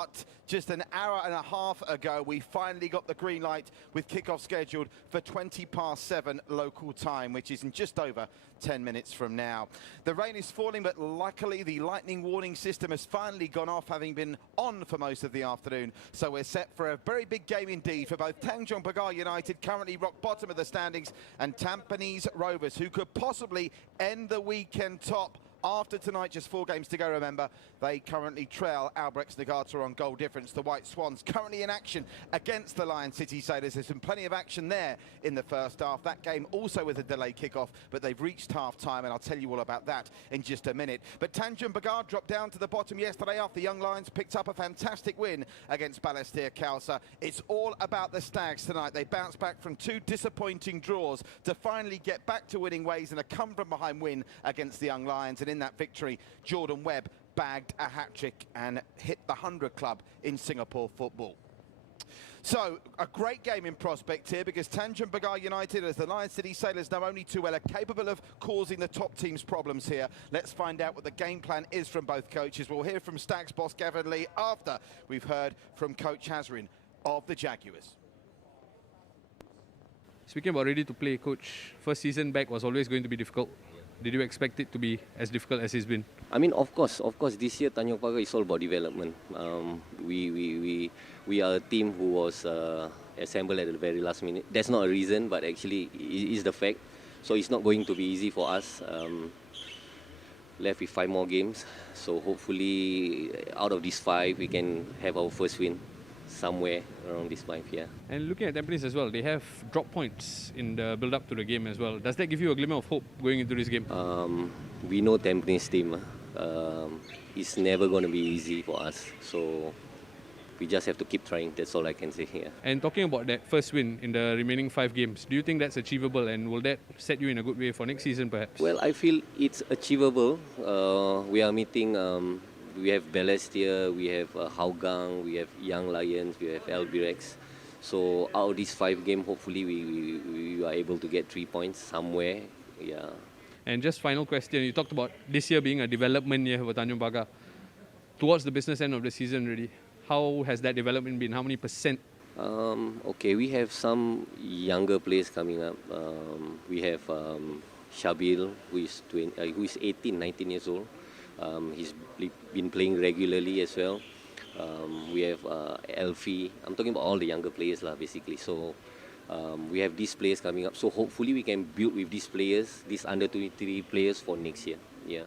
But just an hour and a half ago, we finally got the green light with kickoff scheduled for 7:20 local time, which is in just over 10 minutes from now. The rain is falling, but luckily the lightning warning system has finally gone off, having been on for most of the afternoon. So we're set for a very big game indeed for both Tanjong Pagar United, currently rock bottom of the standings, and Tampines Rovers, who could possibly end the weekend top. After tonight, just 4 games to go, remember. They currently trail Albrecht Nagata on goal difference. The White Swans currently in action against the Lion City Sailors. There's been plenty of action there in the first half. That game also with a delayed kickoff, but they've reached half-time, and I'll tell you all about that in just a minute. But Tanjong Pagar dropped down to the bottom yesterday after the Young Lions picked up a fantastic win against Balestier Khalsa. It's all about the Stags tonight. They bounced back from 2 disappointing draws to finally get back to winning ways and a come-from-behind win against the Young Lions. And in that victory, Jordan Webb bagged a hat-trick and hit the 100 club in Singapore football. So, a great game in prospect here, because Tanjong Pagar United, as the Lion City Sailors know only too well, are capable of causing the top team's problems here. Let's find out what the game plan is from both coaches. We'll hear from Stags boss Gavin Lee after we've heard from Coach Hazrin of the Jaguars. Speaking about ready to play, Coach, first season back was always going to be difficult. Did you expect it to be as difficult as it's been? I mean, of course. This year Tanjong Pagar is all about development. We are a team who was assembled at the very last minute. That's not a reason, but actually it is the fact. So it's not going to be easy for us. Left with 5 more games. So hopefully, out of these 5, we can have our first win somewhere around this 5, yeah. And looking at Tampines as well, they have drop points in the build-up to the game as well. Does that give you a glimmer of hope going into this game? We know Tampines team. It's never going to be easy for us. So we just have to keep trying. That's all I can say here. And talking about that first win in the remaining 5 games, do you think that's achievable, and will that set you in a good way for next season perhaps? Well, I feel it's achievable. We are meeting... we have Balestier, we have Hougang, we have Young Lions, we have Albirex. So out of these 5 games, hopefully we are able to get 3 points somewhere. Yeah. And just final question, you talked about this year being a development year for Tanjong Pagar. Towards the business end of the season already, how has that development been? How many %? Okay, we have some younger players coming up. We have Shabil, who is 18, 19 years old. He's been playing regularly as well. We have Elfie. I'm talking about all the younger players, basically. So we have these players coming up. So hopefully we can build with these players, these under-23 players for next year. Yeah.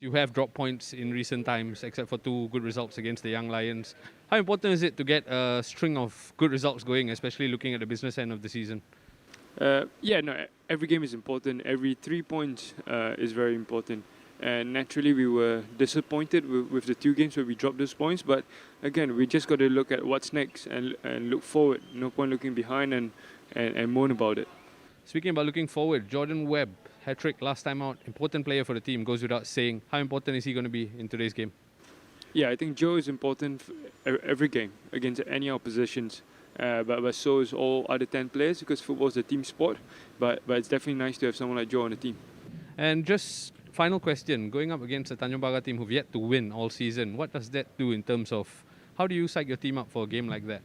You have dropped points in recent times, except for 2 good results against the Young Lions. How important is it to get a string of good results going, especially looking at the business end of the season? Every game is important. Every 3 points is very important. And naturally, we were disappointed with the 2 games where we dropped those points. But again, we just got to look at what's next and look forward. No point looking behind and moan about it. Speaking about looking forward, Jordan Webb, hat-trick last time out, important player for the team, goes without saying. How important is he going to be in today's game? Yeah, I think Joe is important every game against any oppositions. But so is all other 10 players, because football is a team sport. But it's definitely nice to have someone like Joe on the team. And just final question, going up against the Tanjong Pagar team who've yet to win all season, what does that do in terms of how do you psych your team up for a game like that?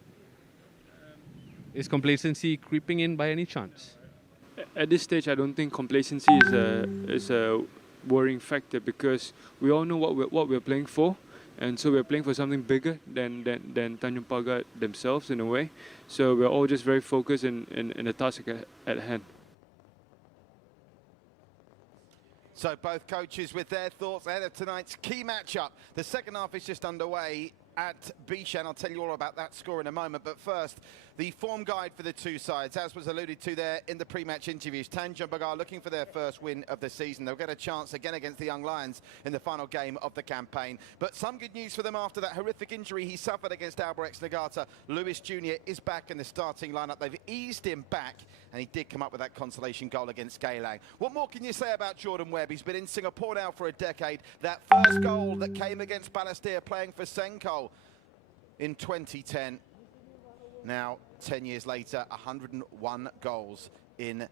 Is complacency creeping in by any chance? At this stage, I don't think complacency is a worrying factor, because we all know what we're playing for, and so we're playing for something bigger than Tanjong Pagar themselves in a way. So we're all just very focused in the task at hand. So both coaches with their thoughts ahead of tonight's key matchup. The second half is just underway at Bishan. I'll tell you all about that score in a moment. But first, the form guide for the 2 sides, as was alluded to there in the pre-match interviews. Tanjong Pagar looking for their first win of the season. They'll get a chance again against the Young Lions in the final game of the campaign. But some good news for them after that horrific injury he suffered against Albrecht Nagata. Lewis Jr. is back in the starting lineup. They've eased him back, and he did come up with that consolation goal against Geylang. What more can you say about Jordan Webb? He's been in Singapore now for a decade. That first goal that came against Balestier playing for Senko in 2010. Now, 10 years later, 101 goals in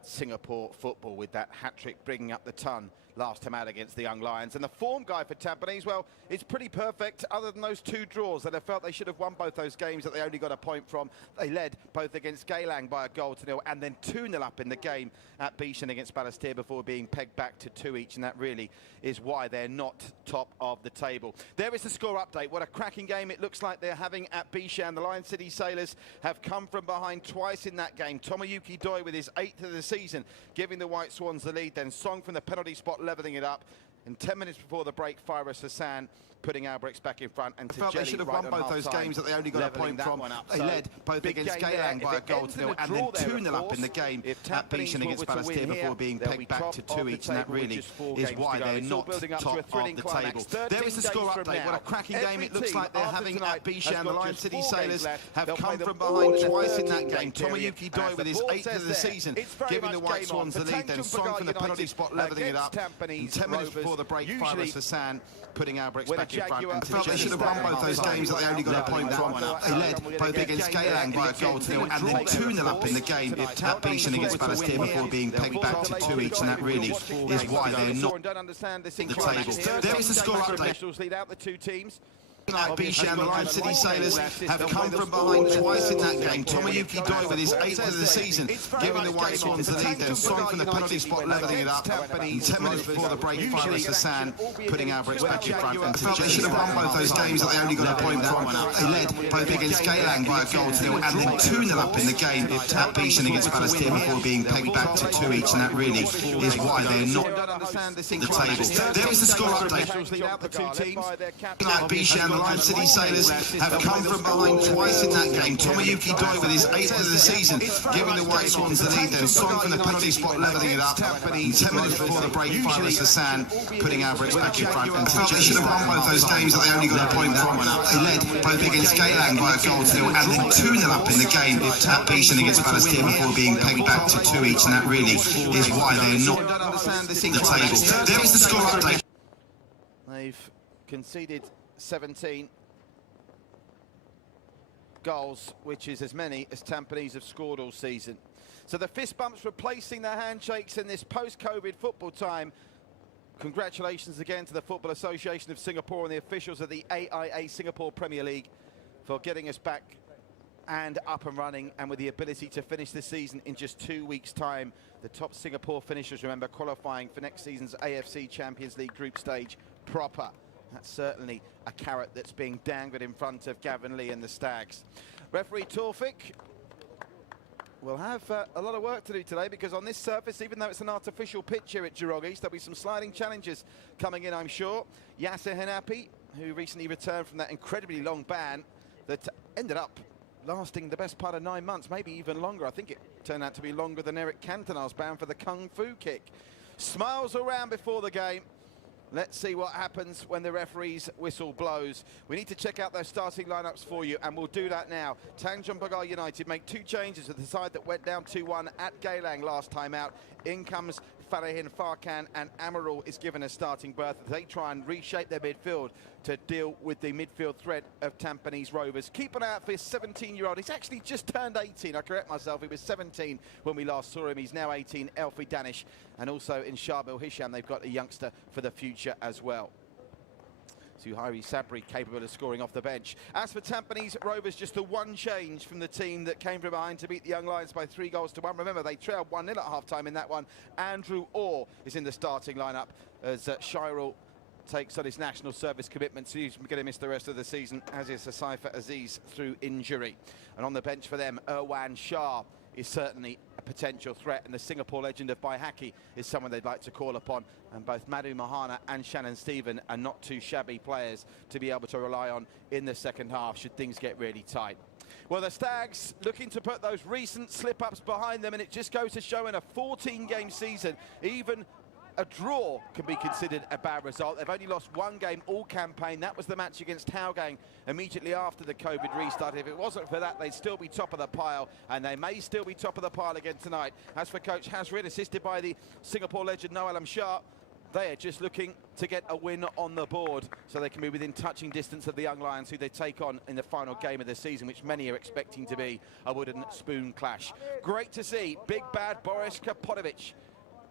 Singapore football, with that hat-trick bringing up the ton last time out against the Young Lions. And the form guide for Tampines, well, it's pretty perfect other than those 2 draws that I felt they should have won both those games that they only got a point from. They led both against Geylang by 1-0 and then 2-0 up in the game at Bishan against Balestier before being pegged back to 2 each, and that really is why they're not top of the table. There is the score update. What a cracking game it looks like they're having at Bishan. The Lion City Sailors have come from behind twice in that game. Tomoyuki Doi with his 8th of the season, giving the White Swans the lead. Then Song from the penalty spot levelling it up. And 10 minutes before the break, Firas Hassan putting Albrechts back in front. And I felt they should have won both those games that they only got a point from. They led both against Geylang by 1-0 and then 2-0 up in the game at Bishan against Balestier before being pegged back to 2 each, and that really is why they're not top of the table. There is the score update. What a cracking game it looks like they're having at Bishan. The Lion City Sailors have come from behind twice in that game. Tomoyuki Doi with his 8th of the season, giving the White Swans the lead. Then Song from the penalty spot levelling it up. And 10 minutes before the break, Firas Hassan putting Albrechts back in front. I felt they should have won both those games that they only got a point from. They led both against Geylang by 1-0 and then 2-0 up in the game at Bishan against Balestier before being pegged back to 2 each, and that really is why they're not the table. There is the score update. Lead out the 2 teams. At Bishan, the Lion City Sailors have come from behind twice in that game. Tomoyuki Doi with his 8th of the season, giving the White Swans the lead. Then Song from the penalty spot levelling it up. And 10 minutes before the break, Firas Hassan putting Albrechts back in front. I felt they should have won both those games that they only got a point from. They led both against Geylang by 1-0 and then 2-0 up in the game at Bishan against Balestier before being pegged back to 2 each, and that really is why they're not the table. There is the score update. At Bishan, the Lion City Sailors have come from behind twice in that game. Tomoyuki Doi with his 8th of the season, giving the White Swans the lead. Then Song from the penalty spot levelling it up. And 10 minutes before the break, Firas Hassan putting Albrechts back in front. And they should have won both those games that they only got a point from. They led both against Geylang by 1-0 and then 2-0 up in the game at Bishan against Balestier before being pegged back to 2 each, and that really is why they're not the table. There is the score update. They've conceded 17 goals, which is as many as Tampines have scored all season. So the fist bumps replacing their handshakes in this post-COVID football time. Congratulations again to the Football Association of Singapore and the officials of the AIA Singapore Premier League for getting us back and up and running, and with the ability to finish this season in just 2 weeks' time. The top Singapore finishers, remember, qualifying for next season's AFC Champions League group stage proper. That's certainly a carrot that's being dangled in front of Gavin Lee and the Stags. Referee Taufik will have a lot of work to do today, because on this surface, even though it's an artificial pitch here at Jurong East, there'll be some sliding challenges coming in, I'm sure. Yasser Henapi, who recently returned from that incredibly long ban that ended up lasting the best part of 9 months, maybe even longer. I think it turned out to be longer than Eric Cantona's ban for the Kung Fu kick. Smiles around before the game. Let's see what happens when the referee's whistle blows. We need to check out those starting lineups for you, and we'll do that now. Tanjong Pagar United make 2 changes at the side that went down 2-1 at Geylang last time out. In comes Farahin Farkan, and Amarul is given a starting berth. They try and reshape their midfield to deal with the midfield threat of Tampines Rovers. Keep an eye out for his 17-year-old. He's actually just turned 18. I correct myself. He was 17 when we last saw him. He's now 18, Elfie Danish. And also in Sharbil Hisham, they've got a youngster for the future as well. Suhairi Sabri capable of scoring off the bench. As for Tampines Rovers, just the one change from the team that came from behind to beat the Young Lions by 3-1. Remember, they trailed 1-0 at half-time in that one. Andrew Orr is in the starting lineup as Shirel takes on his national service commitments. He's going to miss the rest of the season, as is Saifa Aziz through injury. And on the bench for them, Irwan Shah is certainly a potential threat, and the Singapore legend of Baihaki is someone they'd like to call upon. And both Madhu Mahana and Shannon Stephen are not too shabby players to be able to rely on in the second half should things get really tight. Well, the Stags looking to put those recent slip-ups behind them, and it just goes to show in a 14-game season, even a draw can be considered a bad result. They've only lost 1 game all campaign. That was the match against Taogang immediately after the COVID restart. If it wasn't for that, they'd still be top of the pile, and they may still be top of the pile again tonight. As for Coach Hazred, assisted by the Singapore legend Noel Alam Shah, they are just looking to get a win on the board so they can be within touching distance of the Young Lions, who they take on in the final game of the season, which many are expecting to be a wooden spoon clash. Great to see big bad Boris Kapotovic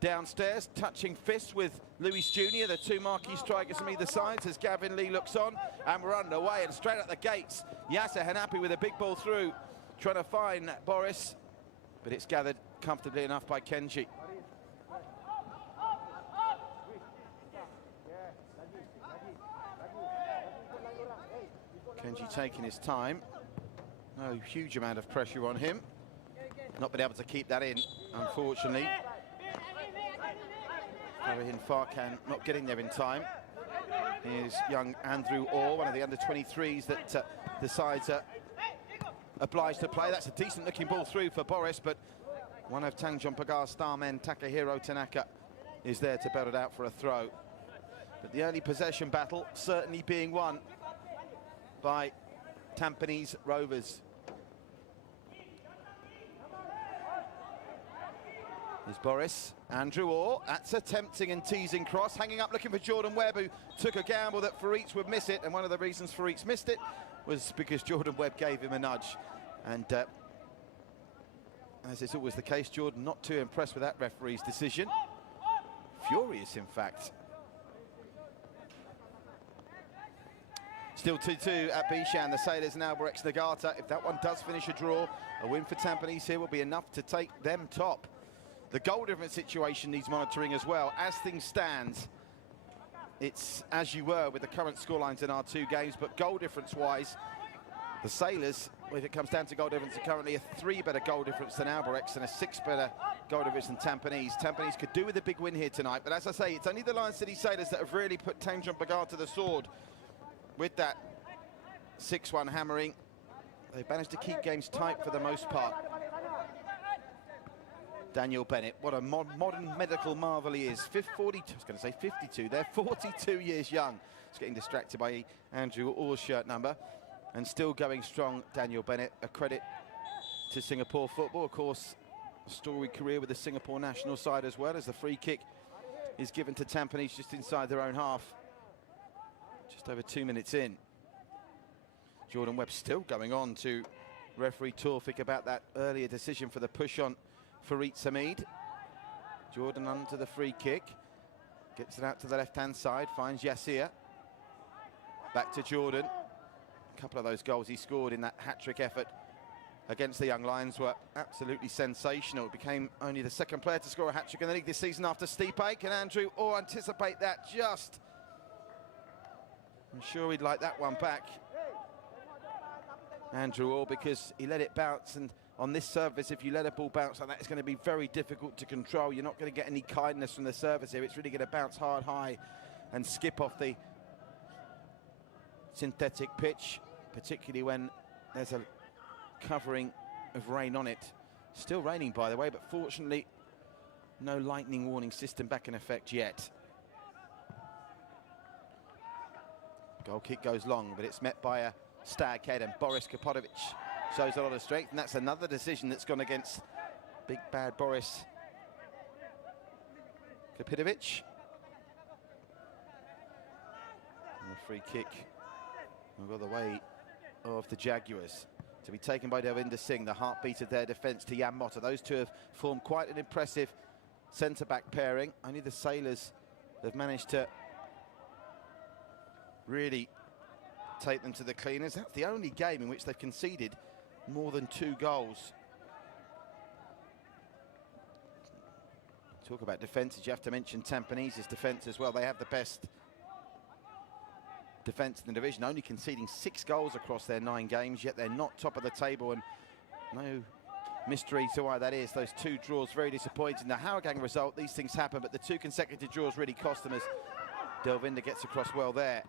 downstairs, touching fists with Luis Jr., the two marquee strikers from either side, as Gavin Lee looks on, and we're underway, and straight at the gates, Yasser Hanapi with a big ball through, trying to find Boris, but it's gathered comfortably enough by Kenji. Kenji taking his time, no huge amount of pressure on him, not been able to keep that in, unfortunately. Farihin Farkan not getting there in time. Here's young Andrew Orr, one of the under-23s that the sides are obliged to play. That's a decent-looking ball through for Boris, but one of Tanjong Pagar's star men, Takahiro Tanaka, is there to bat it out for a throw. But the early possession battle certainly being won by Tampines Rovers. Here's Boris, Andrew Orr, that's a tempting and teasing cross, hanging up looking for Jordan Webb, who took a gamble that Faritz would miss it, and one of the reasons Faritz missed it was because Jordan Webb gave him a nudge. And as is always the case, Jordan not too impressed with that referee's decision. Furious, in fact. Still 2-2 at Bishan, the Sailors and Albirex Nagata. If that one does finish a draw, a win for Tampines here will be enough to take them top. The goal difference situation needs monitoring as well. As things stand, it's as you were with the current scorelines in our two games, but goal difference-wise, the Sailors, if it comes down to goal difference, are currently a 3 better goal difference than Albirex and a 6 better goal difference than Tampines. Tampines could do with a big win here tonight, but as I say, it's only the Lion City Sailors that have really put Tanjong Pagar to the sword. With that 6-1 hammering, they've managed to keep games tight for the most part. Daniel Bennett, what a modern medical marvel he is. 42, I was going to say 52, they're 42 years young. He's getting distracted by Andrew Orr's shirt number. And still going strong, Daniel Bennett. A credit to Singapore football. Of course, a storied career with the Singapore national side as well, as the free kick is given to Tampines just inside their own half. Just over 2 minutes in. Jordan Webb still going on to referee Taufik about that earlier decision for the push on Farid Samid. Jordan onto the free kick. Gets it out to the left-hand side, finds Yassir. Back to Jordan. A couple of those goals he scored in that hat-trick effort against the Young Lions were absolutely sensational. It became only the second player to score a hat-trick in the league this season after Stipe. Can Andrew Orr anticipate that just? I'm sure he'd like that one back. Andrew Orr, because he let it bounce, and on this surface, if you let a ball bounce like that, it's going to be very difficult to control. You're not going to get any kindness from the surface here. It's really going to bounce hard, high, and skip off the synthetic pitch, particularly when there's a covering of rain on it. Still raining, by the way, but fortunately, no lightning warning system back in effect yet. Goal kick goes long, but it's met by a stag head, and Boris Kapotovic shows a lot of strength, and that's another decision that's gone against big bad Boris Kapotovic. And the free kick will go the way of the Jaguars, to be taken by Delvinder Singh, the heartbeat of their defence, to Jan Motta. Those two have formed quite an impressive centre-back pairing. Only the Sailors have managed to really take them to the cleaners. That's the only game in which they've conceded more than 2 goals. Talk about defences, you have to mention Tampanese's defence as well. They have the best defence in the division, only conceding 6 goals across their 9 games, yet they're not top of the table, and no mystery to why that is. Those 2 draws very disappointing. The Haragang result, these things happen, but the 2 consecutive draws really cost them, as Delvinder gets across well there.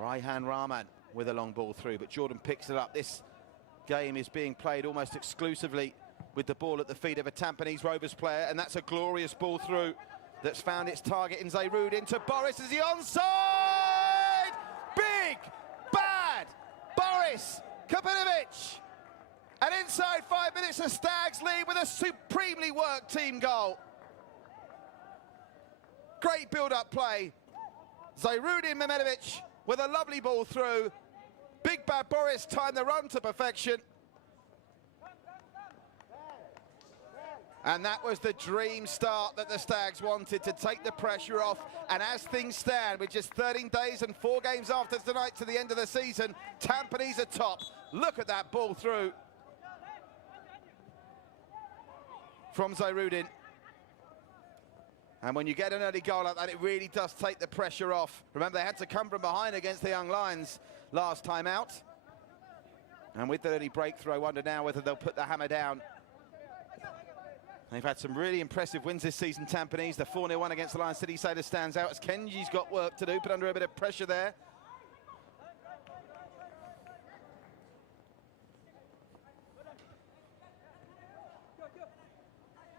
Raihan Rahman with a long ball through, but Jordan picks it up. This game is being played almost exclusively with the ball at the feet of a Tampines Rovers player, and that's a glorious ball through that's found its target in Zayrud. Into Boris. Is he onside? Big, bad Boris Kapotovic. And inside 5 minutes, the Stags lead with a supremely worked team goal. Great build-up play. Zayrudin Mehmedovic with a lovely ball through. Big bad Boris timed the run to perfection. And that was the dream start that the Stags wanted, to take the pressure off. And as things stand, with just 13 days and 4 games after tonight to the end of the season, Tampines are top. Look at that ball through from Zairudin. And when you get an early goal like that, it really does take the pressure off. Remember, they had to come from behind against the Young Lions last time out. And with the early breakthrough, I wonder now whether they'll put the hammer down. They've had some really impressive wins this season, Tampines. The 4-0 one against the Lion City Sailors stands out as Kenji's got work to do, put under a bit of pressure there.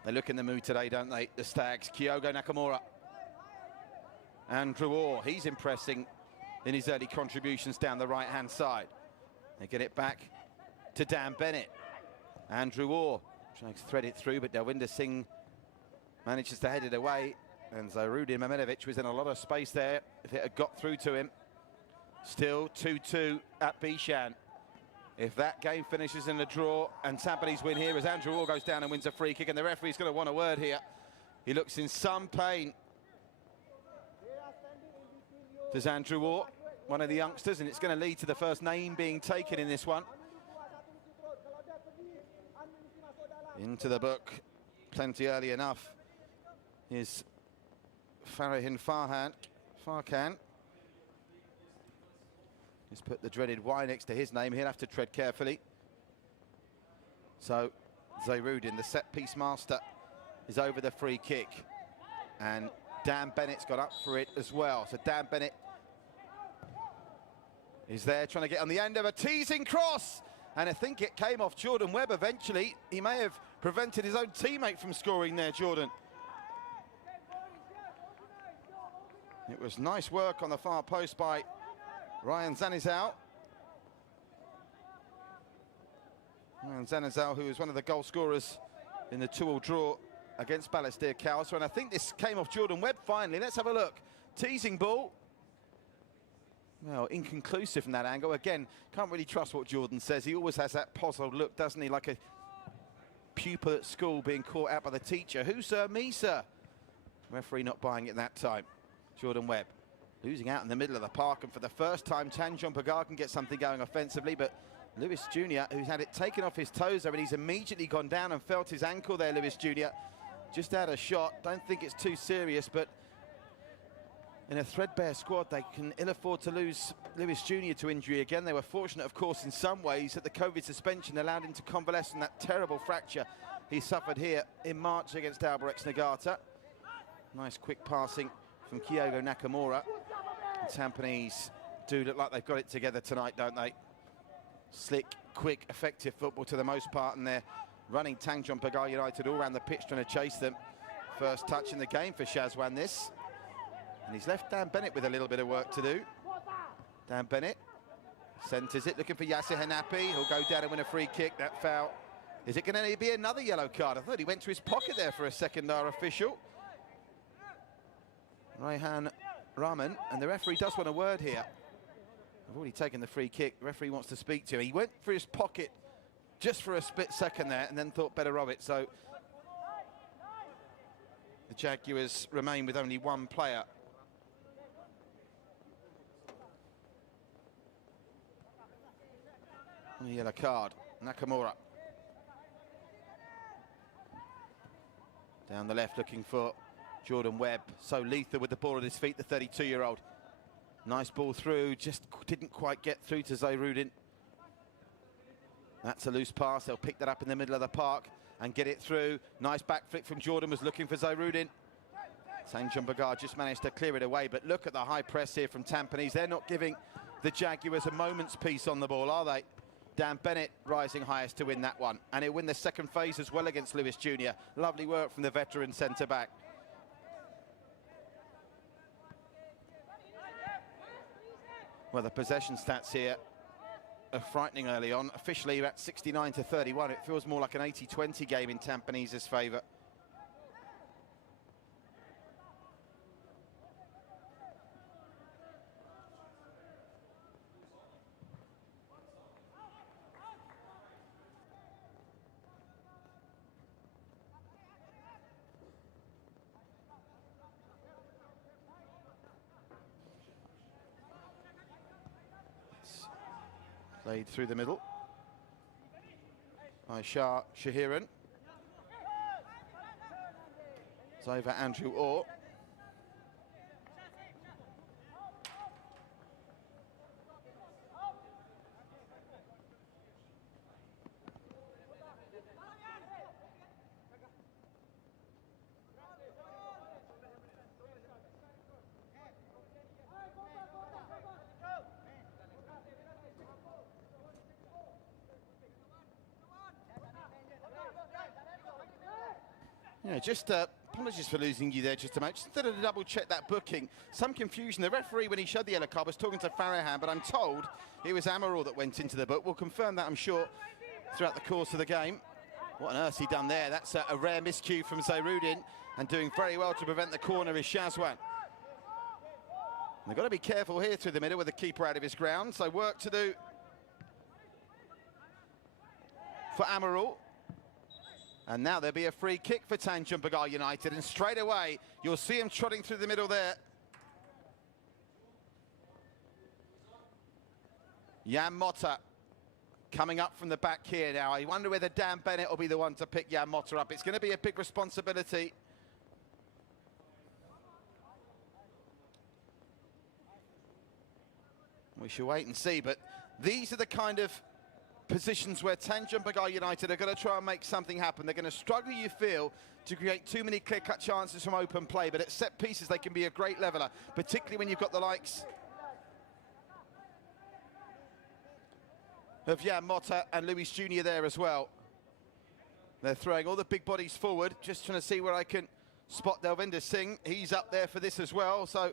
They look in the mood today, don't they, the Stags? Kyogo Nakamura. Andrew Orr, he's impressing in his early contributions down the right-hand side. They get it back to Dan Bennett. Andrew Orr trying to thread it through, but Delwinder Singh manages to head it away. And Zairudin Mamedovich was in a lot of space there if it had got through to him. Still 2-2 at Bishan. If that game finishes in a draw and Tampines win here, as Andrew Orr goes down and wins a free kick, and the referee's going to want a word here. He looks in some pain. Does Andrew Orr, one of the youngsters, and it's going to lead to the first name being taken in this one. Into the book, plenty early enough, is Farahin Farkan. Just put the dreaded Y next to his name. He'll have to tread carefully. So Zairudin, the set-piece master, is over the free kick. And Dan Bennett's got up for it as well. So Dan Bennett is there trying to get on the end of a teasing cross. And I think it came off Jordan Webb eventually. He may have prevented his own teammate from scoring there, Jordan. It was nice work on the far post by Ryan Zanizal. Ryan Zanizal, who was one of the goal scorers in the 2-2 draw against Balestier Cowser. And I think this came off Jordan Webb finally. Let's have a look. Teasing ball. Well, inconclusive from that angle. Again, can't really trust what Jordan says. He always has that puzzled look, doesn't he? Like a pupil at school being caught out by the teacher. Who, sir? Me, sir. Referee not buying it that time. Jordan Webb losing out in the middle of the park. And for the first time, Tanjong Pagar can get something going offensively. But Lewis Jr., who's had it taken off his toes there, and he's immediately gone down and felt his ankle there, Lewis Jr. Just had a shot. Don't think it's too serious, but in a threadbare squad, they can ill afford to lose Lewis Jr. to injury again. They were fortunate, of course, in some ways that the COVID suspension allowed him to convalesce from that terrible fracture he suffered here in March against Albirex Niigata. Nice quick passing from Kyogo Nakamura. Tampines do look like they've got it together tonight, don't they? Slick, quick, effective football to the most part, and they're running Tanjong Pagar United all around the pitch trying to chase them. First touch in the game for Shazwan this. And he's left Dan Bennett with a little bit of work to do. Dan Bennett centres it, looking for Yasser Hanapi. He'll go down and win a free kick. That foul. Is it going to be another yellow card? I thought he went to his pocket there for a second, our official. Raihan Rahman, and the referee does want a word here. I've already taken the free kick. The referee wants to speak to him. He went for his pocket just for a split second there and then thought better of it. So the Jaguars remain with only one player. On the yellow card, Nakamura. Down the left looking for Jordan Webb. So lethal with the ball at his feet, the 32-year-old. Nice ball through, just didn't quite get through to Zairudin. That's a loose pass. They'll pick that up in the middle of the park and get it through. Nice back flick from Jordan, was looking for Zairudin. Tanjong Pagar just managed to clear it away, but look at the high press here from Tampines. They're not giving the Jaguars a moment's peace on the ball, are they? Dan Bennett rising highest to win that one. And he'll win the second phase as well against Lewis Jr. Lovely work from the veteran centre-back. Well, the possession stats here are frightening early on. Officially, at 69-31. It feels more like an 80-20 game in Tampines' favour. Laid through the middle by Shahiran. It's over Andrew Orr. Yeah, just apologies for losing you there just a moment. Just to double check that booking. Some confusion. The referee, when he showed the yellow card, was talking to Farahan, but I'm told it was Amaral that went into the book. We'll confirm that, I'm sure, throughout the course of the game. What on earth's he done there? That's a rare miscue from Zayrudin, and doing very well to prevent the corner is Shazwan. They've got to be careful here through the middle with the keeper out of his ground, so work to do for Amaral. And now there'll be a free kick for Tanjong Pagar United, and straight away you'll see him trotting through the middle there. Jan Motta coming up from the back here now. I wonder whether Dan Bennett will be the one to pick Jan Motta up. It's going to be a big responsibility. We shall wait and see, but these are the kind of positions where Tanjong Pagar United are going to try and make something happen. They're going to struggle, you feel, to create too many clear-cut chances from open play, but at set pieces they can be a great leveller, particularly when you've got the likes of Jan Motta and Luis Jr. there as well. They're throwing all the big bodies forward, just trying to see where I can spot Delvinder Singh. He's up there for this as well, so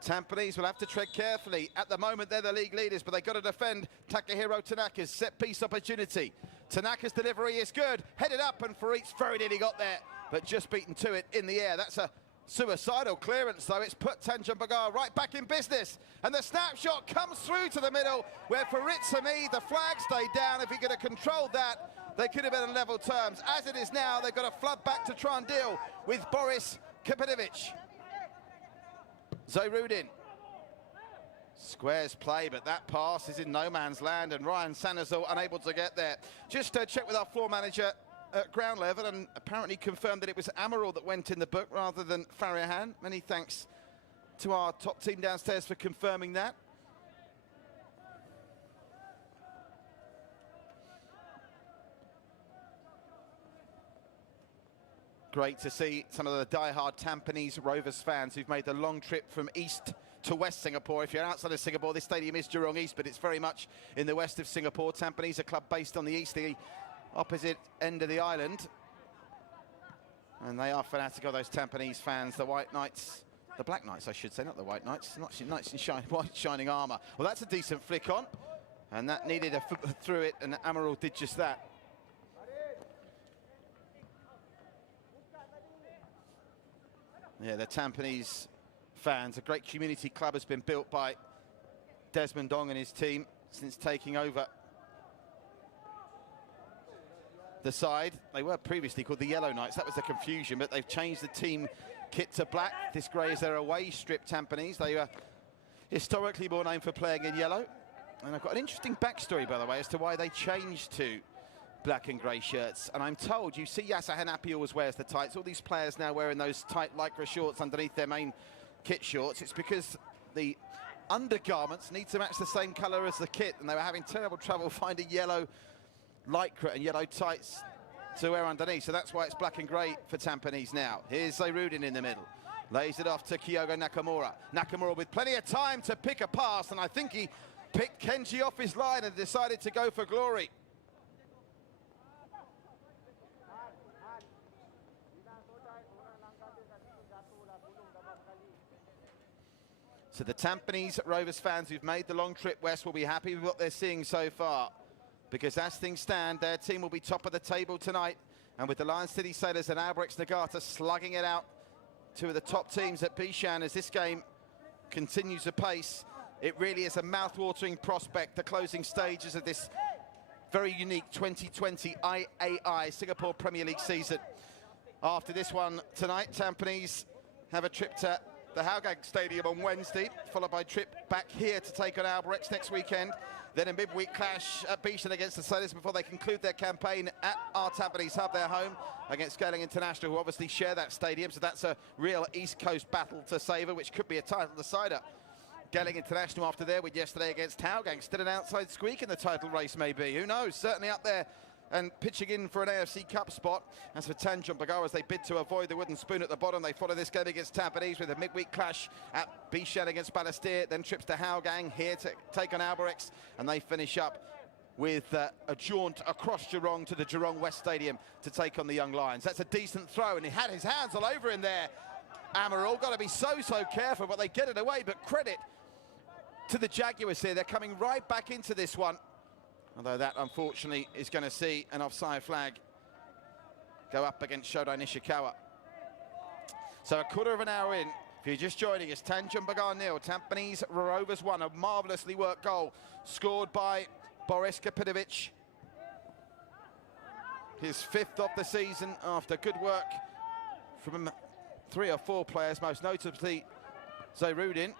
Tampines will have to tread carefully. At the moment, they're the league leaders, but they've got to defend Takahiro Tanaka's set-piece opportunity. Tanaka's delivery is good. Headed up, and Farid's very nearly got there, but just beaten to it in the air. That's a suicidal clearance, though. It's put Tanjong Pagar right back in business, and the snapshot comes through to the middle, where Farid Samid, the flag stayed down. If he could have controlled that, they could have been on level terms. As it is now, they've got to flood back to try and deal with Boris Kapitovic. Zayrudin squares play, but that pass is in no man's land, and Ryan Sanazal unable to get there. Just check with our floor manager at ground level, and apparently confirmed that it was Amaral that went in the book rather than Farahan. Many thanks to our top team downstairs for confirming that. Great to see some of the die-hard Tampines Rovers fans who've made the long trip from east to west Singapore. If you're outside of Singapore, this stadium is Jurong East, but it's very much in the west of Singapore. Tampines, a club based on the east, the opposite end of the island. And they are fanatic of those Tampines fans, the White Knights, the Black Knights, I should say, not the White Knights, not Knights in white shining armour. Well, that's a decent flick on, and that needed a foot through it, and Amaral did just that. Yeah, the Tampines fans, a great community club has been built by Desmond Dong and his team since taking over the side. They were previously called the Yellow Knights. That was the confusion, but they've changed the team kit to black. This grey is their away strip, Tampines. They were historically more known for playing in yellow. And I've got an interesting backstory, by the way, as to why they changed to black and grey shirts. And I'm told, you see Yasser Hanapi always wears the tights. All these players now wearing those tight lycra shorts underneath their main kit shorts. It's because the undergarments need to match the same colour as the kit, and they were having terrible trouble finding yellow lycra and yellow tights to wear underneath. So that's why it's black and grey for Tampines now. Here's Zayrudin in the middle. Lays it off to Kyogo Nakamura. Nakamura with plenty of time to pick a pass, and I think he picked Kenji off his line and decided to go for glory. So the Tampines Rovers fans who've made the long trip west will be happy with what they're seeing so far, because as things stand, their team will be top of the table tonight. And with the Lion City Sailors and Albrechts Nagata slugging it out, two of the top teams at Bishan as this game continues apace, it really is a mouth-watering prospect, the closing stages of this very unique 2020 AIA Singapore Premier League season. After this one tonight, Tampines have a trip to the Hougang Stadium on Wednesday, followed by a trip back here to take on Albirex next weekend. Then a midweek clash at Bishan against the Sailors before they conclude their campaign at our Tampines hub, their home, against Scaling International, who obviously share that stadium. So that's a real East Coast battle to savour, which could be a title decider. Scaling International after their win yesterday against Hougang. Still an outside squeak in the title race, maybe. Who knows? Certainly up there and pitching in for an AFC Cup spot. As for Tanjong, Pagar, as they bid to avoid the wooden spoon at the bottom, they follow this game against Tampines with a midweek clash at Bishan against Balestier, then trips to Hougang here to take on Albirex, and they finish up with a jaunt across Jurong to the Jurong West Stadium to take on the Young Lions. That's a decent throw, and he had his hands all over him there. Amaral, got to be so careful, but they get it away, but credit to the Jaguars here. They're coming right back into this one. Although that, unfortunately, is going to see an offside flag go up against Shodai Nishikawa. So a quarter of an hour in, if you're just joining us, Tanjong Pagar 0, Tampines Rovers 1, a marvellously worked goal scored by Boris Kapinovic. His 5th of the season after good work from 3 or 4 players, most notably Zairudin.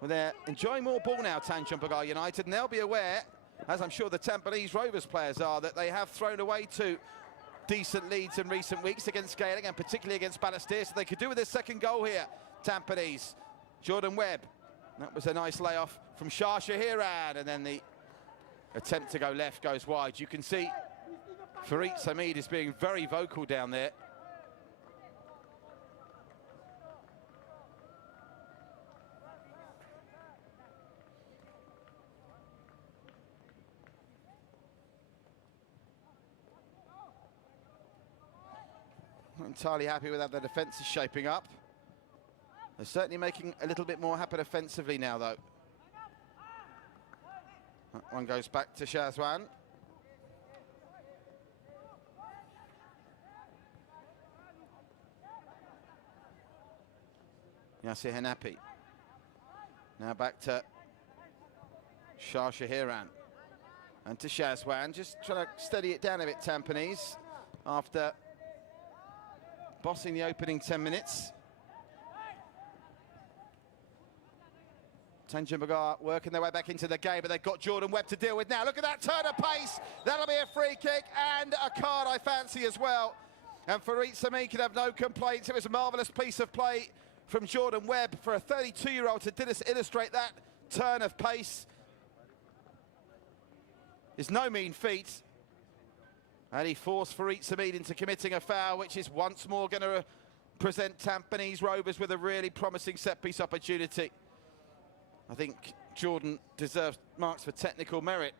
Well, they're enjoying more ball now, Tanjong Pagar United, and they'll be aware, as I'm sure the Tampines Rovers players are, that they have thrown away 2 decent leads in recent weeks against Scaling and particularly against Balestier, so they could do with their second goal here, Tampines. Jordan Webb, that was a nice layoff from Shah Shahiran, and then the attempt to go left goes wide. You can see Farid Samid is being very vocal down there. Not entirely happy with how the defence is shaping up. They're certainly making a little bit more happen offensively now, though. That one goes back to Shazwan. Yasir Hanapi. Now back to Shah Shahiran. And to Shazwan, just trying to steady it down a bit, Tampines, after bossing the opening 10 minutes. Tanjong Pagar working their way back into the game, but they've got Jordan Webb to deal with now. Look at that turn of pace. That'll be a free kick and a card I fancy as well. And Farid Sami can have no complaints. It was a marvellous piece of play from Jordan Webb for a 32-year-old to illustrate that turn of pace. It's no mean feat. And he forced Farid Samid into committing a foul, which is once more going to present Tampines Rovers with a really promising set-piece opportunity. I think Jordan deserves marks for technical merit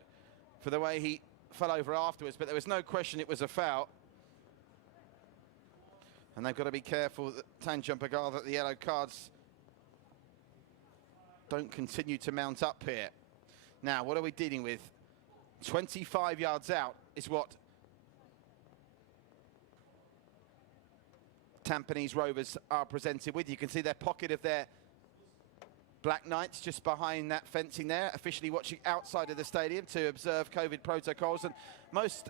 for the way he fell over afterwards, but there was no question it was a foul. And they've got to be careful, that Tanjong Pagar, that the yellow cards don't continue to mount up here. Now, what are we dealing with? 25 yards out is what Tampines Rovers are presented with. You can see their pocket of their Black Knights just behind that fencing there, officially watching outside of the stadium to observe COVID protocols. And most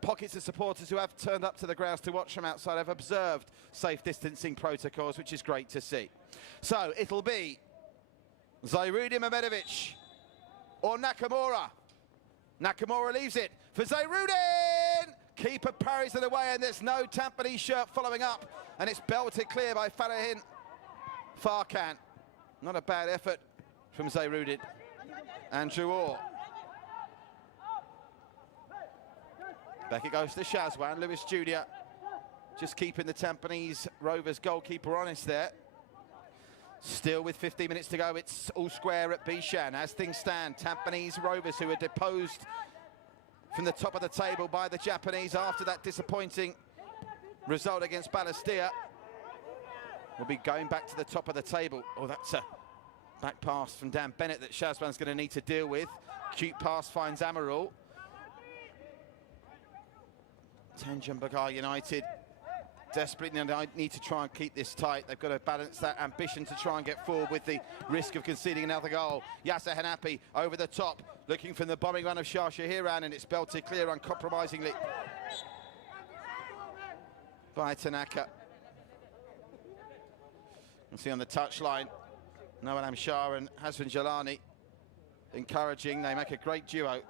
pockets of supporters who have turned up to the grounds to watch from outside have observed safe distancing protocols, which is great to see. So it'll be Zairudin Mehmedovic or Nakamura. Nakamura leaves it for Zairudin. Keeper parries it away, and there's no Tampines shirt following up, and it's belted clear by Farahin Farkan. Not a bad effort from Zairudin. Andrew Orr. Back it goes to Shazwan. Lewis Jr. just keeping the Tampines Rovers goalkeeper honest there. Still with 15 minutes to go, it's all square at Bishan. As things stand, Tampines Rovers, who are deposed from the top of the table by the Japanese after that disappointing result against Balestier, will be going back to the top of the table. Oh, that's a back pass from Dan Bennett that Shazwan's going to need to deal with. Cute pass finds Amaral. Tanjong Pagar United desperately need to try and keep this tight. They've got to balance that ambition to try and get forward with the risk of conceding another goal. Yasser Hanapi over the top, looking from the bombing run of Shah Shahiran, and it's belted clear uncompromisingly by Tanaka. You see on the touchline, Noel Amshar and Hassan Jalani encouraging. They make a great duo.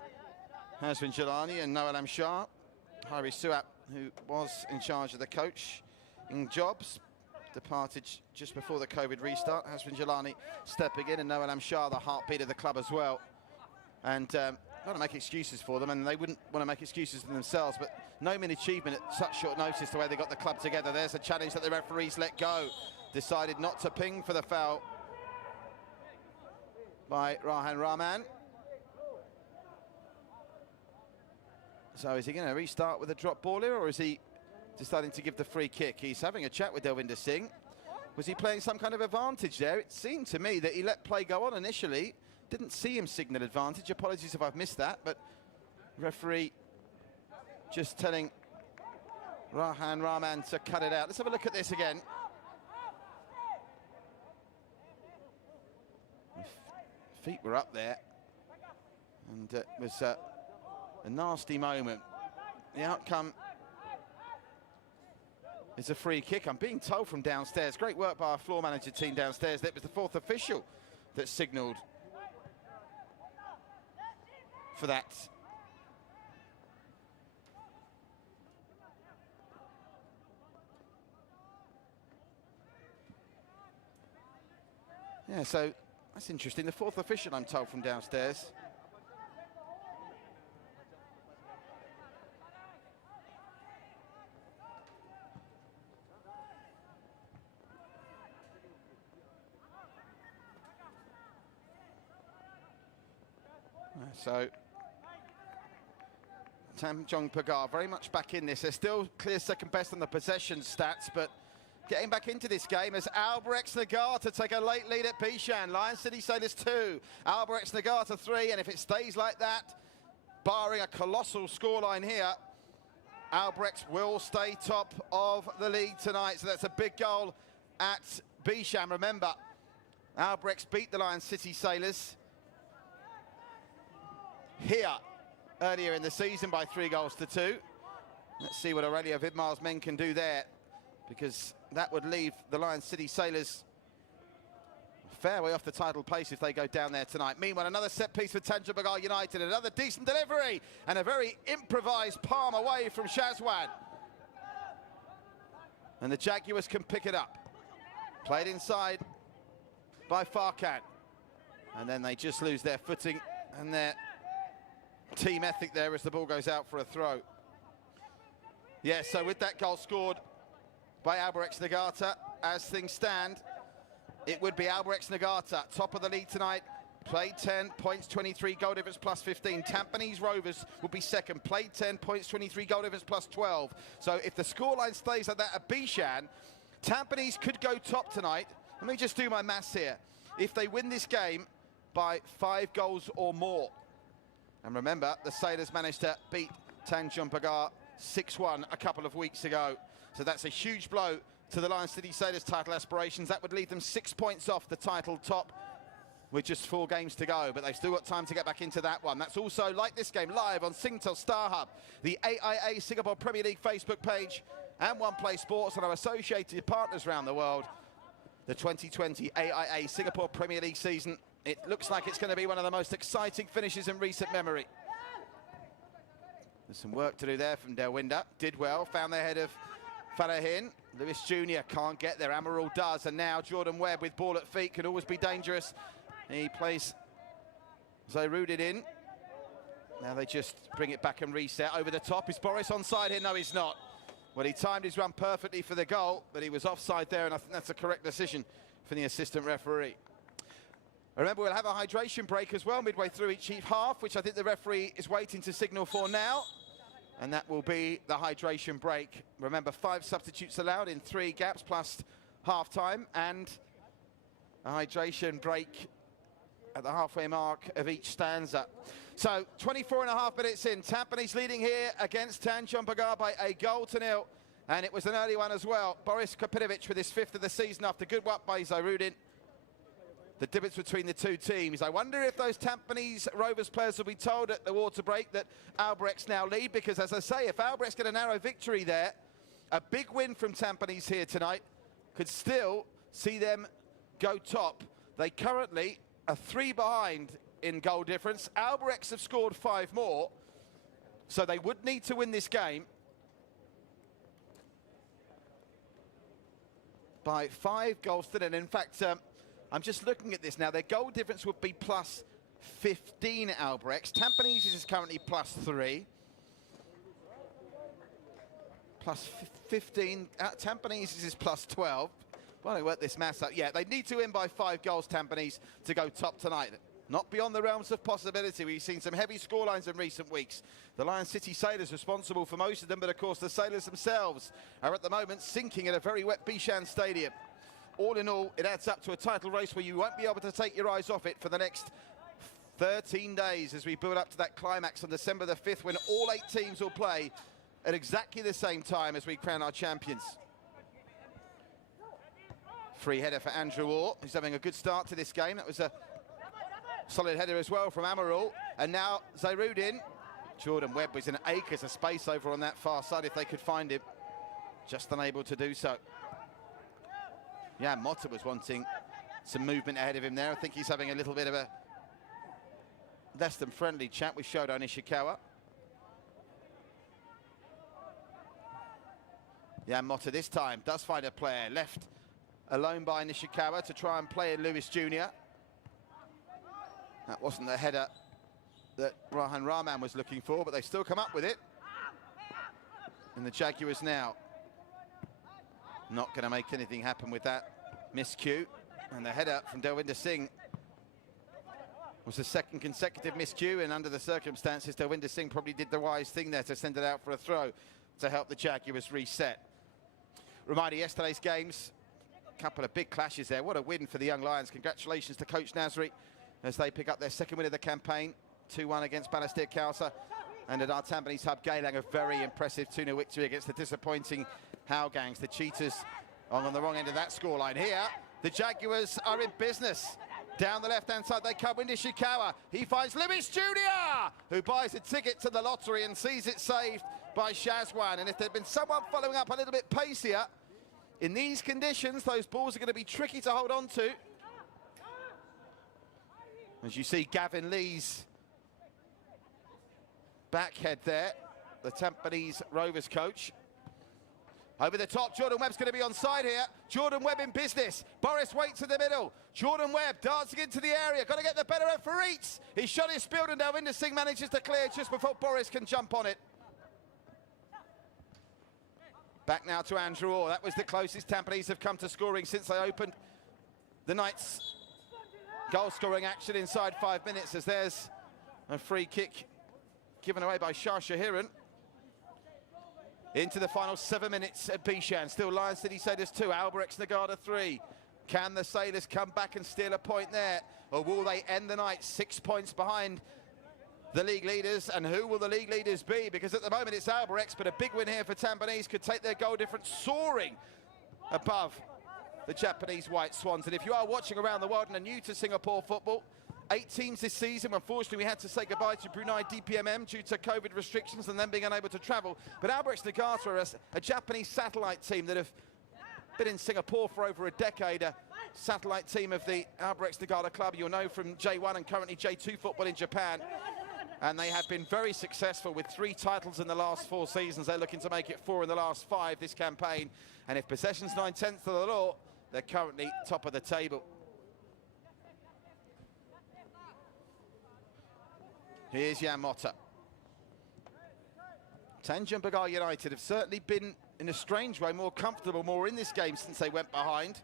Hassan Jalani and Noel Amshar. Hari Suat, who was in charge of the coaching jobs, departed just before the COVID restart. Hassan Jalani stepping in, and Noel Amshar, the heartbeat of the club as well. And don't want to make excuses for them, and they wouldn't want to make excuses for themselves, but no mean achievement at such short notice the way they got the club together. There's a challenge that the referees let go. Decided not to ping for the foul by Rahan Rahman. So is he going to restart with a drop ball here, or is he deciding to give the free kick? He's having a chat with Delvinder Singh. Was he playing some kind of advantage there? It seemed to me that he let play go on initially. Didn't see him signal advantage. Apologies if I've missed that, but referee just telling Rahan Rahman to cut it out. Let's have a look at this again. Feet were up there, and it was a nasty moment. The outcome is a free kick. I'm being told from downstairs. Great work by our floor manager team downstairs. That was the fourth official that signalled for that. Yeah, so that's interesting. The fourth official, I'm told, from downstairs. So Tanjong Pagar very much back in this. They're still clear second best on the possession stats, but getting back into this game as Albrecht Nagar to take a late lead at Bishan. Lion City Sailors 2, Albrecht Nagar to 3, and if it stays like that, barring a colossal scoreline here, Albrecht will stay top of the league tonight. So that's a big goal at Bishan. Remember, Albrecht beat the Lion City Sailors here earlier in the season by 3-2. Let's see what Aurelio Vidmar's men can do there, because that would leave the Lion City Sailors a fair way off the title pace if they go down there tonight. Meanwhile, another set piece for Tanjong Pagar United, another decent delivery, and a very improvised palm away from Shazwan. And the Jaguars can pick it up. Played inside by Farkan. And then they just lose their footing and their team ethic there as the ball goes out for a throw. Yeah, so with that goal scored by Albrecht Nagata, as things stand, it would be Albrecht Nagata, top of the league tonight. Played 10, points 23, goal difference plus 15. Tampines Rovers will be second, played 10, points 23, goal difference plus 12. So if the scoreline stays like that at Bishan, Tampines could go top tonight. Let me just do my maths here. If they win this game by 5 goals or more. And remember, the Sailors managed to beat Tanjong Pagar 6-1 a couple of weeks ago. So that's a huge blow to the Lion City Sailors title aspirations. That would leave them 6 points off the title top with just 4 games to go, but they've still got time to get back into that one. That's also, like this game, live on Singtel Star Hub, the AIA Singapore Premier League Facebook page, and One Play Sports and our associated partners around the world. The 2020 AIA Singapore Premier League season, it looks like it's going to be one of the most exciting finishes in recent memory. There's some work to do there from Delwinder. Did well, found the head of Falahin. Lewis Jr. can't get there, Amaral does, and now Jordan Webb with ball at feet can always be dangerous. He plays Zairudin in. Now they just bring it back and reset. Over the top, is Boris onside here? No, he's not. Well, he timed his run perfectly for the goal, but he was offside there, and I think that's a correct decision from the assistant referee. Remember, we'll have a hydration break as well midway through each half, which I think the referee is waiting to signal for now. And that will be the hydration break. Remember, 5 substitutes allowed in 3 gaps plus half-time, and a hydration break at the halfway mark of each stanza. So 24.5 minutes in, Tampines leading here against Tanjong Pagar by 1-0, and it was an early one as well. Boris Kopinovic with his 5th of the season after good work by Zairudin. The difference between the two teams. I wonder if those Tampines Rovers players will be told at the water break that Albrecht's now lead, because as I say, if Albrecht's get a narrow victory there, a big win from Tampines here tonight could still see them go top. They currently are 3 behind in goal difference. Albrechts have scored 5 more, so they would need to win this game by 5 goals to nil. In fact, I'm just looking at this now. Their goal difference would be plus 15 Albrechts. Tampines is currently plus 3. Plus 15. Tampines is plus 12. Why don't I work this maths out? Yeah, they need to win by 5 goals, Tampines, to go top tonight. Not beyond the realms of possibility. We've seen some heavy scorelines in recent weeks. The Lion City Sailors responsible for most of them, but of course the Sailors themselves are at the moment sinking at a very wet Bishan Stadium. All in all, it adds up to a title race where you won't be able to take your eyes off it for the next 13 days as we build up to that climax on December the 5th, when all 8 teams will play at exactly the same time as we crown our champions. Free header for Andrew Orr, who's having a good start to this game. That was a solid header as well from Amaral. And now Zairudin. Jordan Webb was in acres of space over on that far side if they could find him. Just unable to do so. Yeah, Motta was wanting some movement ahead of him there. I think he's having a little bit of a less than friendly chat with Shodo Nishikawa. Yeah, Motta this time does find a player, left alone by Nishikawa to try and play in Lewis Jr. That wasn't the header that Rahan Rahman was looking for, but they still come up with it. And the Jaguars now not going to make anything happen with that miscue. And the header from Delwinder Singh was the 2nd consecutive miscue, and under the circumstances, Delwinder Singh probably did the wise thing there to send it out for a throw to help the Jaguars reset. Reminder, yesterday's games, a couple of big clashes there. What a win for the Young Lions. Congratulations to Coach Nasri as they pick up their 2nd win of the campaign, 2-1 against Balestier Khalsa. And at our Tampines hub, Geylang, a very impressive 2-0 victory against the disappointing Howgangs. The Cheetahs on the wrong end of that scoreline. Here, the Jaguars are in business. Down the left-hand side, they come with Nishikawa. He finds Lewis Jr., who buys a ticket to the lottery and sees it saved by Shazwan. And if there'd been someone following up a little bit pacier, in these conditions, those balls are going to be tricky to hold on to. As you see Gavin Lee's backhead there, the Tampines Rovers coach. Over the top, Jordan Webb's going to be onside here. Jordan Webb in business. Boris waits in the middle. Jordan Webb dancing into the area. Got to get the better of Faritz. His shot is spilled and Delwinder Singh manages to clear just before Boris can jump on it. Back now to Andrew Orr. That was the closest Tampines have come to scoring since they opened the night's goal-scoring action inside 5 minutes, as there's a free kick given away by Shah Shahiran. Into the final 7 minutes at Bishan. Still Lion City Sailors 2, Albrechts Nagada 3. Can the Sailors come back and steal a point there? Or will they end the night 6 points behind the league leaders? And who will the league leaders be? Because at the moment it's Albrechts, but a big win here for Tampines could take their goal difference soaring above the Japanese White Swans. And if you are watching around the world and are new to Singapore football, 8 teams this season. Unfortunately, we had to say goodbye to Brunei DPMM due to COVID restrictions and them being unable to travel. But Albrechts Nagata are a Japanese satellite team that have been in Singapore for over a decade. A satellite team of the Albrechts Nagata club you'll know from J1 and currently J2 football in Japan. And they have been very successful with 3 titles in the last 4 seasons. They're looking to make it 4 in the last 5 this campaign. And if possession's 9/10 of the law, they're currently top of the table. Here's Jan Motta. Tanjong Pagar United have certainly been, in a strange way, more comfortable, more in this game since they went behind.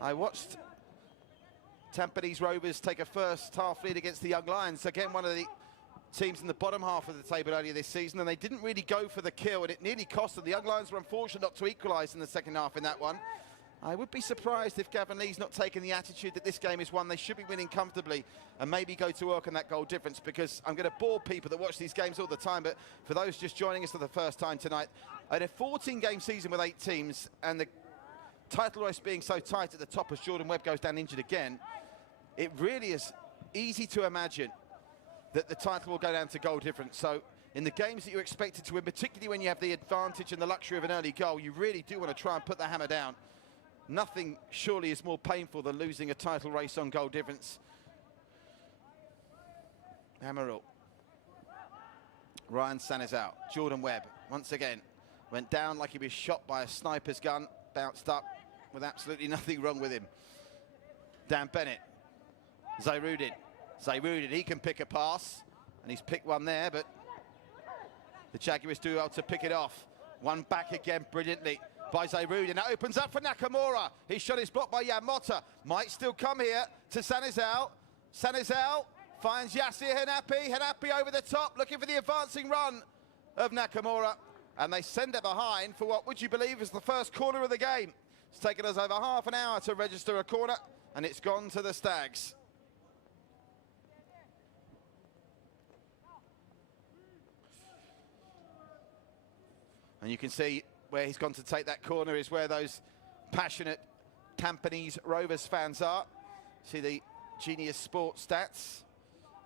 I watched Tampines Rovers take a first half lead against the Young Lions. Again, one of the teams in the bottom half of the table earlier this season, and they didn't really go for the kill, and it nearly cost them. The Young Lions were unfortunate not to equalise in the second half in that one. I would be surprised if Gavin Lee's not taking the attitude that this game is one they should be winning comfortably and maybe go to work on that goal difference, because I'm going to bore people that watch these games all the time, but for those just joining us for the first time tonight, in a 14-game season with 8 teams and the title race being so tight at the top as Jordan Webb goes down injured again, it really is easy to imagine that the title will go down to goal difference. So in the games that you're expected to win, particularly when you have the advantage and the luxury of an early goal, you really do want to try and put the hammer down nothing surely is more painful than losing a title race on goal difference. Amaral. Ryan San is out. Jordan Webb, once again, went down like he was shot by a sniper's gun, bounced up with absolutely nothing wrong with him. Dan Bennett. Zayrudin. Zayrudin, he can pick a pass, and he's picked one there, but the Jaguars do well to pick it off. One back again brilliantly by Zayrudin. That opens up for Nakamura. His shot is blocked by Yamota. Might still come here to Sanizal. Sanizal finds Yassir Henapi. Henapi over the top, looking for the advancing run of Nakamura. And they send it behind for what would you believe is the first corner of the game. It's taken us over half an hour to register a corner, and it's gone to the Stags. And you can see where he's gone to take that corner is where those passionate Tampines Rovers fans are. See the Genius Sports stats.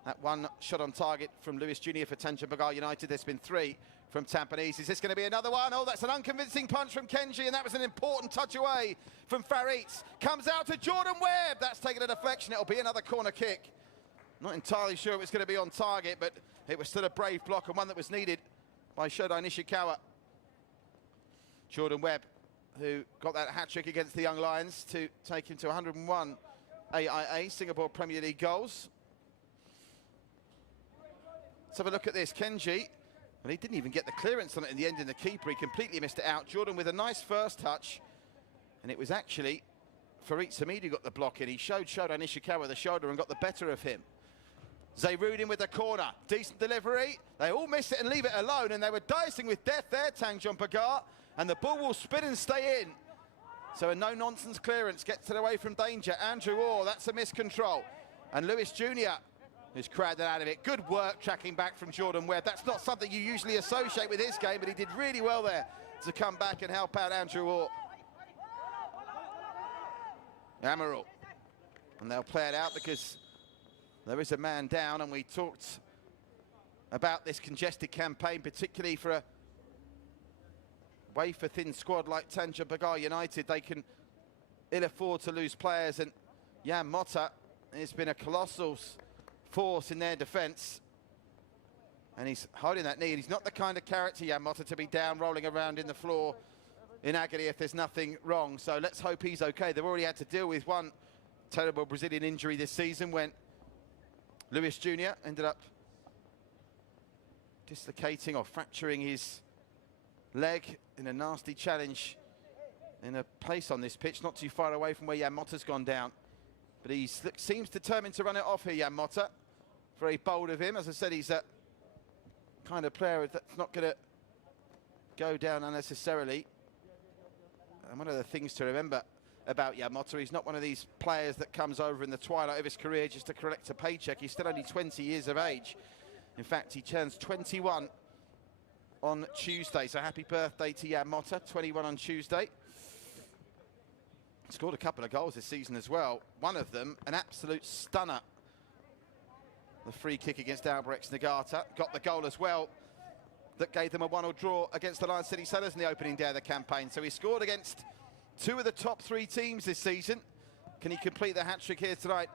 That one shot on target from Lewis Jr. for Tanjong Pagar United. There's been 3 from Tampines. Is this going to be another one? Oh, that's an unconvincing punch from Kenji, and that was an important touch away from Faritz. Comes out to Jordan Webb. That's taken a deflection. It'll be another corner kick. Not entirely sure it was going to be on target, but it was still a brave block and one that was needed by Shodai Nishikawa. Jordan Webb, who got that hat-trick against the Young Lions to take him to 101 AIA, Singapore Premier League goals. Let's have a look at this. Kenji, and he didn't even get the clearance on it in the end in the keeper. He completely missed it out. Jordan with a nice first touch, and it was actually Farid Samid who got the block in. He showed Shodai Nishikawa the shoulder and got the better of him. Zayrudin with the corner. Decent delivery. They all miss it and leave it alone, and they were dicing with death there, Tanjong Pagar. And the ball will spin and stay in. So a no-nonsense clearance gets it away from danger. Andrew Orr, that's a miscontrol. And Lewis Jr. who's crowded out of it. Good work tracking back from Jordan Webb. That's not something you usually associate with his game, but he did really well there to come back and help out Andrew Orr. Amaral. And they'll play it out because there is a man down, and we talked about this congested campaign, particularly for a wafer-thin squad like Tanjong Pagar United. They can ill afford to lose players, and Jan Motta has been a colossal force in their defence. And he's holding that knee, and he's not the kind of character, Jan Motta, to be down rolling around in the floor in agony if there's nothing wrong. So let's hope he's okay. They've already had to deal with one terrible Brazilian injury this season when Lewis Jr. ended up dislocating or fracturing his leg in a nasty challenge in a place on this pitch, not too far away from where Jan Motta's gone down. But he seems determined to run it off here, Jan Motta. Very bold of him. As I said, he's a kind of player that's not going to go down unnecessarily. And one of the things to remember about Jan Motta, he's not one of these players that comes over in the twilight of his career just to collect a paycheck. He's still only 20 years of age. In fact, he turns 21 on Tuesday. So happy birthday to Jan Motta, 21 on Tuesday. Scored a couple of goals this season as well. One of them, an absolute stunner. The free kick against Albrecht Nagata. Got the goal as well that gave them a 1-1 draw against the Lion City Sellers in the opening day of the campaign. So he scored against 2 of the top 3 teams this season. Can he complete the hat-trick here tonight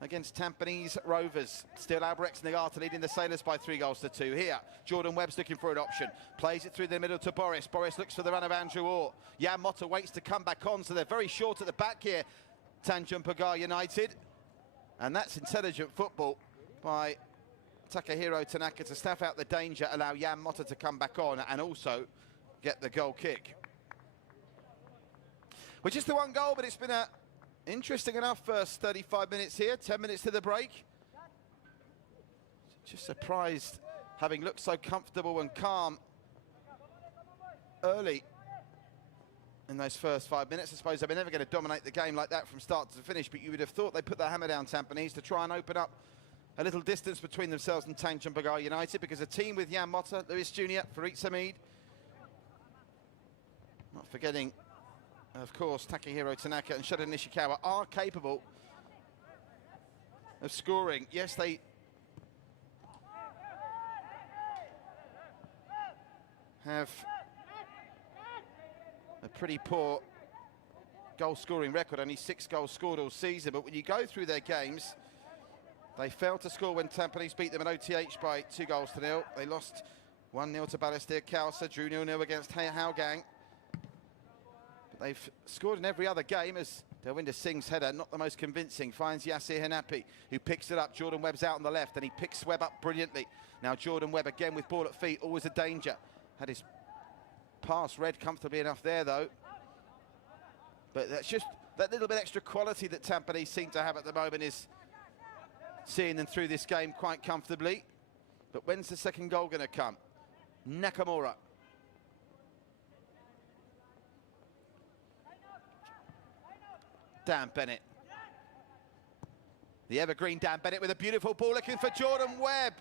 against Tampines Rovers? Still Albrecht Nagata leading the Sailors by 3-2. Here, Jordan Webb's looking for an option. Plays it through the middle to Boris. Boris looks for the run of Andrew Orr. Jan Motta waits to come back on, so they're very short at the back here, Tanjong Pagar United. And that's intelligent football by Takahiro Tanaka to snuff out the danger, allow Jan Motta to come back on and also get the goal kick. Well, just the 1 goal, but it's been a interesting enough first 35 minutes here, 10 minutes to the break. Just surprised, having looked so comfortable and calm early in those first 5 minutes. I suppose they're never going to dominate the game like that from start to finish, but you would have thought they put their hammer down, Tampines, to try and open up a little distance between themselves and Tanjong Pagar United, because a team with Jan Motta, Lewis Jr., Farid Samid, not forgetting, of course, Takahiro Tanaka and Shodai Nishikawa, are capable of scoring. Yes, they have a pretty poor goal-scoring record, only 6 goals scored all season. But when you go through their games, they failed to score when Tampines beat them at OTH by 2-0. They lost 1-0 to Balestier Khalsa, drew 0-0 against Hougang. But they've scored in every other game, as Delwinder Singh's header, not the most convincing, finds Yasir Hanapi, who picks it up. Jordan Webb's out on the left, and he picks Webb up brilliantly. Now Jordan Webb again with ball at feet, always a danger. Had his pass read comfortably enough there, though. But that's just that little bit extra quality that Tampines seem to have at the moment is seeing them through this game quite comfortably. But when's the second goal going to come? Nakamura. Dan Bennett. The evergreen Dan Bennett with a beautiful ball looking for Jordan Webb.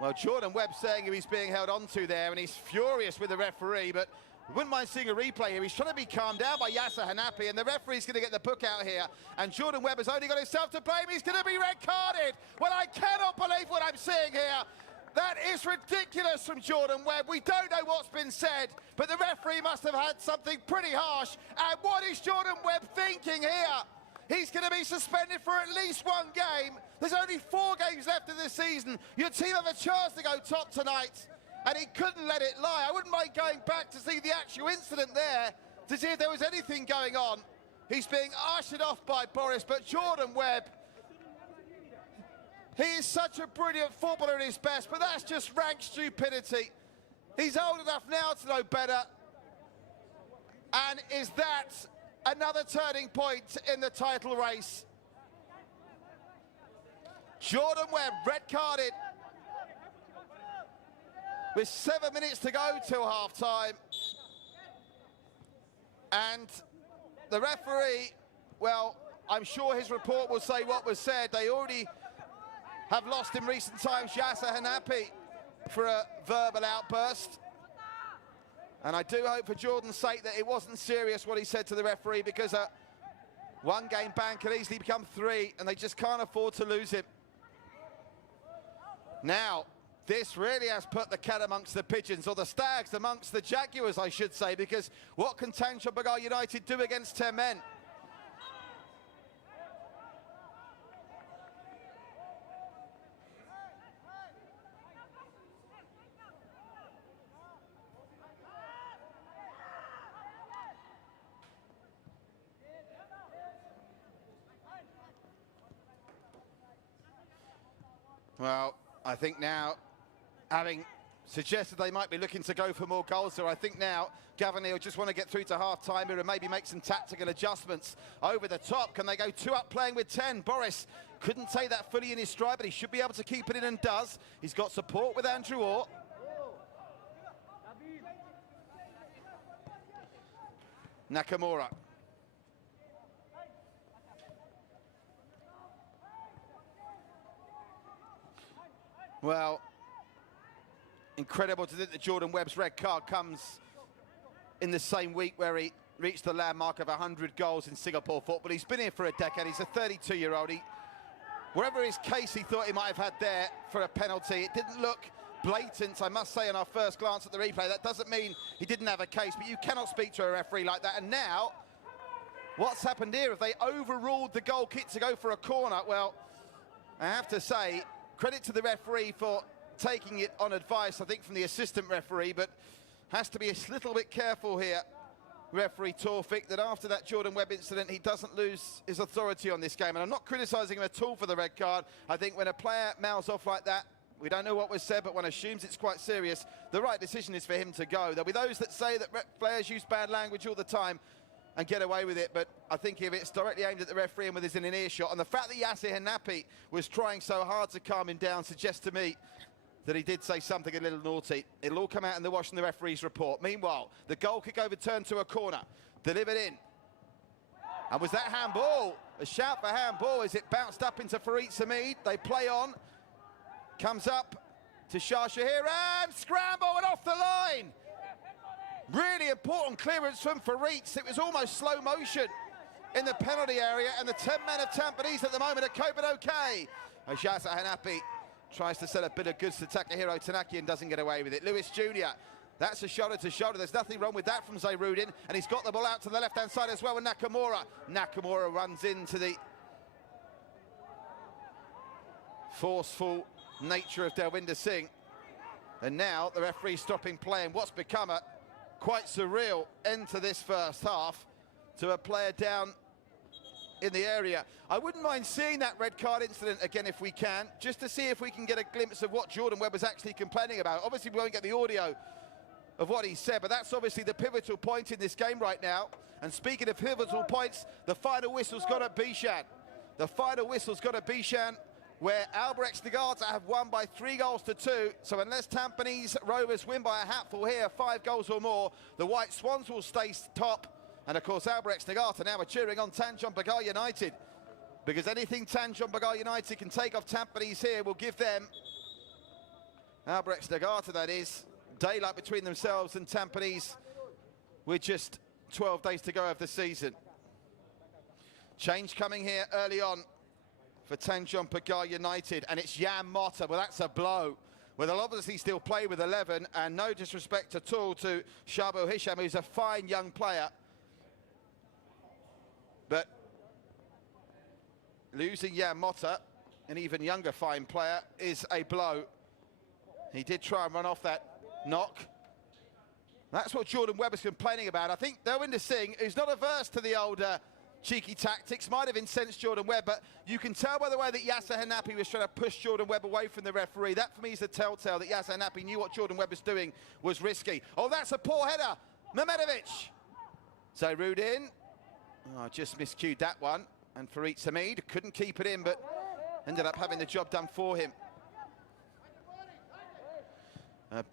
Well, Jordan Webb saying he's being held on to there, and he's furious with the referee, but wouldn't mind seeing a replay here. He's trying to be calmed down by Yasser Hanapi, and the referee's going to get the book out here. And Jordan Webb has only got himself to blame. He's going to be red-carded. Well, I cannot believe what I'm seeing here. That is ridiculous from Jordan Webb. We don't know what's been said, but the referee must have had something pretty harsh. And what is Jordan Webb thinking here? He's going to be suspended for at least 1 game. There's only 4 games left of this season. Your team have a chance to go top tonight, and he couldn't let it lie. I wouldn't mind going back to see the actual incident there, to see if there was anything going on. He's being ushered off by Boris, but Jordan Webb, he is such a brilliant footballer at his best, but that's just rank stupidity. He's old enough now to know better. And is that another turning point in the title race? Jordan Webb, red-carded, with 7 minutes to go till half-time. And the referee, well, I'm sure his report will say what was said. They already have lost in recent times Yasser Hanapi for a verbal outburst. And I do hope for Jordan's sake that it wasn't serious what he said to the referee, because a 1-game ban can easily become 3, and they just can't afford to lose him. Now, this really has put the cat amongst the pigeons, or the stags amongst the jaguars, I should say, because what can Tanjong Pagar United do against 10 men? Well, I think now, having suggested they might be looking to go for more goals, so I think now Gavin will just want to get through to half-time here and maybe make some tactical adjustments over the top. Can they go 2 up playing with 10? Boris couldn't take that fully in his stride, but he should be able to keep it in, and does. He's got support with Andrew Orr. Nakamura. Well, incredible to think that Jordan Webb's red card comes in the same week where he reached the landmark of 100 goals in Singapore football. He's been here for a decade. He's a 32-year-old. Wherever his case he thought he might have had there for a penalty, it didn't look blatant, I must say, on our first glance at the replay. That doesn't mean he didn't have a case, but you cannot speak to a referee like that. And now, what's happened here? If they overruled the goal kick to go for a corner, well, I have to say, credit to the referee for taking it on advice, I think, from the assistant referee, but has to be a little bit careful here, referee Torfik, that after that Jordan Webb incident, he doesn't lose his authority on this game. And I'm not criticising him at all for the red card. I think when a player mouths off like that, we don't know what was said, but one assumes it's quite serious. The right decision is for him to go. There'll be those that say that players use bad language all the time and get away with it, but I think if it's directly aimed at the referee and with his in an earshot, and the fact that Yasir Hanapi was trying so hard to calm him down suggests to me that he did say something a little naughty. It'll all come out in the wash in the referee's report. Meanwhile, the goal kick overturned to a corner, delivered in. And was that handball? A shout for handball as it bounced up into Farid Samid. They play on. Comes up to Shah Shahir and scramble and off the line. Really important clearance from Farid. It was almost slow motion in the penalty area, and the 10 men of Tampines at the moment are coping okay. Yasir Hanapi tries to sell a bit of goods to Takahiro Tanaki and doesn't get away with it. Lewis Jr. That's a shoulder to shoulder. There's nothing wrong with that from Zayrudin, and he's got the ball out to the left-hand side as well with Nakamura. Nakamura runs into the forceful nature of Delwinder Singh. And now the referee stopping play in what's become a quite surreal end to this first half to a player down in the area. I wouldn't mind seeing that red card incident again if we can, just to see if we can get a glimpse of what Jordan Webb was actually complaining about. Obviously, we won't get the audio of what he said, but that's obviously the pivotal point in this game right now. And speaking of pivotal points, the final whistle's got at Bishan. The final whistle's got at Bishan, where Albrechts Nagata have won by 3-2. So unless Tampines Rovers win by a hatful here, 5 goals or more, the White Swans will stay top. And of course, Albrechts Nagata now are cheering on Tanjong Pagar United, because anything Tanjong Pagar United can take off Tampines here will give them, Albrechts Nagata that is, daylight between themselves and Tampines with just 12 days to go of the season. Change coming here early on for Tanjong Pagar United, and it's Jan Motta. Well, that's a blow. Well, they'll obviously still play with 11, and no disrespect at all to Shabo Hisham, who's a fine young player. But losing Jan Motta, an even younger fine player, is a blow. He did try and run off that knock. That's what Jordan Webb is complaining about. I think Delwinder Singh, who's not averse to the old cheeky tactics, might have incensed Jordan Webb, but you can tell by the way that Yasser Hanapi was trying to push Jordan Webb away from the referee. That, for me, is the telltale that Yasser Hanapi knew what Jordan Webb was doing was risky. Oh, that's a poor header. Mehmedovic. Zayrudin. Oh, just miscued that one. And Farid Samid couldn't keep it in, but ended up having the job done for him.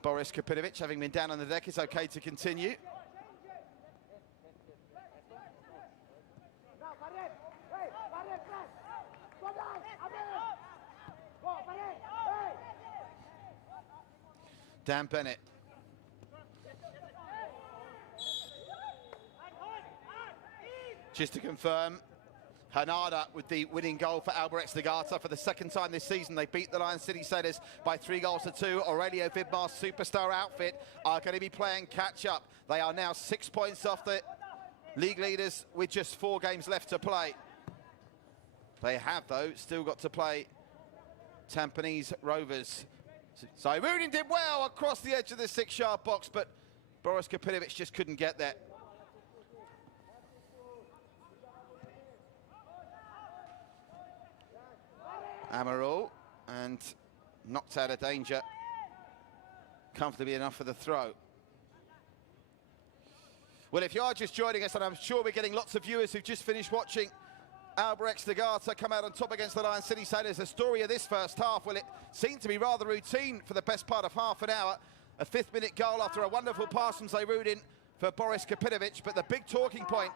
Boris Kapinovic, having been down on the deck, is okay to continue. Dan Bennett. Just to confirm, Hanada with the winning goal for Albrechts Nagata for the second time this season. They beat the Lion City Sailors by 3-2. Aurelio Vidmar's superstar outfit are going to be playing catch-up. They are now 6 points off the league leaders with just 4 games left to play. They have, though, still got to play Tampines Rovers. So Rudin did well across the edge of the 6-yard box, but Boris Kapinovic just couldn't get there. Amaral, and knocked out of danger. Comfortably enough for the throw. Well, if you are just joining us, and I'm sure we're getting lots of viewers who've just finished watching Albrechts Nagata come out on top against the Lion City Sailors. The story of this first half, well, it seemed to be rather routine for the best part of half an hour. A 5th-minute goal after a wonderful pass from Zayrudin for Boris Kapinovic. But the big talking point,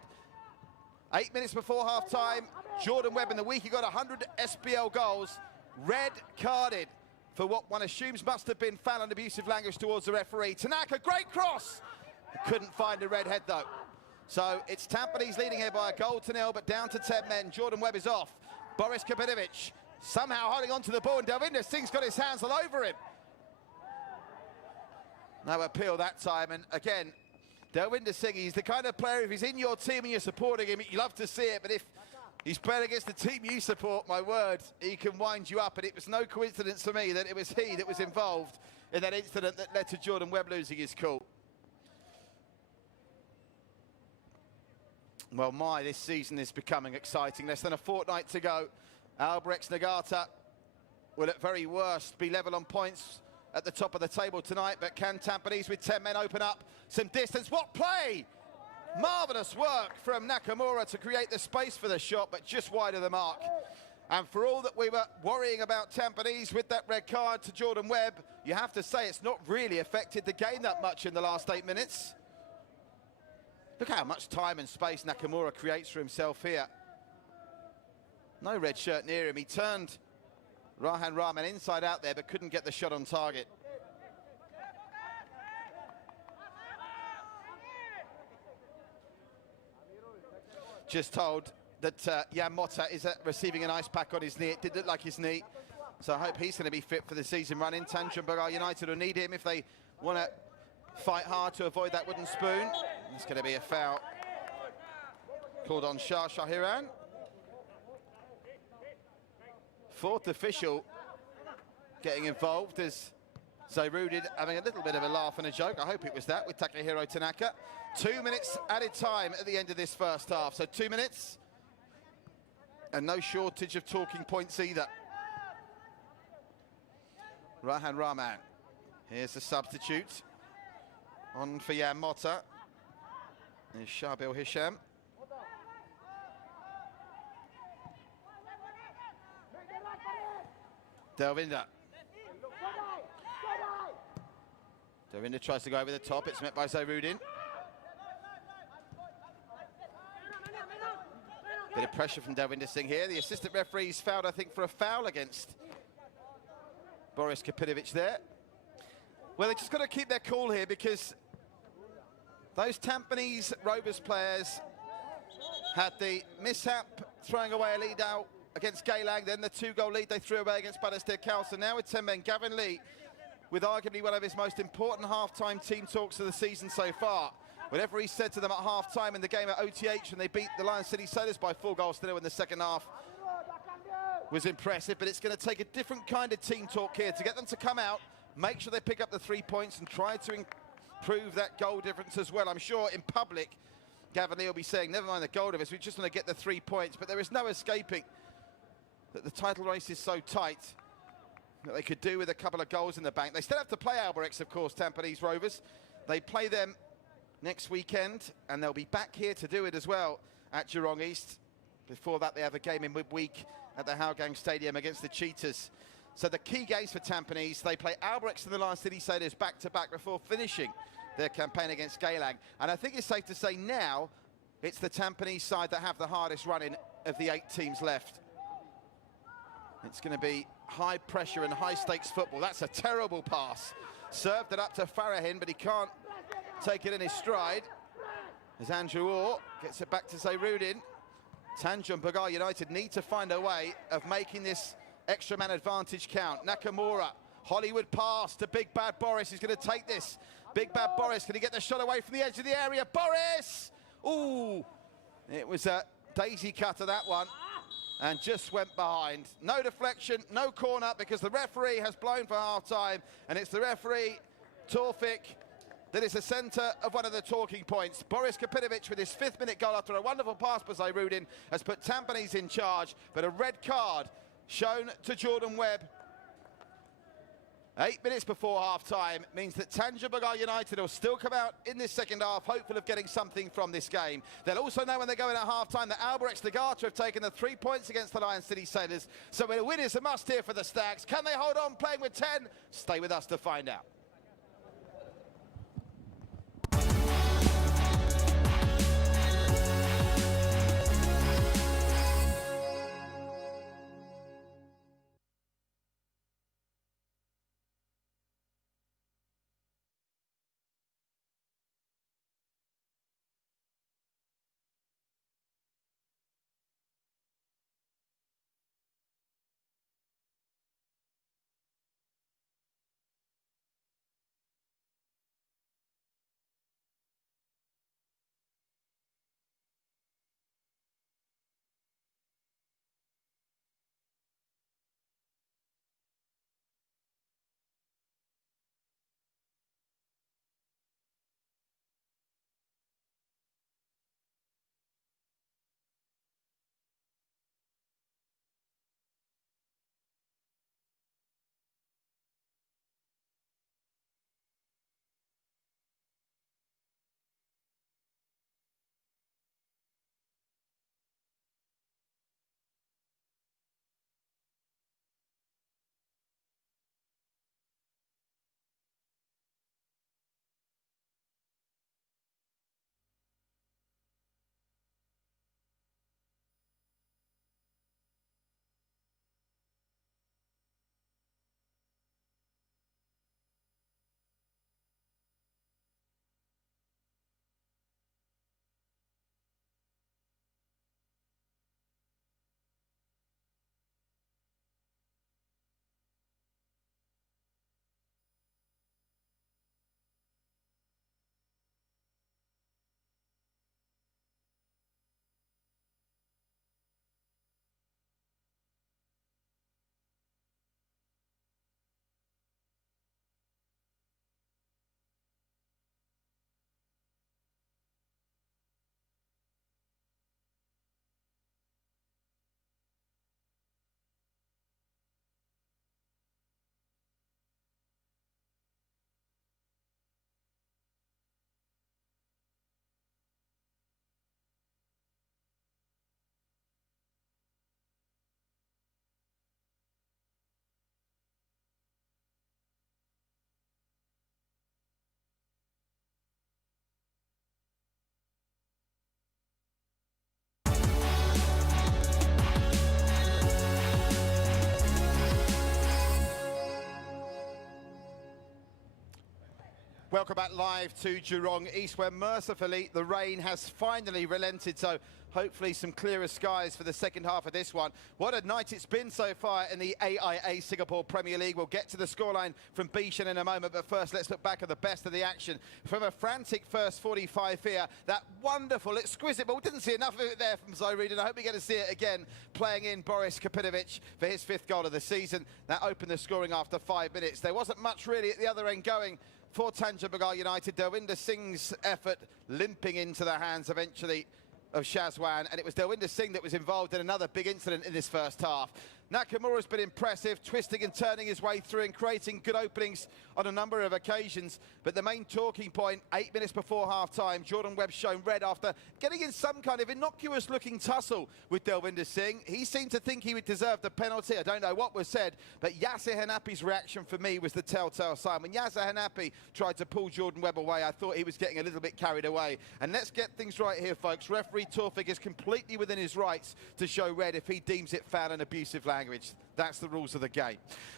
8 minutes before half-time, Jordan Webb in the week, he got 100 SPL goals, red-carded for what one assumes must have been foul and abusive language towards the referee. Tanaka, great cross! Couldn't find a red head, though. So it's Tampines leading here by 1-0, but down to 10 men. Jordan Webb is off. Boris Kapinovic somehow holding on to the ball, and Delwinder Singh's got his hands all over him. No appeal that time, and again, Delwinder Singh, he's the kind of player, if he's in your team and you're supporting him, you love to see it, but if he's playing against the team you support, my word, he can wind you up, and it was no coincidence for me that it was he that was involved in that incident that led to Jordan Webb losing his cool. Well, this season is becoming exciting. Less than a fortnight to go. Albrechts Nagata will at very worst be level on points at the top of the table tonight, but can Tampines with 10 men open up some distance? What play! Marvellous work from Nakamura to create the space for the shot, but just wide of the mark. And for all that we were worrying about Tampines with that red card to Jordan Webb, you have to say it's not really affected the game that much in the last 8 minutes. Look how much time and space Nakamura creates for himself here. No red shirt near him. He turned Rahan Rahman inside out there, but couldn't get the shot on target. Just told that Jan Motta is receiving an ice pack on his knee. It did look like his knee. So I hope he's going to be fit for the season run in. Tanjong Pagar United will need him if they want to fight hard to avoid that wooden spoon. It's going to be a foul called on Shah Shahiran. Fourth official getting involved as Zairudin having a little bit of a laugh and a joke. I hope it was that with Takahiro Tanaka. 2 minutes added time at the end of this first half. So 2 minutes and no shortage of talking points either. Rahan Rahman. Here's the substitute. On for Jan Motta is Shabil Hisham. Delvinder. Delvinder tries to go over the top. It's met by Zairudin. Bit of pressure from Delvinder Singh here. The assistant referee's fouled, I think, for a foul against Boris Kapinovic there. Well, they just got to keep their cool here because those Tampines Rovers players had the mishap throwing away a lead out against Geylang, then the 2-goal lead they threw away against Balestier Calce. Now with 10 men, Gavin Lee, with arguably one of his most important half-time team talks of the season so far. Whatever he said to them at half-time in the game at OTH when they beat the Lion City Sailors by 4-0 in the second half was impressive, but it's going to take a different kind of team talk here to get them to come out, make sure they pick up the 3 points and try to improve that goal difference as well. I'm sure in public, Gavin Lee will be saying, never mind the goal difference, we just want to get the 3 points, but there is no escaping that the title race is so tight that they could do with a couple of goals in the bank. They still have to play Albirex, of course, Tampines Rovers. They play them next weekend, and they'll be back here to do it as well at Jurong East. Before that, they have a game in midweek at the Hougang Stadium against the Cheetahs. So the key games for Tampines, they play Albirex and the Lion City Sailors back-to-back before finishing their campaign against Geylang. And I think it's safe to say now it's the Tampines side that have the hardest running of the 8 teams left. It's going to be high pressure and high stakes football. That's a terrible pass. Served it up to Farahin, but he can't take it in his stride. As Andrew Orr gets it back to Zairudin. Tanjong Pagar United need to find a way of making this extra man advantage count. Nakamura, Hollywood pass to Big Bad Boris. He's going to take this. Big Bad Boris, can he get the shot away from the edge of the area? Boris! Ooh, it was a daisy cutter, that one, and just went behind. No deflection, no corner, because the referee has blown for half-time, and it's the referee, Torfik, that is the centre of one of the talking points. Boris Kapinovic with his 5th minute goal after a wonderful pass by Zairudin has put Tampines in charge, but a red card shown to Jordan Webb 8 minutes before half-time means that Tanjong Pagar United will still come out in this second half, hopeful of getting something from this game. They'll also know when they go in at half-time that Albirex Nagata have taken the 3 points against the Lion City Sailors, so a win is a must here for the Stags. Can they hold on playing with 10? Stay with us to find out. Welcome back live to Jurong East, where mercifully the rain has finally relented, so hopefully some clearer skies for the second half of this one. What a night it's been so far in the AIA Singapore Premier League. We'll get to the scoreline from Bishan in a moment, but first let's look back at the best of the action. From a frantic first 45 here, that wonderful, exquisite, but we didn't see enough of it there from Zoe, and I hope we get to see it again, playing in Boris Kapitovic for his 5th goal of the season. That opened the scoring after 5 minutes. There wasn't much really at the other end going for Tanjong Pagar United. Delwinder Singh's effort limping into the hands eventually of Shazwan, and it was Delwinder Singh that was involved in another big incident in this first half. Nakamura's been impressive, twisting and turning his way through and creating good openings on a number of occasions. But the main talking point, 8 minutes before half-time, Jordan Webb shown red after getting in some kind of innocuous-looking tussle with Delwinder Singh. He seemed to think he would deserve the penalty. I don't know what was said, but Yasser Hanapi's reaction for me was the telltale sign. When Yasser Hanapi tried to pull Jordan Webb away, I thought he was getting a little bit carried away. And let's get things right here, folks. Referee Taufik is completely within his rights to show red if he deems it foul and abusive language. That's the rules of the game.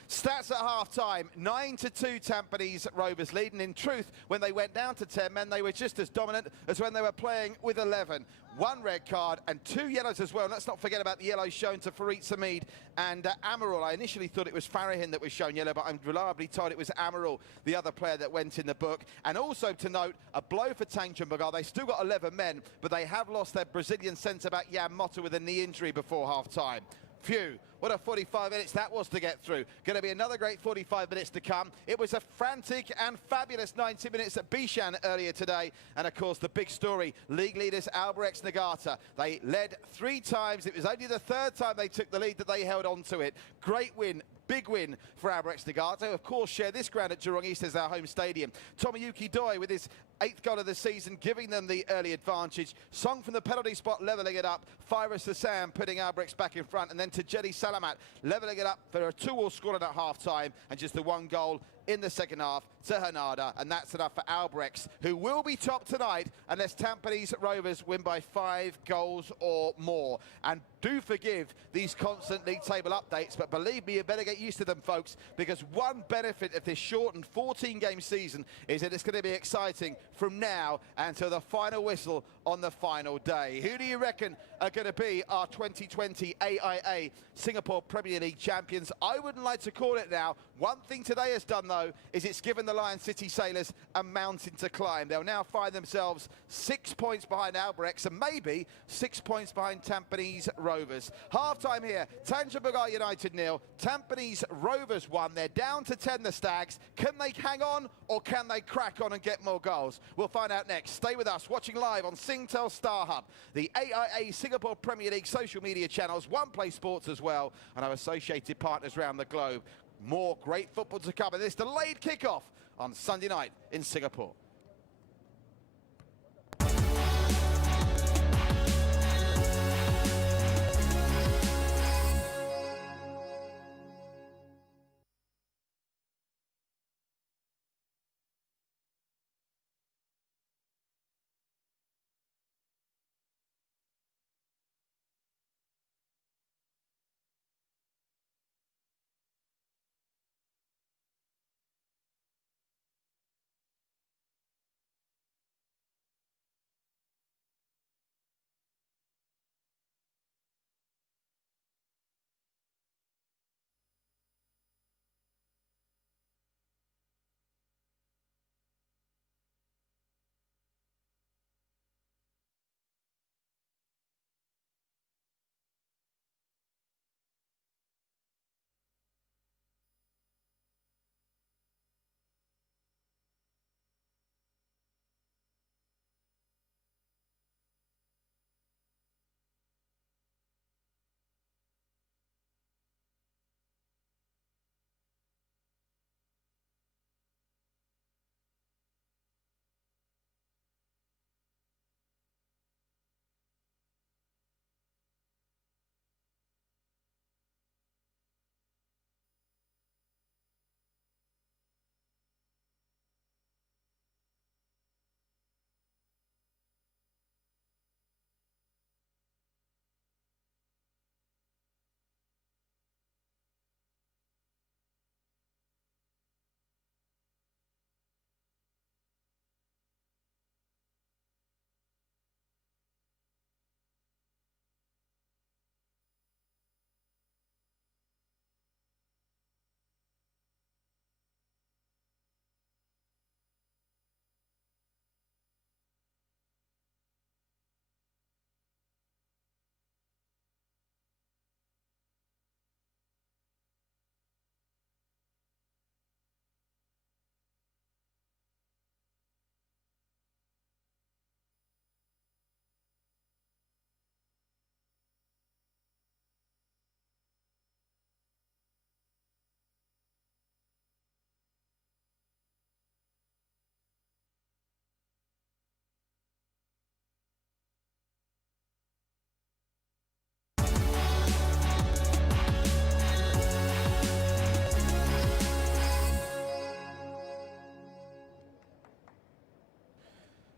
Stats at half-time, 9-2 Tampines Rovers leading. In truth, when they went down to 10 men, they were just as dominant as when they were playing with 11. 1 red card and 2 yellows as well. Let's not forget about the yellows shown to Farid Samid and Amarul. I initially thought it was Farahin that was shown yellow, but I'm reliably told it was Amarul, the other player that went in the book. And also to note, a blow for Tanjong Pagar. They still got 11 men, but they have lost their Brazilian centre-back Jan Mota with a knee injury before half-time. Phew, what a 45 minutes that was to get through. Going to be another great 45 minutes to come. It was a frantic and fabulous 90 minutes at Bishan earlier today. And of course, the big story, league leaders Albirex Niigata. They led 3 times. It was only the 3rd time they took the lead that they held on to it. Great win. Big win for Albirex Niigata, who of course share this ground at Jurong East as our home stadium. Tomoyuki Doi with his 8th goal of the season, giving them the early advantage. Song from the penalty spot, levelling it up. Fairuz Hassan putting Albirex back in front, and then Tajedi Salamat levelling it up for a 2-all scoreline at half-time, and just the 1 goal in the second half to Hanada, and that's enough for Albirex, who will be top tonight unless Tampines Rovers win by 5 goals or more. And do forgive these constant league table updates, but believe me, you better get used to them, folks, because one benefit of this shortened 14-game season is that it's going to be exciting from now until the final whistle on the final day. Who do you reckon are going to be our 2020 AIA Singapore Premier League champions? I wouldn't like to call it now. One thing today has done, though, is it's given the Lion City Sailors a mountain to climb. They'll now find themselves 6 points behind Albirex and maybe 6 points behind Tampines Rovers. Half-time here, Tanjong Pagar United 0, Tampines Rovers 1. They're down to 10, the Stags. Can they hang on or can they crack on and get more goals? We'll find out next. Stay with us, watching live on Singtel Star Hub, the AIA Singapore Premier League social media channels, OnePlay Sports as well, and our associated partners around the globe. More great football to come, and this delayed kickoff on Sunday night in Singapore.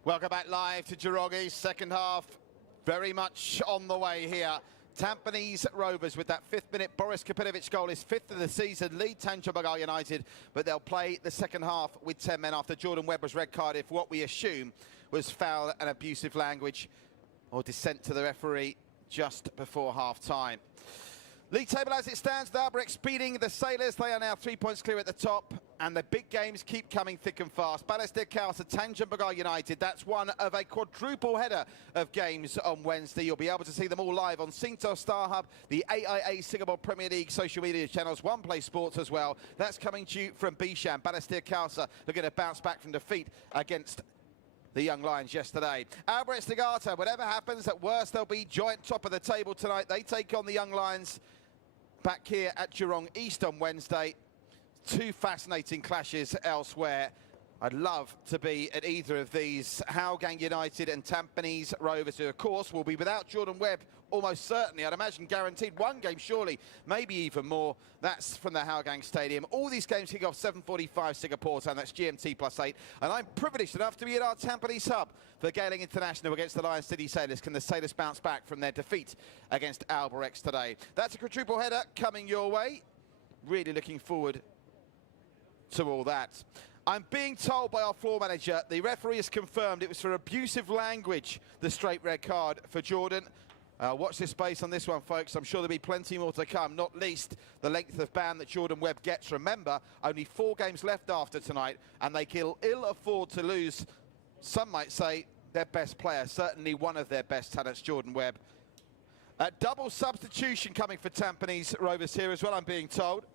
Welcome back live to Jurong East. Second half very much on the way here. Tampines Rovers with that 5th minute Boris Kapinovic goal, his 5th of the season, lead Tanjong Pagar United, but they'll play the second half with 10 men after Jordan Webb was red carded for what we assume was foul and abusive language or dissent to the referee just before half-time. League table as it stands, the Albrechts beating the Sailors. They are now 3 points clear at the top, and the big games keep coming thick and fast. Balestier Calcer, Tanjong Pagar United, that's one of a quadruple header of games on Wednesday. You'll be able to see them all live on Singtel Star Hub, the AIA Singapore Premier League social media channels, One Play Sports as well. That's coming to you from Bishan. Balestier Calcer looking to bounce back from defeat against the Young Lions yesterday. Albrechts Negata, whatever happens, at worst they'll be joint top of the table tonight. They take on the Young Lions back here at Jurong East on Wednesday. Two fascinating clashes elsewhere. I'd love to be at either of these. Hougang United and Tampines Rovers, who of course will be without Jordan Webb almost certainly. I'd imagine guaranteed one game surely, maybe even more. That's from the Hougang Stadium. All these games kick off 7:45 Singapore time. That's GMT +8. And I'm privileged enough to be at our Tampines hub for Gailing International against the Lion City Sailors. Can the Sailors bounce back from their defeat against Albrechts today? That's a quadruple header coming your way. Really looking forward to all that. I'm being told by our floor manager, the referee has confirmed it was for abusive language, the straight red card for Jordan. Watch this space on this one, folks. I'm sure there'll be plenty more to come, not least the length of ban that Jordan Webb gets. Remember, only 4 games left after tonight, and they can ill afford to lose, some might say, their best player, certainly one of their best talents, Jordan Webb. A double substitution coming for Tampines Rovers here as well, I'm being told.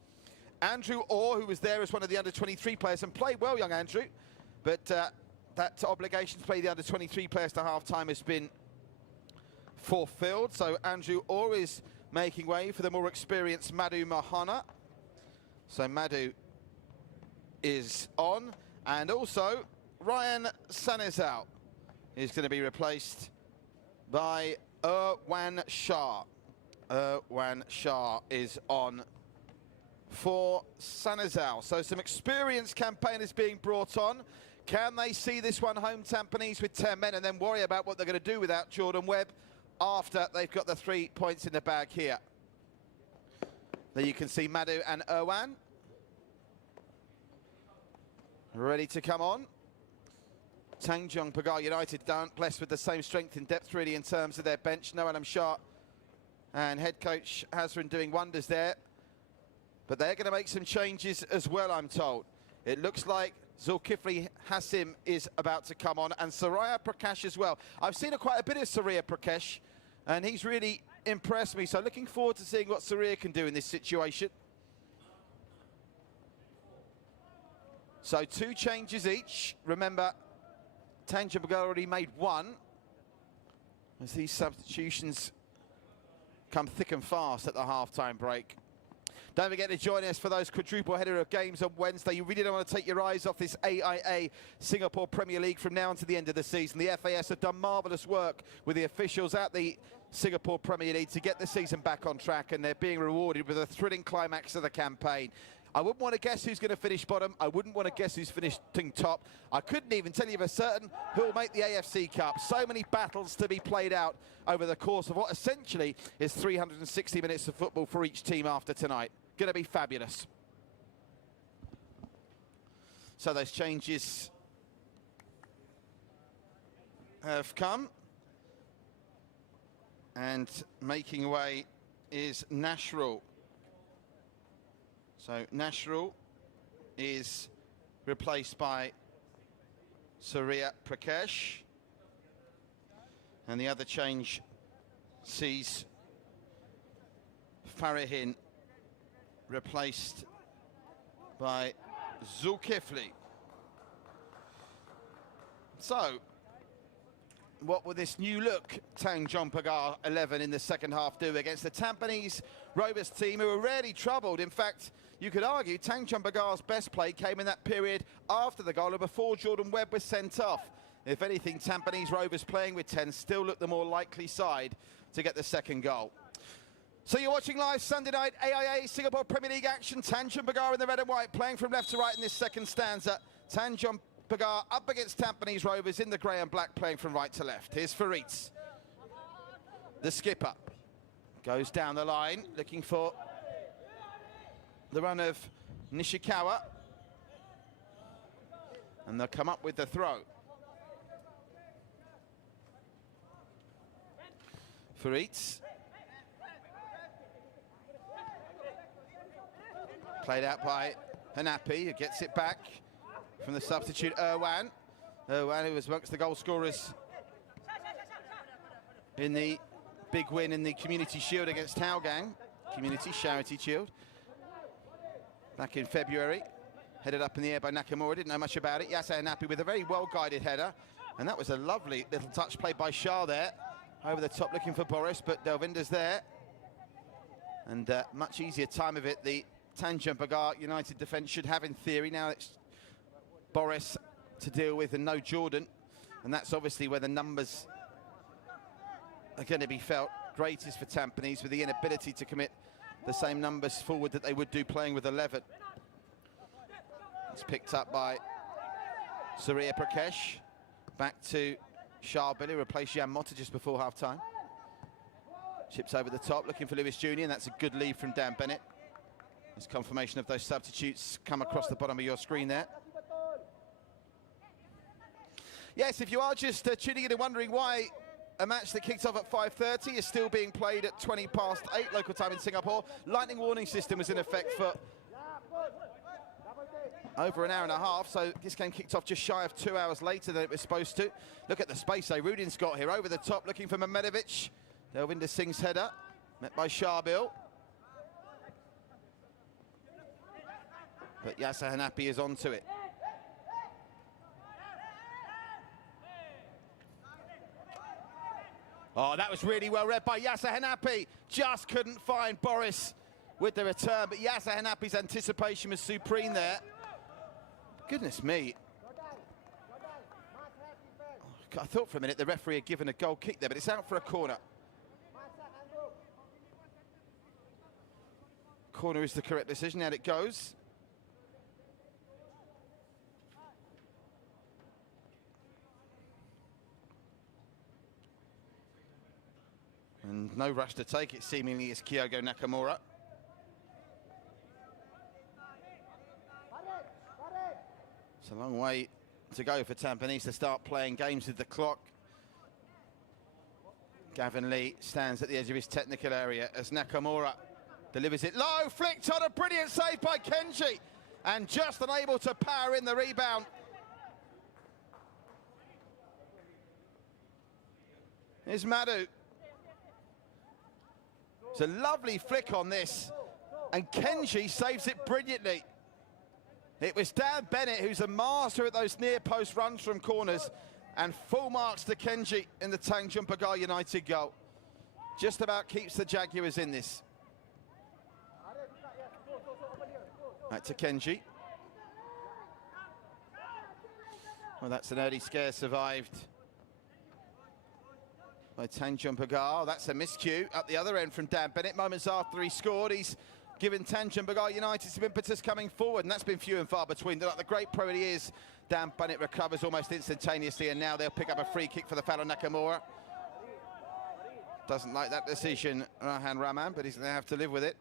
Andrew Orr, who was there as one of the under-23 players and played well, young Andrew, but that obligation to play the under-23 players to half-time has been fulfilled. So Andrew Orr is making way for the more experienced Madhu Mahana. So Madhu is on, and also Ryan Sanizal is going to be replaced by Irwan Shah. Irwan Shah is on for Sanizal. So some experienced campaigners being brought on. Can they see this one home, Tampines, with 10 men and then worry about what they're going to do without Jordan Webb after they've got the 3 points in the bag here? There you can see Madhu and Irwan ready to come on. Tanjong Pagar United aren't blessed with the same strength and depth really in terms of their bench. No Alam Shah and head coach Hazrin doing wonders there. But they're going to make some changes as well, I'm told. It looks like Zulkifli Hassim is about to come on, and Surya Prakash as well. I've seen quite a bit of Surya Prakash, and he's really impressed me. So looking forward to seeing what Surya can do in this situation. So 2 changes each. Remember, Tanjong Pagar already made 1. As these substitutions come thick and fast at the half-time break. Don't forget to join us for those quadruple header of games on Wednesday. You really don't want to take your eyes off this AIA Singapore Premier League from now until the end of the season. The FAS have done marvellous work with the officials at the Singapore Premier League to get the season back on track, and they're being rewarded with a thrilling climax of the campaign. I wouldn't want to guess who's going to finish bottom. I wouldn't want to guess who's finishing top. I couldn't even tell you for certain who will make the AFC Cup. So many battles to be played out over the course of what essentially is 360 minutes of football for each team after tonight. Going to be fabulous. So those changes have come. And making way is Nashrul. So Nashrul is replaced by Surya Prakash. And the other change sees Farihin replaced by Zulkifli. So, what will this new look Tanjong Pagar 11 in the second half do against the Tampines Rovers team, who are rarely troubled? In fact, you could argue Tanjong Pagar's best play came in that period after the goal and before Jordan Webb was sent off. If anything, Tampines Rovers playing with 10 still look the more likely side to get the second goal. So you're watching live Sunday night AIA Singapore Premier League action. Tanjong Pagar in the red and white, playing from left to right in this second stanza. Tanjong Pagar up against Tampines Rovers in the grey and black, playing from right to left. Here's Faritz, the skipper. Goes down the line, looking for the run of Nishikawa. And they'll come up with the throw. Faritz. Played out by Hanapi, who gets it back from the substitute Irwan. Irwan, who was amongst the goal scorers in the big win in the Community Shield against Taogang. Community Charity Shield. Back in February. Headed up in the air by Nakamura, didn't know much about it. Yasser Hanapi with a very well-guided header. And that was a lovely little touch played by Shah there. Over the top looking for Boris, but Delvinder's there. And much easier time of it. The Tanjong Pagar United defence should have in theory. Now it's Boris to deal with and no Jordan. And that's obviously where the numbers are going to be felt greatest for Tampines, with the inability to commit the same numbers forward that they would do playing with 11. It's picked up by Surya Prakesh. Back to Shah Billy, replaced Jan Motta just before half-time. Chips over the top, looking for Lewis Jr., and that's a good lead from Dan Bennett. There's confirmation of those substitutes come across the bottom of your screen there. Yes, if you are just tuning in and wondering why a match that kicked off at 5:30 is still being played at 8:20 local time in Singapore. Lightning warning system was in effect for over an hour and a half, so this game kicked off just shy of 2 hours later than it was supposed to. Look at the space though Rudin's got here, over the top looking for Mehmedovic. Delvinder Singh's header, met by Sharbil. But Yasser Hanapi is onto it. Oh, that was really well read by Yasser Hanapi. Just couldn't find Boris with the return, but Yasser Hanapi's anticipation was supreme there. Goodness me. I thought for a minute the referee had given a goal kick there, but it's out for a corner. Corner is the correct decision, out it goes. And no rush to take it, seemingly, is Kyogo Nakamura. It's a long way to go for Tampines to start playing games with the clock. Gavin Lee stands at the edge of his technical area as Nakamura delivers it low, flicked on, a brilliant save by Kenji, and just unable to power in the rebound. Here's Madhu. It's a lovely flick on this, and Kenji saves it brilliantly. It was Dan Bennett who's a master at those near post runs from corners, and full marks to Kenji in the Tanjong Pagar United goal. Just about keeps the Jaguars in this. Back to Kenji. Well, that's an early scare survived by Tanjong Pagar. That's a miscue up the other end from Dan Bennett. Moments after he scored, he's given Tanjong Pagar United some impetus coming forward, and that's been few and far between. Like the great pro he is, Dan Bennett recovers almost instantaneously, and now they'll pick up a free kick for the foul on Nakamura. Doesn't like that decision, Rahan Rahman, but he's going to have to live with it.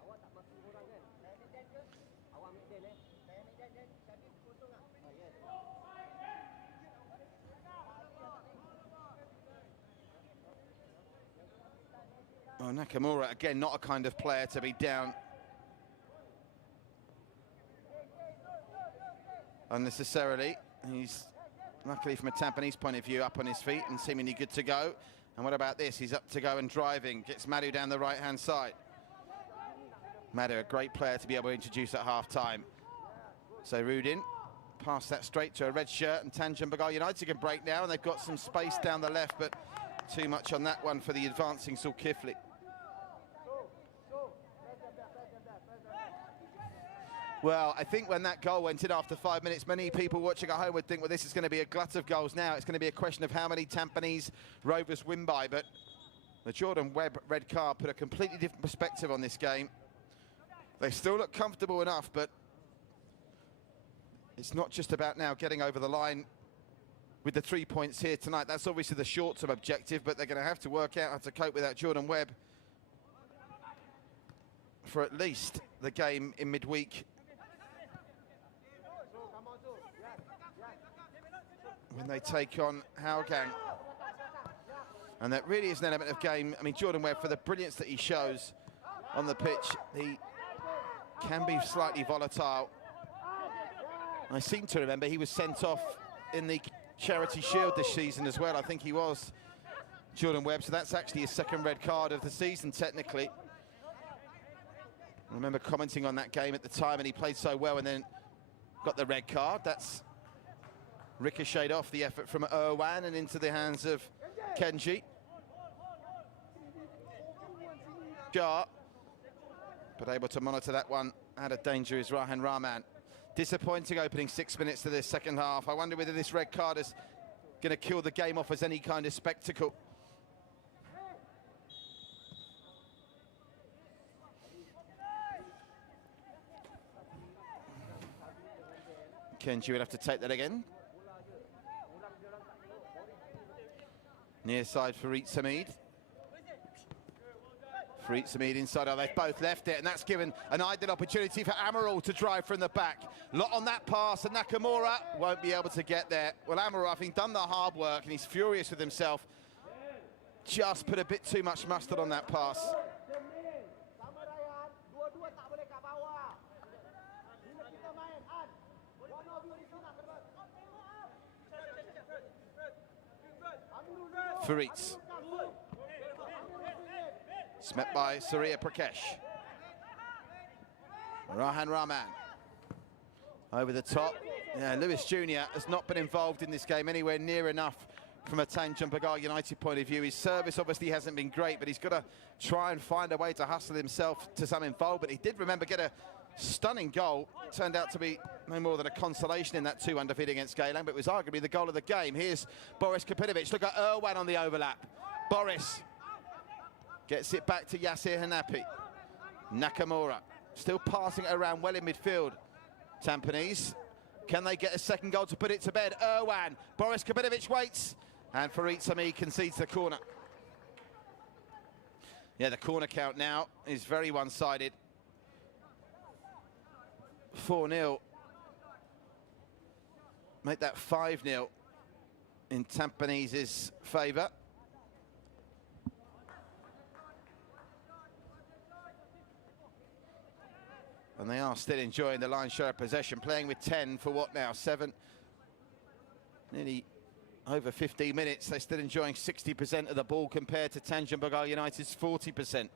Oh, Nakamura, again, not a kind of player to be down unnecessarily. He's, luckily from a Tampines point of view, up on his feet and seemingly good to go. And what about this? He's up to go and driving. Gets Madhu down the right-hand side. Madhu, a great player to be able to introduce at half-time. So Rudin, pass that straight to a red shirt, and Tanjong Pagar United can break now, and they've got some space down the left, but too much on that one for the advancing Zulkifli. Well, I think when that goal went in after 5 minutes, many people watching at home would think, well, this is going to be a glut of goals now. It's going to be a question of how many Tampines Rovers win by. But the Jordan Webb red card put a completely different perspective on this game. They still look comfortable enough, but it's not just about now getting over the line with the 3 points here tonight. That's obviously the short-term objective, but they're going to have to work out how to cope with that Jordan Webb for at least the game in midweek. When they take on Hougang. And that really is an element of game. I mean, Jordan Webb, for the brilliance that he shows on the pitch, he can be slightly volatile. I seem to remember he was sent off in the Charity Shield this season as well. I think he was, Jordan Webb. So that's actually his second red card of the season, technically. I remember commenting on that game at the time, and he played so well and then got the red card. That's ricocheted off the effort from Irwan and into the hands of Kenji. Jar, but able to monitor that one out of danger is Rahan Rahman. Disappointing opening 6 minutes to this second half. I wonder whether this red card is going to kill the game off as any kind of spectacle. Kenji would have to take that again. Near side for Farid Samid. Farid Samid inside. Oh, they've both left it, and that's given an ideal opportunity for Amaral to drive from the back. Lot on that pass, and Nakamura won't be able to get there. Well, Amaral, having done the hard work, and he's furious with himself, just put a bit too much mustard on that pass. Farid. Smet by Surya Prakesh. Rahan Rahman. Over the top. Yeah, Lewis Jr. has not been involved in this game anywhere near enough from a Tanjong Pagar United point of view. His service obviously hasn't been great, but he's got to try and find a way to hustle himself to some involvement. He did, remember, get a stunning goal. It turned out to be no more than a consolation in that 2-1 defeat against Geylang, but it was arguably the goal of the game. Here's Boris Kapinovic. Look at Irwan on the overlap. Boris gets it back to Yasir Hanapi. Nakamura still passing it around well in midfield. Tampines, can they get a second goal to put it to bed? Irwan, Boris Kapinovic waits, and Farid Samid concedes the corner. Yeah, the corner count now is very one-sided. 4-0. Make that 5-0 in Tampanese's favour. And they are still enjoying the lion's share of possession, playing with 10 for what now? 7, nearly over 15 minutes. They're still enjoying 60% of the ball compared to Tanjong Pagar United's 40%.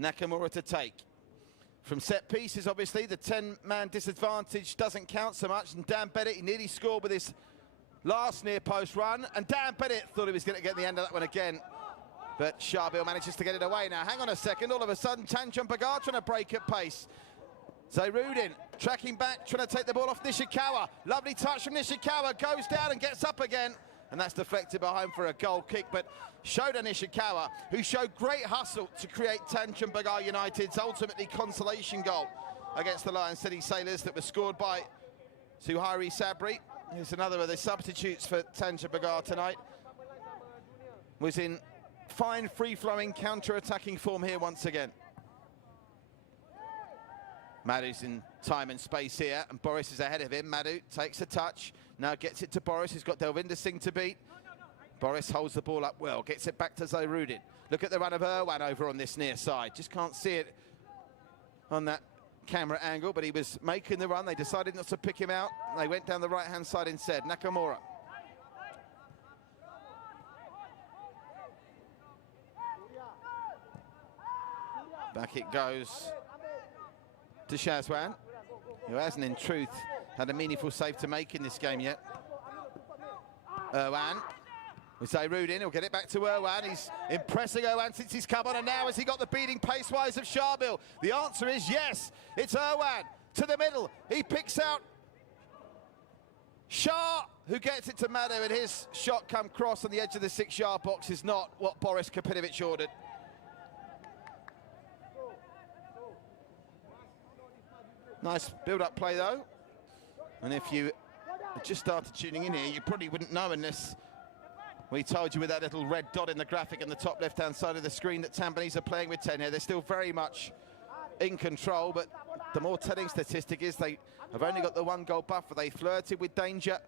Nakamura to take. From set pieces, obviously, the 10-man disadvantage doesn't count so much. And Dan Bennett, he nearly scored with his last near-post run. And Dan Bennett thought he was going to get the end of that one again. But Shabil manages to get it away. Now, hang on a second. All of a sudden, Tanjong Pagar trying to break at pace. Zairudin tracking back, trying to take the ball off Nishikawa. Lovely touch from Nishikawa, goes down and gets up again. And that's deflected behind for a goal kick. But Shoda Nishikawa, who showed great hustle to create Tanjong Pagar United's ultimately consolation goal against the Lion City Sailors that was scored by Suhairi Sabri. Here's another of the substitutes for Tanjong Pagar tonight. Was in fine free-flowing counter-attacking form here once again. Madu's in time and space here, and Boris is ahead of him. Madu takes a touch, now gets it to Boris, who's got Delvinder Singh to beat. Boris holds the ball up well, gets it back to Zairudin. Look at the run of Irwan over on this near side. Just can't see it on that camera angle, but he was making the run. They decided not to pick him out. They went down the right-hand side instead. Nakamura. Back it goes to Shazwan, who hasn't in truth had a meaningful save to make in this game yet. Irwan with Zairudin, he'll get it back to Irwan. He's impressing Irwan since he's come on, and now has he got the beating pace-wise of Shabil? The answer is yes. It's Irwan to the middle. He picks out Shah, who gets it to Madu, and his shot come cross on the edge of the 6-yard box is not what Boris Kapinovic ordered. Nice build-up play, though. And if you just started tuning in here, you probably wouldn't know unless we told you with that little red dot in the graphic on the top left-hand side of the screen that Tampines are playing with 10 here. They're still very much in control, but the more telling statistic is they have only got the 1 goal buffer. They flirted with danger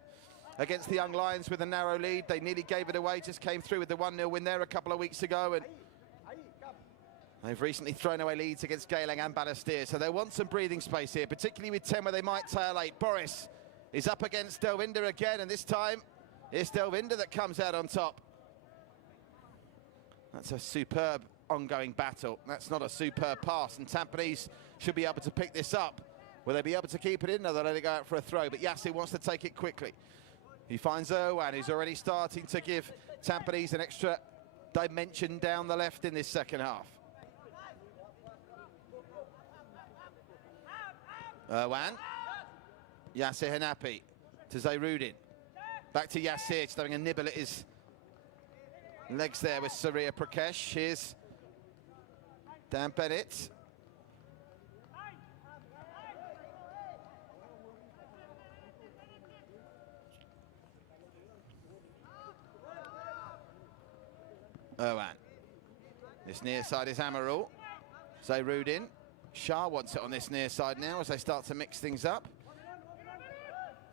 against the Young Lions with a narrow lead. They nearly gave it away, just came through with the 1-0 win there a couple of weeks ago, and they've recently thrown away leads against Geylang and Balestier, so they want some breathing space here, particularly with 10 where they might tail 8. Boris is up against Delvinder again, and this time it's Delvinder that comes out on top. That's a superb ongoing battle. That's not a superb pass, and Tampines should be able to pick this up. Will they be able to keep it in? No, they'll let it go out for a throw, but Yassi wants to take it quickly. He finds Irwan, who's already starting to give Tampines an extra dimension down the left in this second half. Irwan, Yasser Hanapi to Zayrudin. Back to Yasser, just having a nibble at his legs there with Surya Prakesh. Here's Dan Bennett. Irwan. This near side is Amarul. Zayrudin. Shah wants it on this near side now as they start to mix things up.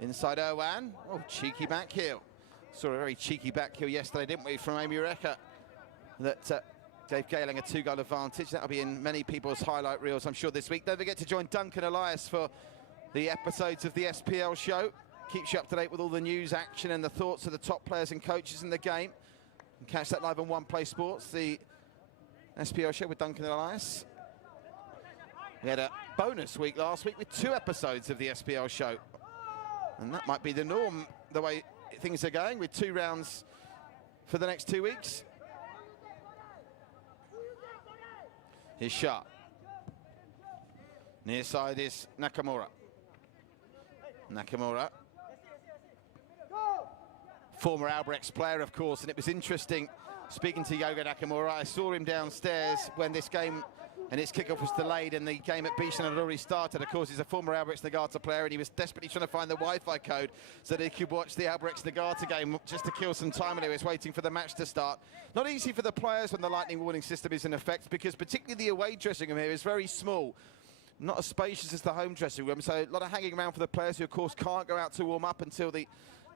Inside Irwan. Oh, cheeky back heel. Saw a very cheeky back heel yesterday, didn't we, from Amy Reka, that gave Geylang a 2-goal advantage. That'll be in many people's highlight reels, I'm sure, this week. Don't forget to join Duncan Elias for the episodes of the SPL show. Keeps you up to date with all the news, action, and the thoughts of the top players and coaches in the game. You can catch that live on One Play Sports, the SPL show with Duncan Elias. We had a bonus week last week with 2 episodes of the SPL show. And that might be the norm, the way things are going, with 2 rounds for the next 2 weeks. Here's Shah. Near side is Nakamura. Nakamura. Former Albrechts player, of course, and it was interesting speaking to Yoga Nakamura. I saw him downstairs when this game and its kickoff was delayed and the game at Bishan had already started. Of course, he's a former Albrechts Nagata player, and he was desperately trying to find the Wi-Fi code so that he could watch the Albrechts Nagata game just to kill some time when he was waiting for the match to start. Not easy for the players when the lightning warning system is in effect, because particularly the away dressing room here is very small. Not as spacious as the home dressing room, so a lot of hanging around for the players who, of course, can't go out to warm up until the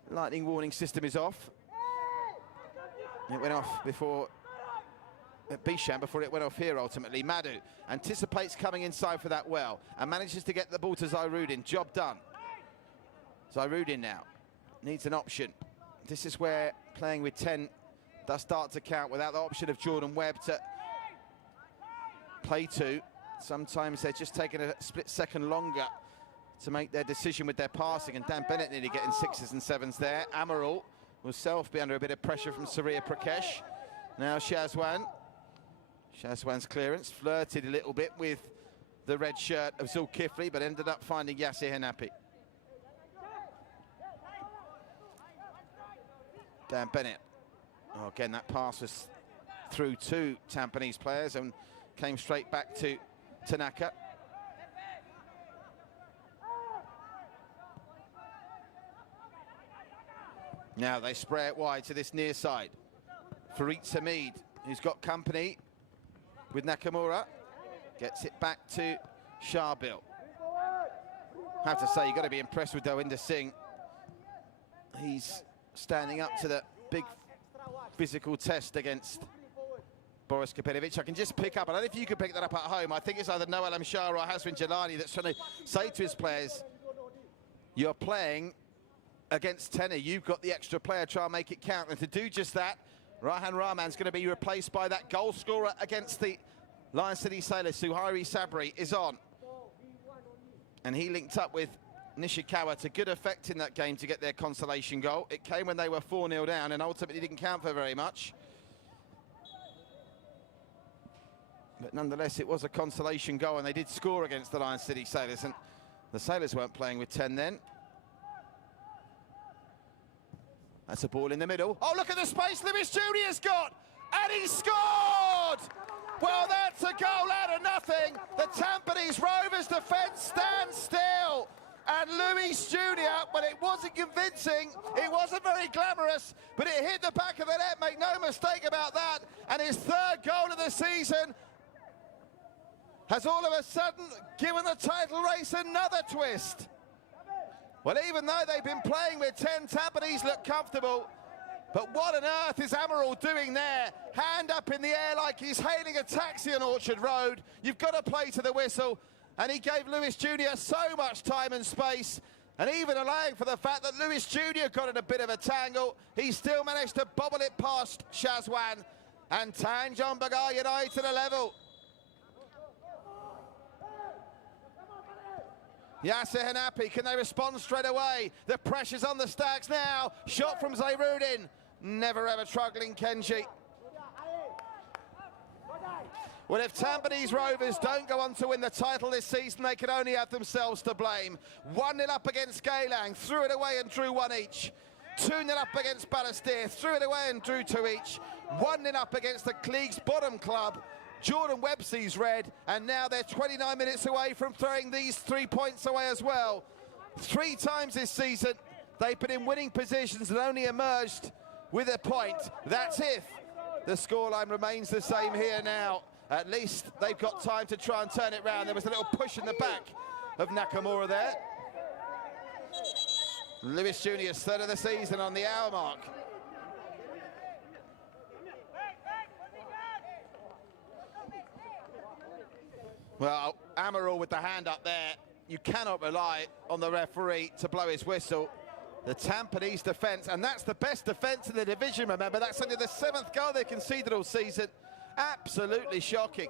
lightning warning system is off. It went off before at Bishan, before it went off here ultimately. Madhu anticipates coming inside for that well and manages to get the ball to Zayrudin. Job done. Zayrudin now needs an option. This is where playing with 10 does start to count without the option of Jordan Webb to play to. Sometimes they're just taking a split second longer to make their decision with their passing, and Dan Bennett nearly getting 6s and 7s there. Amarul will self be under a bit of pressure from Surya Prakesh. Now Shazwan. Shazwan's clearance flirted a little bit with the red shirt of Zulkifli, but ended up finding Yasser Hanapi. Dan Bennett. Oh, again, that pass was through 2 Tampines players and came straight back to Tanaka. Now they spray it wide to this near side. Farid Hamid, who's got company with Nakamura, gets it back to Sharbil. I have to say, you've got to be impressed with Delvinder Singh. He's standing up to the big physical test against Boris Kapinovic. I can just pick up, I don't know if you could pick that up at home. I think it's either Noel Amshar or Hasrin Jalani that's trying to say to his players, you're playing against Tenor, you've got the extra player, try and make it count. And to do just that, Rahan Rahman's going to be replaced by that goal scorer against the Lion City Sailors. Suhairi Sabri is on. And he linked up with Nishikawa to good effect in that game to get their consolation goal. It came when they were 4-0 down and ultimately didn't count for very much. But nonetheless, it was a consolation goal, and they did score against the Lion City Sailors. And the Sailors weren't playing with 10 then. That's a ball in the middle. Oh, look at the space Lewis Jr.'s got! And he scored! Well, that's a goal out of nothing. The Tampines Rovers defence stands still. And Lewis Jr. up. Well, it wasn't convincing. It wasn't very glamorous, but it hit the back of the net. Make no mistake about that. And his third goal of the season has all of a sudden given the title race another twist. Well, even though they've been playing with 10, Tampines look comfortable. But what on earth is Amaral doing there? Hand up in the air like he's hailing a taxi on Orchard Road. You've got to play to the whistle. And he gave Lewis Jr. so much time and space. And even allowing for the fact that Lewis Jr. got in a bit of a tangle, he still managed to bobble it past Shazwan. And Tanjong Pagar United a level. Yasser Hanapi, can they respond straight away? The pressure's on the Stags now. Shot from Zayrudin. Never ever struggling Kenji. Well, if Tampines Rovers don't go on to win the title this season, they can only have themselves to blame. 1-0 up against Geylang, threw it away and drew one each. 2-0 up against Balestier, threw it away and drew two each. 1-0 up against the league's bottom club, Jordan Websey's red, and now they're 29 minutes away from throwing these 3 points away as well. 3 times this season, they've been in winning positions and only emerged with a point. That's if the scoreline remains the same here now. At least they've got time to try and turn it round. There was a little push in the back of Nakamura there. Lewis Jr.'s third of the season on the hour mark. Well, Amaral with the hand up there. You cannot rely on the referee to blow his whistle. The Tampines defence, and that's the best defence in the division, remember. That's only the 7th goal they conceded all season. Absolutely shocking.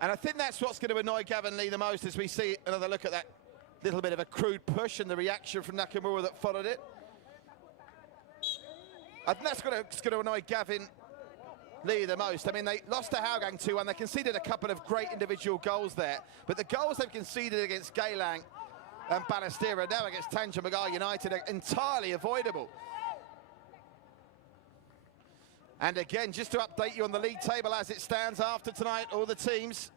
And I think that's what's going to annoy Gavin Lee the most as we see another look at that little bit of a crude push and the reaction from Nakamura that followed it. I think that's going to annoy Gavin Lee the most. I mean, they lost to Hougang 2-1. They conceded a couple of great individual goals there. But the goals they've conceded against Geylang and Balestier now against Tanjong Pagar United are entirely avoidable. And again, just to update you on the league table as it stands after tonight, all the teams.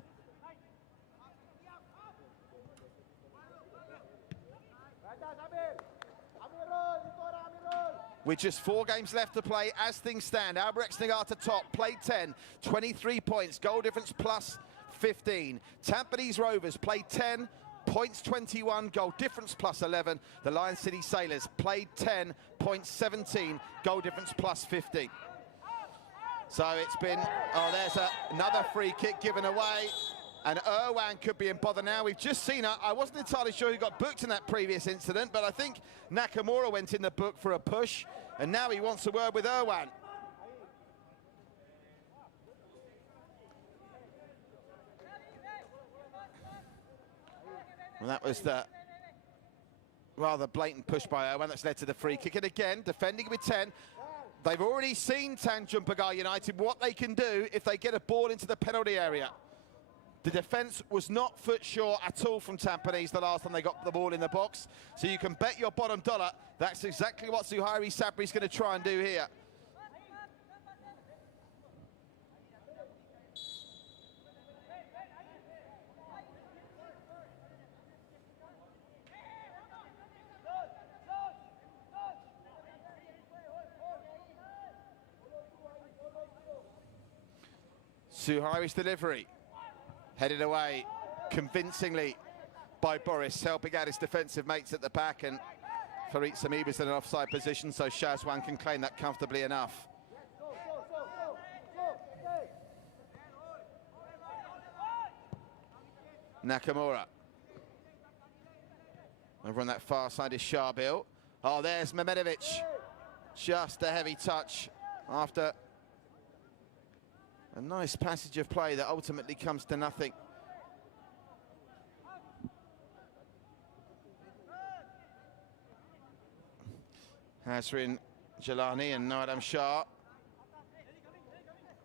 With just 4 games left to play as things stand, Albrecht Nagata top, played 10, 23 points, goal difference plus 15. Tampines Rovers played 10, points 21, goal difference plus 11. The Lion City Sailors played 10, points 17, goal difference plus 15. So it's been, there's another free kick given away. And Irwan could be in bother now. We've just seen, I wasn't entirely sure who got booked in that previous incident, but I think Nakamura went in the book for a push, and now he wants a word with Irwan. And that was the rather blatant push by Irwan that's led to the free kick. And again, defending with 10. They've already seen Tanjong Pagar United, what they can do if they get a ball into the penalty area. The defence was not foot sure at all from Tampines the last time they got the ball in the box. So you can bet your bottom dollar that's exactly what Suhairi Sabri's going to try and do here. Suhairi's delivery. Headed away convincingly by Boris, helping out his defensive mates at the back, and Farid Samiba's in an offside position, so Shazwan can claim that comfortably enough. Nakamura. Over on that far side is Sharbil. Oh, there's Mehmedovic. Just a heavy touch after a nice passage of play that ultimately comes to nothing. Hasrin Jalani and Nadam Shah.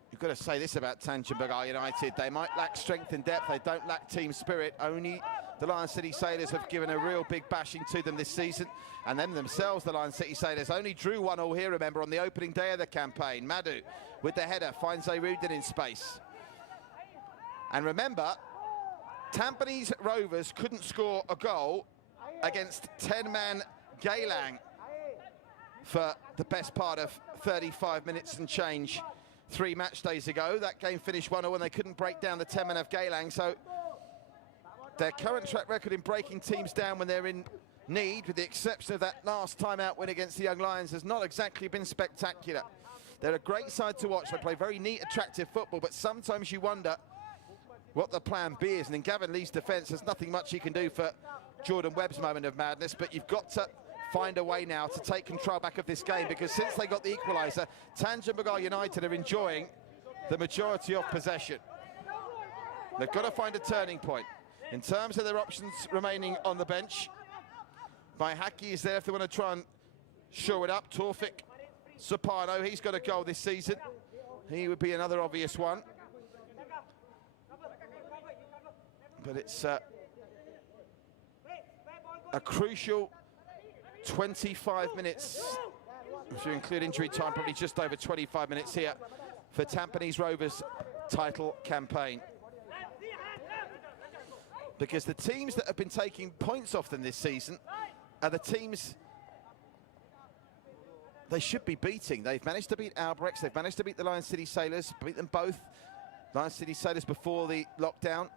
You've got to say this about Tanjong Pagar United. They might lack strength and depth. They don't lack team spirit. Only the Lion City Sailors have given a real big bashing to them this season. And them themselves, the Lion City Sailors, only drew 1-1 here, remember, on the opening day of the campaign. Madhu with the header finds Zayrudin in space. And remember, Tampines Rovers couldn't score a goal against 10-man Geylang for the best part of 35 minutes and change 3 match days ago. That game finished 1-0 and they couldn't break down the 10-man of Geylang. So their current track record in breaking teams down when they're in need, with the exception of that last time-out win against the Young Lions, has not exactly been spectacular. They're a great side to watch. They play very neat, attractive football, but sometimes you wonder what the plan B is. And in Gavin Lee's defence, there's nothing much he can do for Jordan Webb's moment of madness, but you've got to find a way now to take control back of this game, because since they got the equaliser, Tanjong Pagar United are enjoying the majority of possession. They've got to find a turning point. In terms of their options remaining on the bench, Haki is there if they want to try and shore it up. Taufik Supano, he's got a goal this season. He would be another obvious one. But it's a crucial 25 minutes, if you include injury time, probably just over 25 minutes here for Tampines Rovers' title campaign. Because the teams that have been taking points off them this season are the teams they should be beating. They've managed to beat Albrechts, they've managed to beat the Lion City Sailors, beat them both. Lion City Sailors before the lockdown,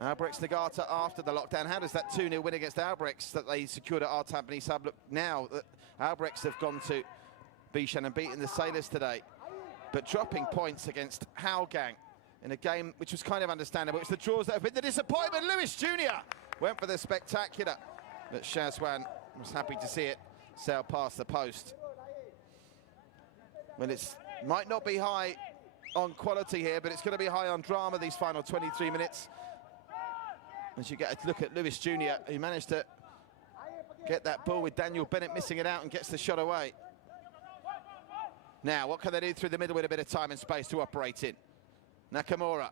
Albrechts Nagata after the lockdown. How does that 2-0 win against Albrechts that they secured at our Tampines Hub look now that Albrechts have gone to Bishan and beaten the Sailors today? But dropping points against Hougang in a game which was kind of understandable. It's the draws that have been the disappointment. Lewis Jr. went for the spectacular, but Shazwan was happy to see it sail past the post. Well, it might not be high on quality here, but it's going to be high on drama these final 23 minutes. As you get a look at Lewis Jr., he managed to get that ball with Daniel Bennett missing it out and gets the shot away. Now, what can they do through the middle with a bit of time and space to operate in? Nakamura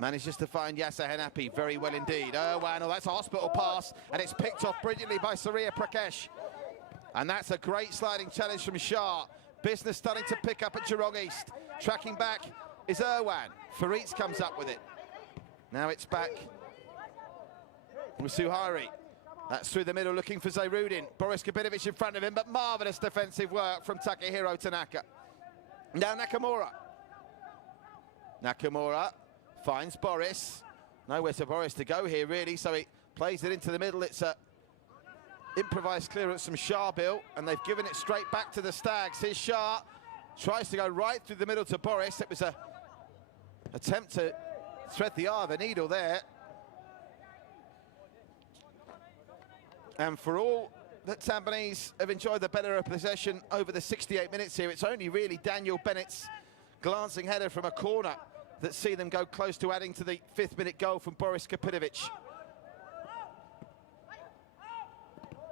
manages to find Yasser Hanapi very well indeed. Irwan, oh, that's a hospital pass, and it's picked off brilliantly by Surya Prakesh. And that's a great sliding challenge from Shah. Business starting to pick up at Jurong East. Tracking back is Irwan. Faritz comes up with it. Now it's back with Suhairi. That's through the middle looking for Zayrudin. Boris Kabinovic in front of him, but marvellous defensive work from Takehiro Tanaka. Now Nakamura. Nakamura finds Boris. Nowhere for Boris to go here, really, so he plays it into the middle. It's a improvised clearance from Sharbil, and they've given it straight back to the Stags. Here's Shah, tries to go right through the middle to Boris. It was a attempt to thread the eye of a needle there. And for all that Tampines have enjoyed the better of possession over the 68 minutes here, it's only really Daniel Bennett's glancing header from a corner that see them go close to adding to the 5th-minute goal from Boris Kapinovic.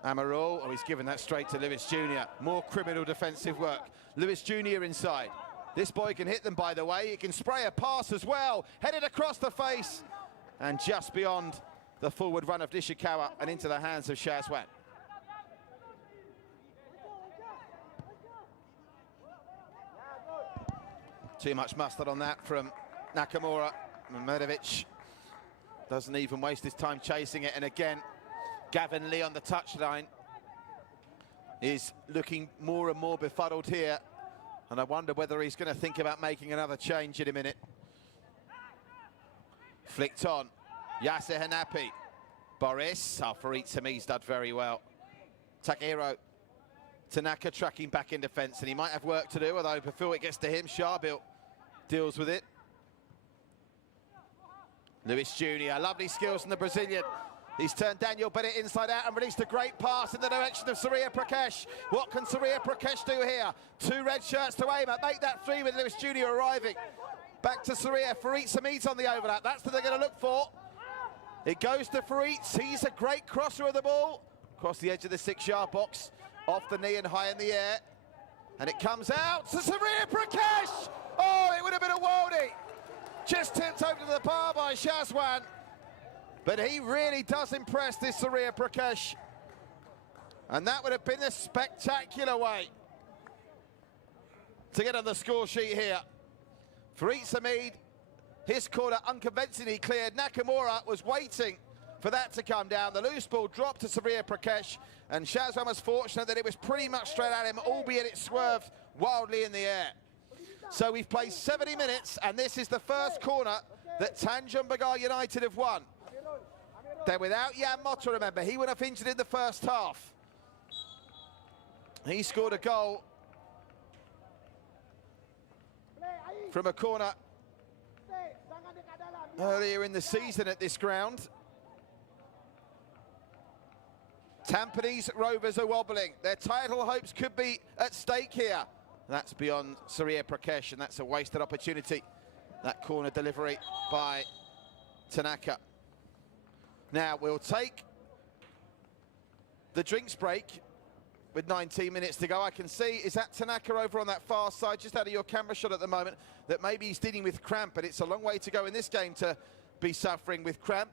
Amarul, oh, he's given that straight to Lewis Jr. More criminal defensive work. Lewis Jr. inside. This boy can hit them, by the way. He can spray a pass as well. Headed across the face and just beyond the forward run of Nishikawa and into the hands of Shazwan. Too much mustard on that from Nakamura. Mehmedovic doesn't even waste his time chasing it. And again, Gavin Lee on the touchline is looking more and more befuddled here. And I wonder whether he's going to think about making another change in a minute. Flicked on. Yasser Hanapi. Boris. Farid Sami's done very well. Takehiro Tanaka tracking back in defence, and he might have work to do, although before it gets to him, Sharbil deals with it. Lewis Jr., lovely skills from the Brazilian. He's turned Daniel Bennett inside out and released a great pass in the direction of Surya Prakesh. What can Surya Prakesh do here? 2 red shirts to aim at. Make that 3 with Lewis Jr. arriving. Back to Surya. Farid Samit on the overlap. That's what they're going to look for. It goes to Farid. He's a great crosser of the ball. Across the edge of the 6-yard box. Off the knee and high in the air. And it comes out to Surya Prakesh. Oh, it would have been a worldie. Just tipped over to the bar by Shazwan. But he really does impress, this Surya Prakesh. And that would have been a spectacular way to get on the score sheet here. Farid Samid his corner unconvincingly cleared. Nakamura was waiting for that to come down. The loose ball dropped to Surya Prakash, and Shazwan was fortunate that it was pretty much straight at him, albeit it swerved wildly in the air. So we've played 70 minutes, and this is the first corner that Tanjong Pagar United have won. They're without Jan Motta, remember. He went off injured in the first half. He scored a goal from a corner earlier in the season at this ground. Tampines Rovers are wobbling. Their title hopes could be at stake here. That's beyond Surya Prakash, and that's a wasted opportunity. That corner delivery by Tanaka. Now we'll take the drinks break with 19 minutes to go. I can see, is that Tanaka over on that far side, just out of your camera shot at the moment, that maybe he's dealing with cramp, but it's a long way to go in this game to be suffering with cramp.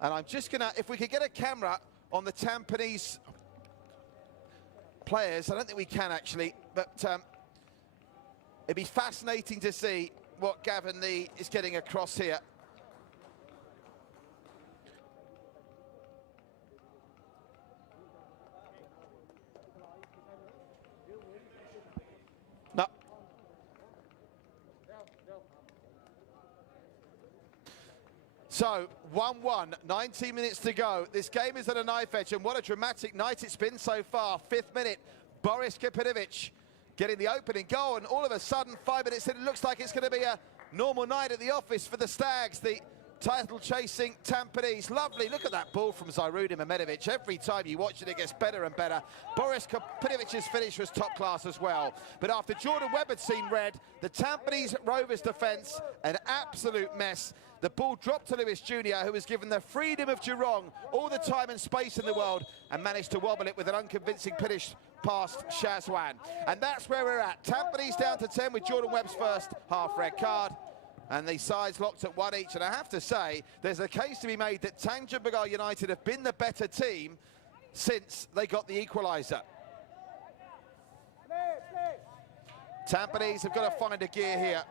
And I'm just gonna, if we could get a camera on the Tampines players, I don't think we can actually, but it'd be fascinating to see what Gavin Lee is getting across here. No. So, 1-1, 19 minutes to go. This game is at a knife edge, and what a dramatic night it's been so far. 5th minute, Boris Kipinovic getting the opening goal, and all of a sudden, 5 minutes in, it looks like it's going to be a normal night at the office for the Stags, the title-chasing Tampines. Lovely, look at that ball from Zairudin Mehmedovic. Every time you watch it, it gets better and better. Boris Kipinovic's finish was top class as well. But after Jordan Webb had seen red, the Tampines Rovers defence, an absolute mess. The ball dropped to Lewis Jr., who was given the freedom of Jurong, all the time and space in the world, and managed to wobble it with an unconvincing finish past Shazwan. And that's where we're at. Tampines down to 10 with Jordan Webb's first half red card. And the sides locked at 1 each. And I have to say, there's a case to be made that Tanjong Pagar United have been the better team since they got the equaliser. Tampines have got to find a gear here.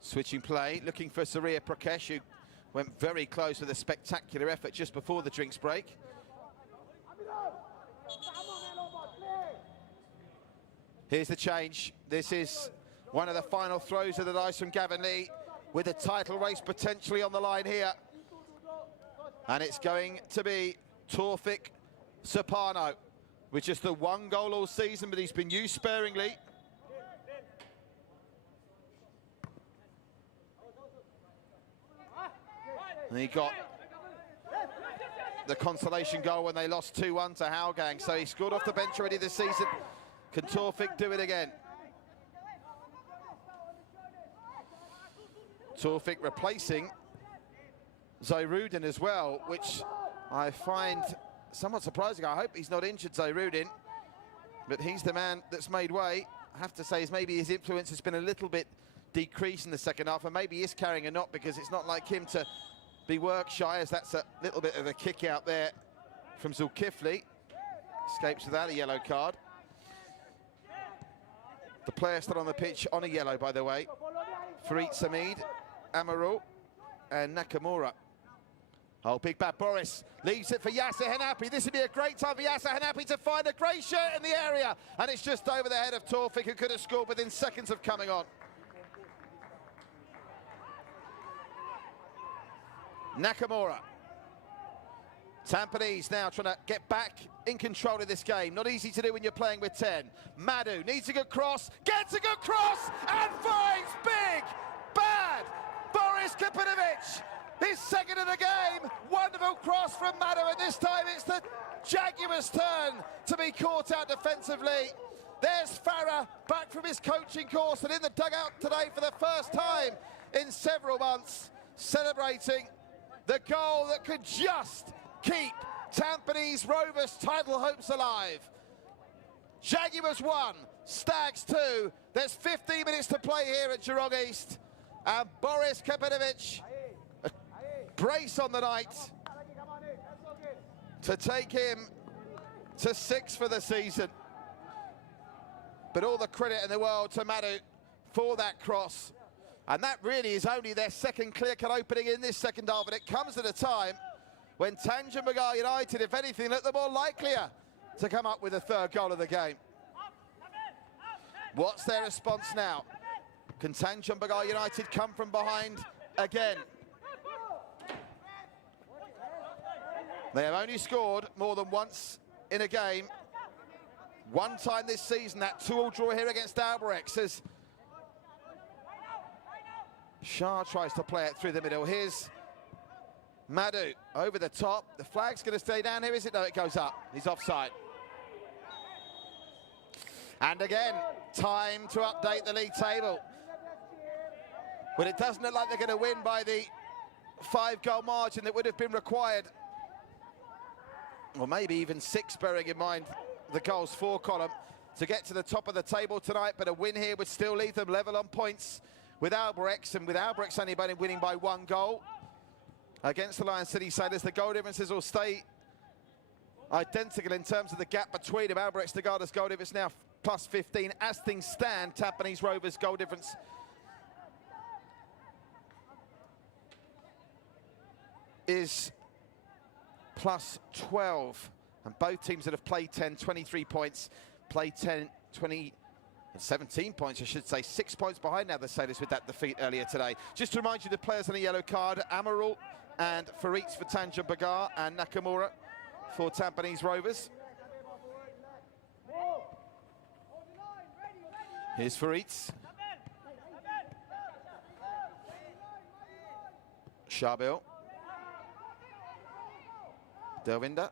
Switching play, looking for Surya Prakash, who went very close with a spectacular effort just before the drinks break. Here's the change. This is one of the final throws of the dice from Gavin Lee, with a title race potentially on the line here. And it's going to be Taufik Sapano, with just the 1 goal all season, but he's been used sparingly. And he got the consolation goal when they lost 2-1 to Hougang. So he scored off the bench already this season. Can Taufik do it again? Taufik replacing Zairudin as well, which I find somewhat surprising. I hope he's not injured, Zairudin, but he's the man that's made way. I have to say, maybe his influence has been a little bit decreased in the second half, and maybe he is carrying a knot, because it's not like him to be work shy, as that's a little bit of a kick out there from Zulkifli. Escapes without a yellow card. The player still on the pitch on a yellow, by the way. Farid Samid, Amaru, and Nakamura. Oh, big bad Boris leaves it for Yasser Hanapi. This would be a great time for Yasser Hanapi to find a grey shirt in the area. And it's just over the head of Taufik, who could have scored within seconds of coming on. Nakamura. Tampines now trying to get back in control of this game. Not easy to do when you're playing with 10. Madu needs a good cross, gets a good cross, and finds big, bad Boris Kipinovic. His second of the game. Wonderful cross from Madu, and this time it's the Jaguars' turn to be caught out defensively. There's Farah back from his coaching course and in the dugout today for the first time in several months, celebrating the goal that could just keep Tampines Rovers' title hopes alive. Jaguars 1, Stags 2. There's 15 minutes to play here at Jurong East. And Boris Kipinovic, a brace on the night to take him to 6 for the season. But all the credit in the world to Madu for that cross. And that really is only their second clear-cut opening in this second half, and it comes at a time when Tanjong Pagar United, if anything, look the more likelier to come up with a third goal of the game. What's their response now? Can Tanjong Pagar United come from behind again? They have only scored more than once in a game. One time this season, that 2-2 draw here against Albirex, as Shah tries to play it through the middle. Here's Madu over the top. The flag's going to stay down here, is it? No, it goes up. He's offside. And again, time to update the league table. But it doesn't look like they're going to win by the 5-goal margin that would have been required. Or maybe even 6, bearing in mind the goals for column, to get to the top of the table tonight. But a win here would still leave them level on points with Albirex, and with Albirex only winning by 1 goal against the Lion City Sailors, the goal differences will stay identical in terms of the gap between them. Albirex Tagada's goal difference now plus 15. As things stand, Tampines Rovers goal difference is plus 12. And both teams that have played 10, 23 points, played 10, 20, and 17 points, I should say. 6 points behind now the Sailors with that defeat earlier today. Just to remind you, the players on a yellow card: Amaral and Faritz for Tanjong Pagar, and Nakamura for Tampines Rovers. Here's Faritz. Shabil. Delvinder.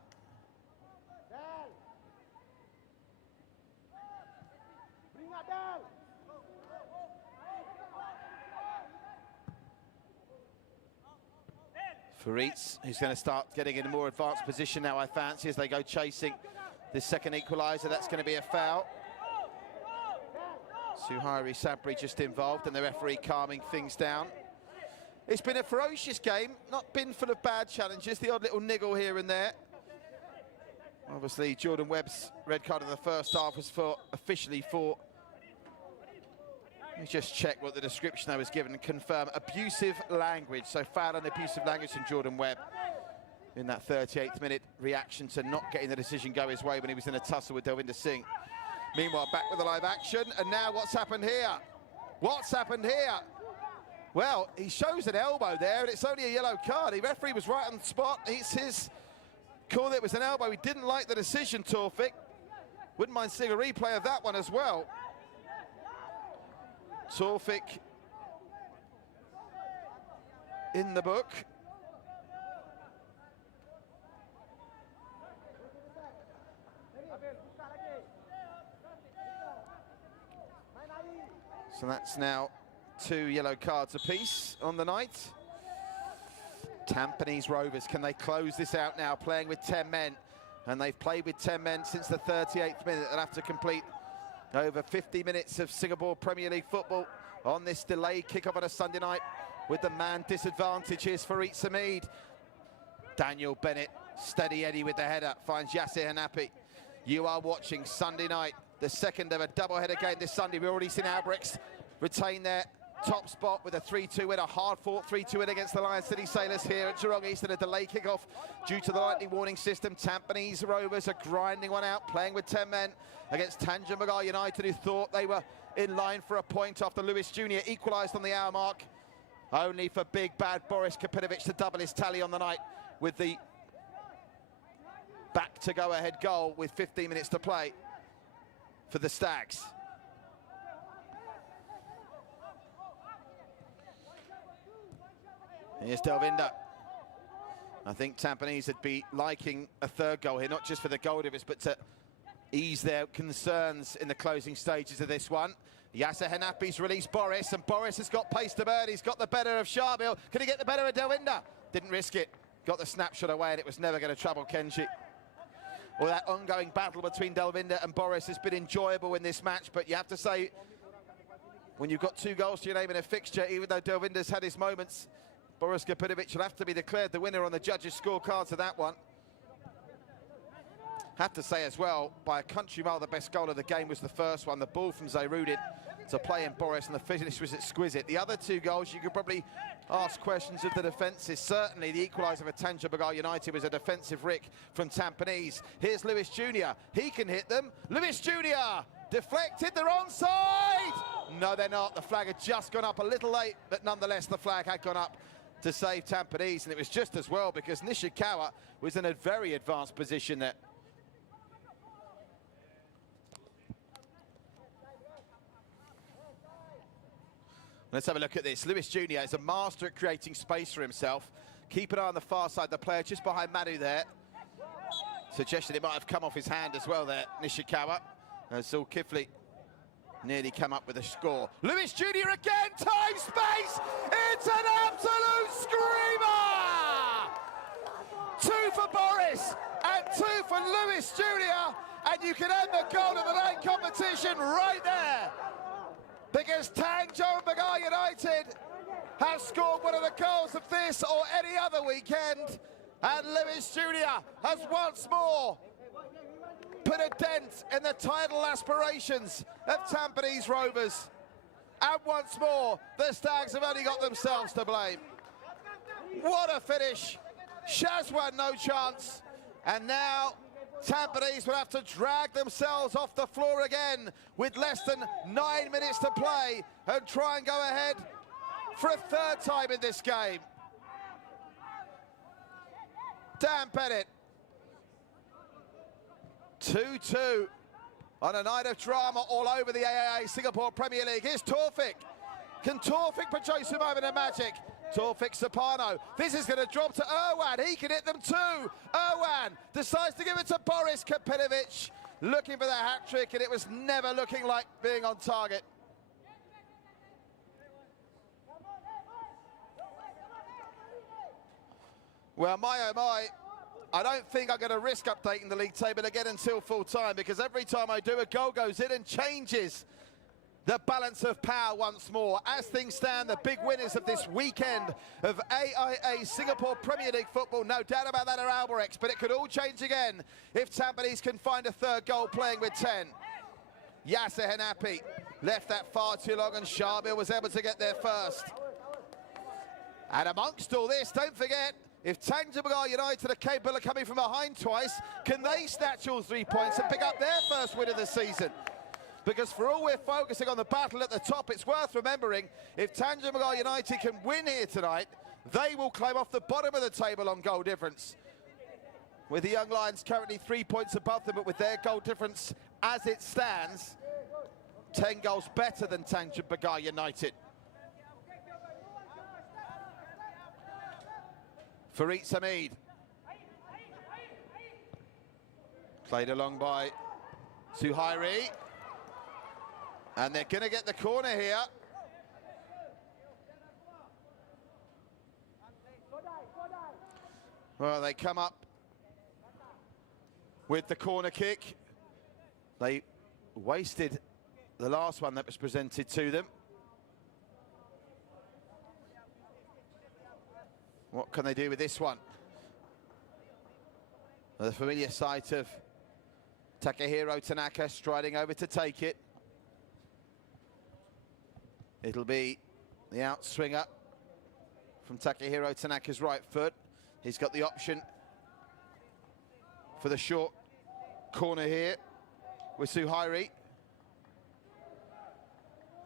Faritz, who's going to start getting in a more advanced position now, I fancy, as they go chasing this second equaliser. That's going to be a foul. Suhairi Sabri just involved, and the referee calming things down. It's been a ferocious game, not been full of bad challenges, the odd little niggle here and there. Obviously, Jordan Webb's red card in the first half was officially for, let me just check what the description I was given and confirm, abusive language. So foul and abusive language from Jordan Webb in that 38th minute reaction to not getting the decision go his way when he was in a tussle with Delvinder Singh. Meanwhile, back with the live action, and now what's happened here? What's happened here? Well, he shows an elbow there, and it's only a yellow card. The referee was right on the spot. It's his call. It was an elbow. He didn't like the decision, Taufik. Wouldn't mind seeing a replay of that one as well. Taufik in the book. So that's now 2 yellow cards apiece on the night. Tampines Rovers, can they close this out now, playing with 10 men? And they've played with 10 men since the 38th minute. They'll have to complete over 50 minutes of Singapore Premier League football on this delayed kickoff on a Sunday night with the man disadvantage. Here's Farid Samid. Daniel Bennett, steady Eddie with the header, finds Yasser Hanapi. You are watching Sunday night, the second of a double-header game this Sunday. We've already seen Albirex retain their top spot with a 3-2 win, a hard-fought 3-2 win against the Lion City Sailors here at Jurong East, and a delay kickoff due to the lightning warning system. Tampines Rovers are grinding one out, playing with 10 men against Tanjong Pagar United, who thought they were in line for a point after Lewis Jr. equalised on the hour mark, only for big bad Boris Kapinovic to double his tally on the night with the back to go ahead goal with 15 minutes to play for the Stags. Here's Delvinder. I think Tampines would be liking a third goal here, not just for the goal difference, but to ease their concerns in the closing stages of this one. Yasser Hanapi's released Boris, and Boris has got pace to burn. He's got the better of Shabil. Can he get the better of Delvinder? Didn't risk it. Got the snapshot away, and it was never going to trouble Kenji. Well, that ongoing battle between Delvinder and Boris has been enjoyable in this match, but you have to say, when you've got 2 goals to your name in a fixture, even though Delvinder's had his moments, Boris Kapinovic will have to be declared the winner on the judges' scorecards of that one. Have to say as well, by a country mile, the best goal of the game was the first one. The ball from Zayrudin to play in Boris, and the finish was exquisite. The other two goals, you could probably ask questions of the defences. Certainly the equaliser for Tanjong Pagar United was a defensive rick from Tampines. Here's Lewis Jr. He can hit them. Lewis Jr. deflected, they're onside! No, they're not. The flag had just gone up a little late, but nonetheless the flag had gone up to save Tampines, and it was just as well because Nishikawa was in a very advanced position there. Let's have a look at this. Lewis Jr. is a master at creating space for himself. Keep an eye on the far side, the player just behind Manu there. Suggestion it might have come off his hand as well there, Nishikawa. Zul Kifli nearly come up with a score. Lewis Jr. again, time, space! It's an absolute screamer! 2 for Boris and 2 for Lewis Jr. And you can end the goal of the night competition right there. Because Tanjong Pagar United have scored one of the goals of this or any other weekend. And Lewis Jr. has once more put a dent in the title aspirations of Tampines Rovers. And once more, the Stags have only got themselves to blame. What a finish. Shazwan, no chance. And now Tampines will have to drag themselves off the floor again with less than 9 minutes to play and try and go ahead for a third time in this game. Dan Bennett. 2-2 on a night of drama all over the AIA Singapore Premier League. Here's Taufik. Can Taufik produce a moment of magic? Taufik Sapano. This is going to drop to Irwan. He can hit them too. Irwan decides to give it to Boris Kapinovic. Looking for the hat-trick, and it was never looking like being on target. Well, my oh my, I don't think I'm going to risk updating the league table again until full time, because every time I do, a goal goes in and changes the balance of power once more. As things stand, the big winners of this weekend of AIA Singapore Premier League football, no doubt about that, are Albirex, but it could all change again if Tampines can find a third goal playing with 10. Yasser Henapi left that far too long, and Sharbil was able to get there first. And amongst all this, don't forget, if Tanjong Pagar United are capable of coming from behind twice, can they snatch all 3 points and pick up their first win of the season? Because for all we're focusing on the battle at the top, it's worth remembering, if Tanjong Pagar United can win here tonight, they will climb off the bottom of the table on goal difference. With the Young Lions currently 3 points above them, but with their goal difference as it stands, 10 goals better than Tanjong Pagar United. Farid Samid. Played along by Suhairi. And they're going to get the corner here. Well, they come up with the corner kick. They wasted the last one that was presented to them. What can they do with this one? The familiar sight of Takehiro Tanaka striding over to take it. It'll be the outswinger from Takehiro Tanaka's right foot. He's got the option for the short corner here with Suhairi.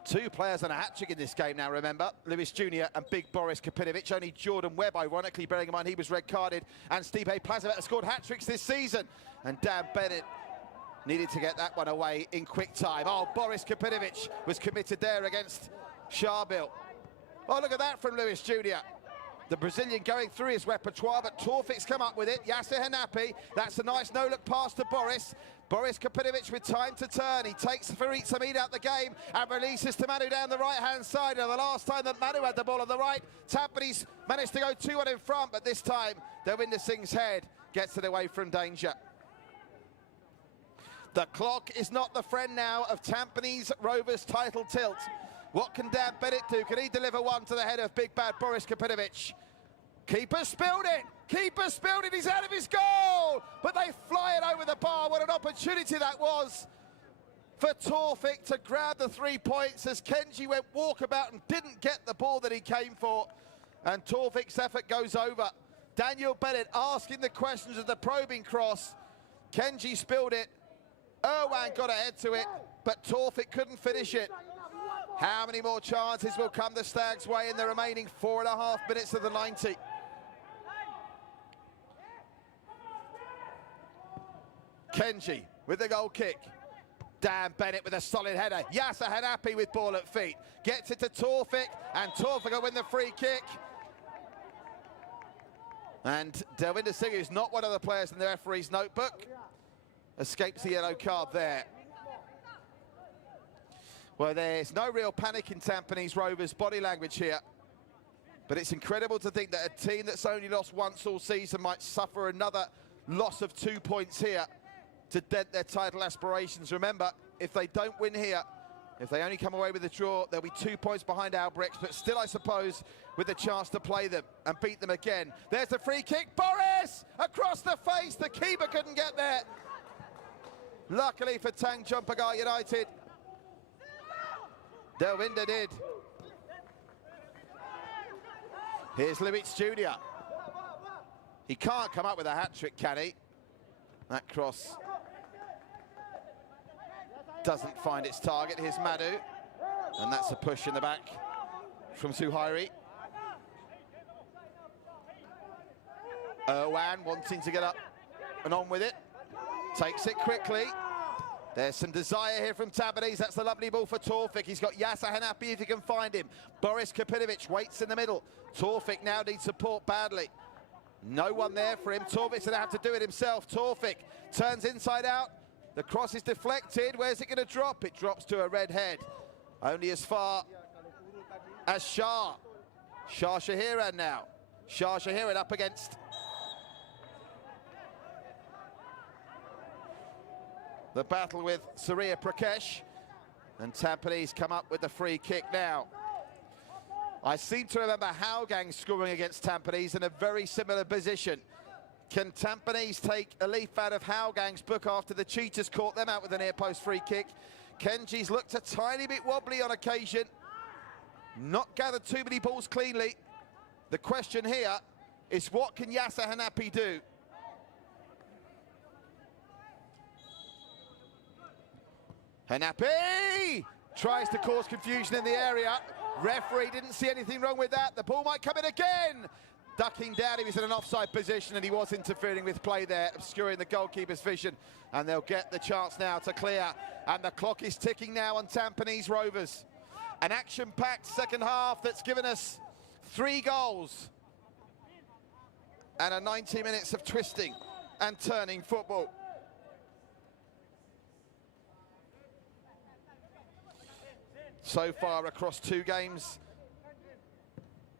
2 players and a hat-trick in this game now, remember. Lewis Jr. and big Boris Kapinovic. Only Jordan Webb, ironically, bearing in mind he was red-carded, and Stipe Plazovic have scored hat-tricks this season. And Dan Bennett needed to get that one away in quick time. Oh, Boris Kapinovic was committed there against Sharbil. Oh, look at that from Lewis Jr. The Brazilian going through his repertoire, but Taufik's come up with it. Yasser Henapi, that's a nice no-look pass to Boris. Boris Kapinovic with time to turn. He takes Farid Samid out the game and releases to Manu down the right-hand side. And the last time that Manu had the ball on the right, Tampines managed to go 2-1 in front, but this time Dewinder Singh's head gets it away from danger. The clock is not the friend now of Tampines Rovers title tilt. What can Dan Bennett do? Can he deliver one to the head of big bad Boris Kapinovic? Keeper spilled it. Keeper spilled it, he's out of his goal! But they fly it over the bar. What an opportunity that was for Taufik to grab the 3 points as Kenji went walkabout and didn't get the ball that he came for. And Taufik's effort goes over. Daniel Bennett asking the questions of the probing cross. Kenji spilled it. Irwan got ahead to it, but Taufik couldn't finish it. How many more chances will come the Stags' way in the remaining 4.5 minutes of the 90? Kenji with the goal kick. Dan Bennett with a solid header. Yasser Hanapi with ball at feet. Gets it to Taufik, and Taufik will win the free kick. And Delvinder Singh, who's not one of the players in the referee's notebook, escapes the yellow card there. Well, there's no real panic in Tampines Rovers' body language here. But it's incredible to think that a team that's only lost once all season might suffer another loss of 2 points here to dent their title aspirations. Remember, if they don't win here, if they only come away with a draw, they'll be 2 points behind Albrechts, but still, I suppose, with the chance to play them and beat them again. There's the free kick. Boris! Across the face. The keeper couldn't get there. Luckily for Tanjong Pagar United, Delvinder did. Here's Lewis Jr. He can't come up with a hat-trick, can he? That cross doesn't find its target. Here's Madhu, and that's a push in the back from Suhairi. Irwan wanting to get up and on with it. Takes it quickly. There's some desire here from Tampines. That's the lovely ball for Taufik. He's got Yasser Hanapi if he can find him. Boris Kapinovic waits in the middle. Taufik now needs support badly. No one there for him. Taufik's going to have to do it himself. Taufik turns inside out. The cross is deflected. Where's it going to drop? It drops to a red head. Only as far as Shah. Shah Shahiran now. Shah Shahiran up against the battle with Surya Prakesh, and Tampines come up with the free kick now. I seem to remember Hougang scoring against Tampines in a very similar position. Can Tampines take a leaf out of Hougang's book after the Cheetahs caught them out with an near post free kick? Kenji's looked a tiny bit wobbly on occasion, not gathered too many balls cleanly. The question here is, what can Yasser Hanapi do? Hanapi tries to cause confusion in the area. Referee didn't see anything wrong with that. The ball might come in again. Ducking down, he was in an offside position and he was interfering with play there, obscuring the goalkeeper's vision. And they'll get the chance now to clear. And the clock is ticking now on Tampines Rovers. An action-packed second half that's given us 3 goals. And a 90 minutes of twisting and turning football. So far across 2 games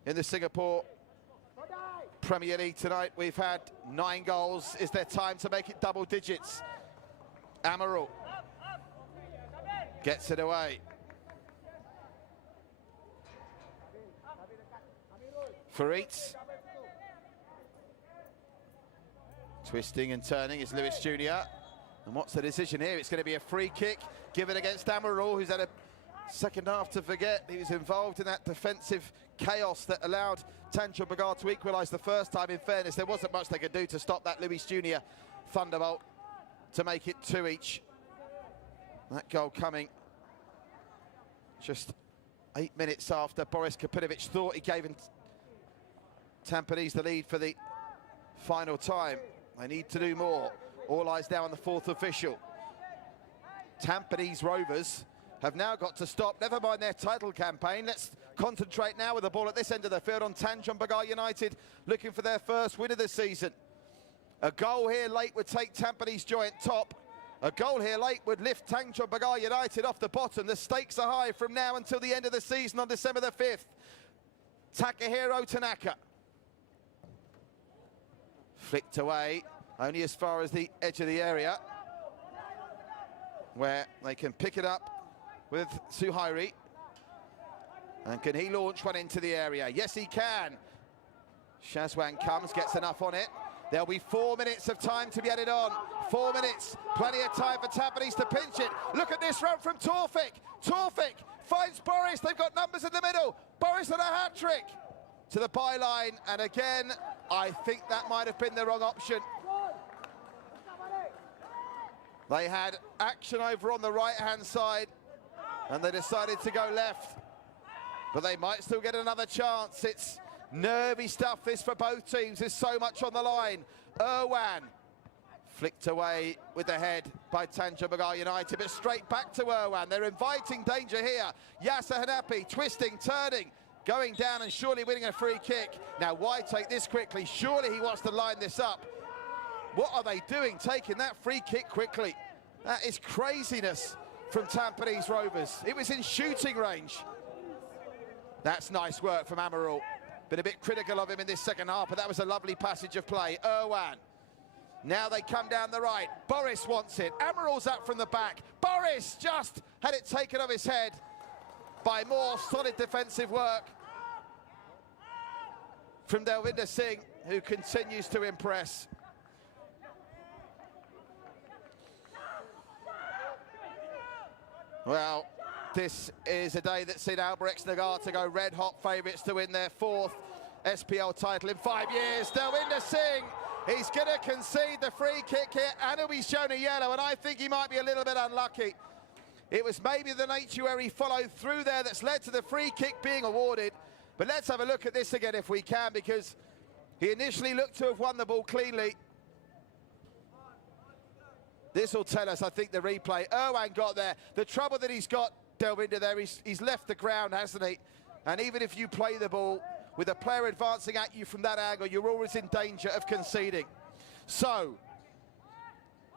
in the Singapore Premier League tonight, we've had 9 goals. Is there time to make it double digits? Amaral gets it away. Farid. Twisting and turning is Lewis Jr. And what's the decision here? It's going to be a free kick given against Amaral, who's had a second half to forget. He was involved in that defensive chaos that allowed Tanjong Pagar to equalise the first time. In fairness, there wasn't much they could do to stop that Lewis Jr. thunderbolt to make it 2 each. That goal coming just 8 minutes after Boris Kapinovic thought he gave Tampines the lead for the final time. They need to do more. All eyes now on the 4th official. Tampines Rovers have now got to stop, never mind their title campaign. Let's concentrate now with the ball at this end of the field on Tanjong Pagar United, looking for their first win of the season. A goal here late would take Tampines Giant top. A goal here late would lift Tanjong Pagar United off the bottom. The stakes are high from now until the end of the season on December the 5th. Takahiro Tanaka. Flicked away, only as far as the edge of the area, where they can pick it up with Suhairi. And can he launch one into the area? Yes, he can. Shazwan comes, gets enough on it. There'll be 4 minutes of time to be added on. 4 minutes, plenty of time for Tampines to pinch it. Look at this run from Taufik. Taufik finds Boris. They've got numbers in the middle. Boris on a hat-trick to the byline. And again, I think that might have been the wrong option. They had action over on the right-hand side, and they decided to go left. But they might still get another chance. It's nervy stuff, this, for both teams. There's so much on the line. Irwan flicked away with the head by Tanjong Pagar United, but straight back to Irwan. They're inviting danger here. Yasser Hanapi twisting, turning, going down and surely winning a free kick. Now, why take this quickly? Surely he wants to line this up. What are they doing, taking that free kick quickly? That is craziness from Tampines Rovers. It was in shooting range. That's nice work from Amarul. Been a bit critical of him in this second half, but that was a lovely passage of play. Irwan. Now they come down the right. Boris wants it. Amarul's up from the back. Boris just had it taken off his head by more solid defensive work from Delvinder Singh, who continues to impress. Well, this is a day that's seen Albirex Nagar to go red-hot favourites to win their 4th SPL title in 5 years. Delvinder Singh, he's going to concede the free kick here, and he'll be shown a yellow, and I think he might be a little bit unlucky. It was maybe the nature where he followed through there that's led to the free kick being awarded. But let's have a look at this again if we can, because he initially looked to have won the ball cleanly. This will tell us, I think, the replay. Irwan got there. The trouble that he's got, Delvinder, there, he's left the ground, hasn't he? And even if you play the ball with a player advancing at you from that angle, you're always in danger of conceding. So,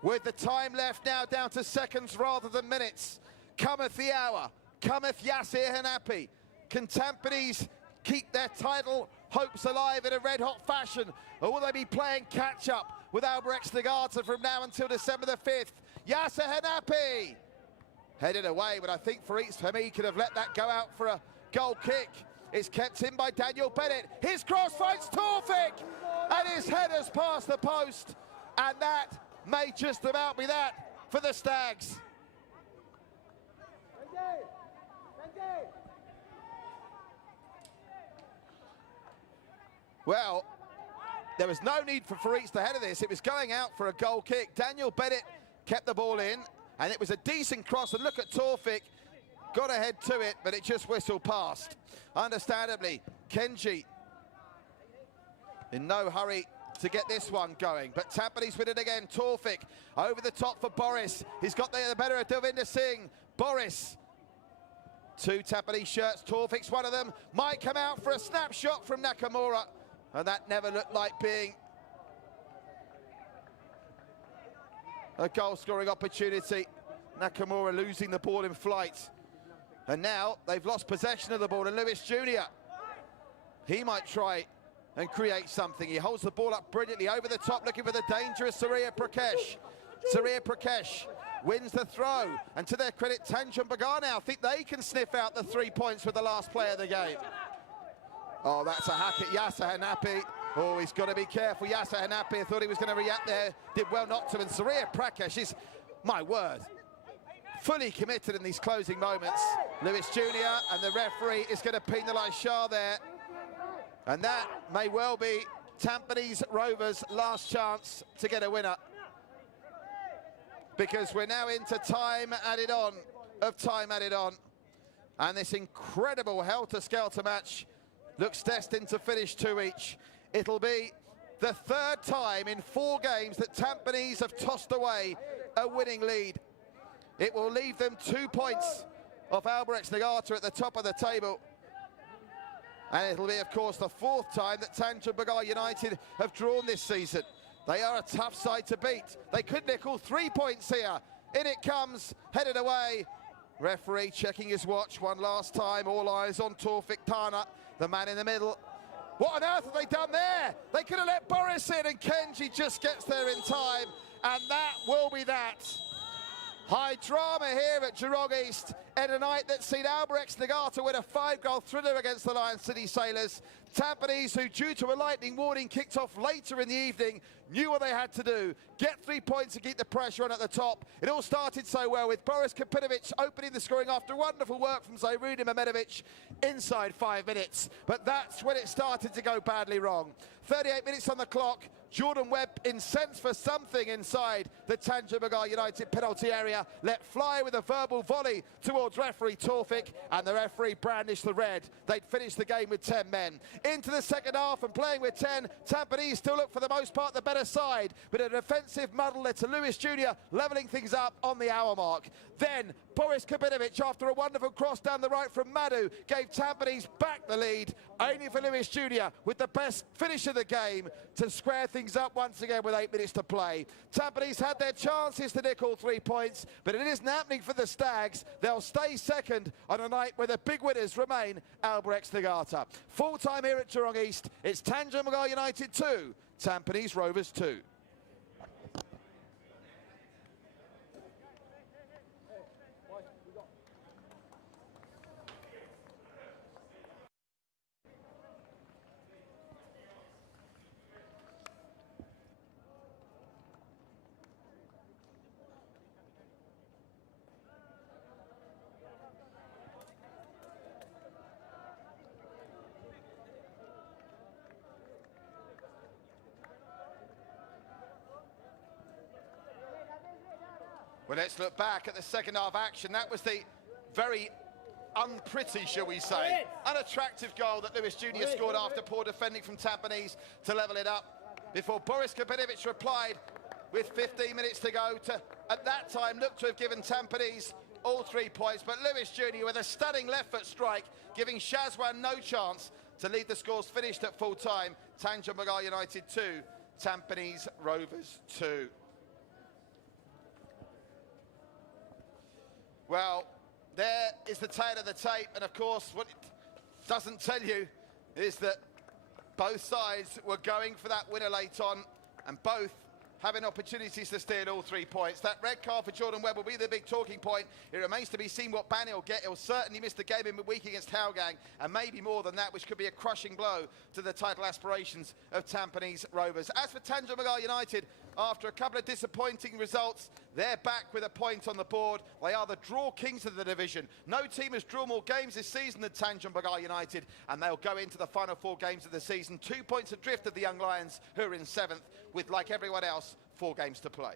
with the time left now down to seconds rather than minutes, cometh the hour, cometh Yasser Hanapi. Can Tampines keep their title hopes alive in a red-hot fashion, or will they be playing catch-up with Albirex Nagar from now until December the 5th? Yasser Hanapi headed away, but I think Fahmy could have let that go out for a goal kick. It's kept in by Daniel Bennett. His cross finds Taufik, and his header's past the post, and that may just about be that for the Stags. Well, there was no need for Faritz to head of this. It was going out for a goal kick. Daniel Bennett kept the ball in, and it was a decent cross. And look at Taufik, got ahead to it, but it just whistled past. Understandably, Kenji in no hurry to get this one going. But Tampines with it again. Taufik over the top for Boris. He's got the better of Delvinder Singh. Boris, 2 Tampines shirts. Taufik's one of them. Might come out for a snapshot from Nakamura. And that never looked like being a goal-scoring opportunity. Nakamura losing the ball in flight. And now they've lost possession of the ball. And Lewis Jr., he might try and create something. He holds the ball up brilliantly over the top, looking for the dangerous Surya Prakesh. Surya Prakesh wins the throw. And to their credit, Tanjong Pagar now think they can sniff out the 3 points with the last play of the game. Oh, that's a hack at Yasser Hanapi. Oh, he's got to be careful. Yasser Hanapi, I thought he was going to react there. Did well not to. And Surya Prakesh is, my word, fully committed in these closing moments. Lewis Jr. and the referee is going to penalise Shah there. And that may well be Tampines Rovers' last chance to get a winner. Because we're now into time added on, And this incredible helter-skelter match looks destined to finish 2 each. It'll be the 3rd time in 4 games that Tampines have tossed away a winning lead. It will leave them 2 points off Albirex Nagar at the top of the table. And it'll be, of course, the 4th time that Tanjong Pagar United have drawn this season. They are a tough side to beat. They could nick all 3 points here. In it comes, headed away. Referee checking his watch one last time. All eyes on Taufik Tana, the man in the middle. What on earth have they done there? They could have let Boris in, and Kenji just gets there in time. And that will be that. High drama here at Jurong East. And a night that's seen Albrecht Nagata win a 5-goal thriller against the Lion City Sailors. Tampines, who due to a lightning warning kicked off later in the evening, knew what they had to do. Get 3 points and keep the pressure on at the top. It all started so well with Boris Kapinovic opening the scoring after wonderful work from Zairuni Mehmedovic inside 5 minutes. But that's when it started to go badly wrong. 38 minutes on the clock. Jordan Webb, incensed for something inside the Tanjong Pagar United penalty area, let fly with a verbal volley towards referee Torfik, and the referee brandished the red. They'd finished the game with 10 men. Into the second half and playing with 10, Tampines still look for the most part the better side, but a defensive muddle led to Lewis Jr. levelling things up on the hour mark. Then Boris Kapinovic, after a wonderful cross down the right from Madu, gave Tampines back the lead, only for Lewis Jr. with the best finish of the game to square things up once again with 8 minutes to play. Tampines had their chances to nick all 3 points, but it isn't happening for the Stags. They'll stay second on a night where the big winners remain Albrecht Nagata. Full time here at Jurong East, it's Tanjong Pagar United 2, Tampines Rovers 2. Well, let's look back at the second half action. That was the very unpretty, shall we say, unattractive goal that Lewis Jr. scored after poor defending from Tampines to level it up, before Boris Kapinovic replied with 15 minutes to go to, at that time, look to have given Tampines all 3 points. But Lewis Jr. with a stunning left foot strike, giving Shazwan no chance to lead the scores finished at full time. Tanjong Pagar United 2, Tampines Rovers 2. Well, there is the tail of the tape, and of course what it doesn't tell you is that both sides were going for that winner late on, and both having opportunities to steal all 3 points. That red card for Jordan Webb will be the big talking point. It remains to be seen what ban he'll get. He'll certainly miss the game in midweek against Taogang, and maybe more than that, which could be a crushing blow to the title aspirations of Tampines Rovers. As for Tanjong Pagar United, after a couple of disappointing results, they're back with a point on the board. They are the draw kings of the division. No team has drawn more games this season than Tanjong Pagar United, and they'll go into the final 4 games of the season 2 points adrift of the Young Lions, who are in 7th, with, like everyone else, 4 games to play.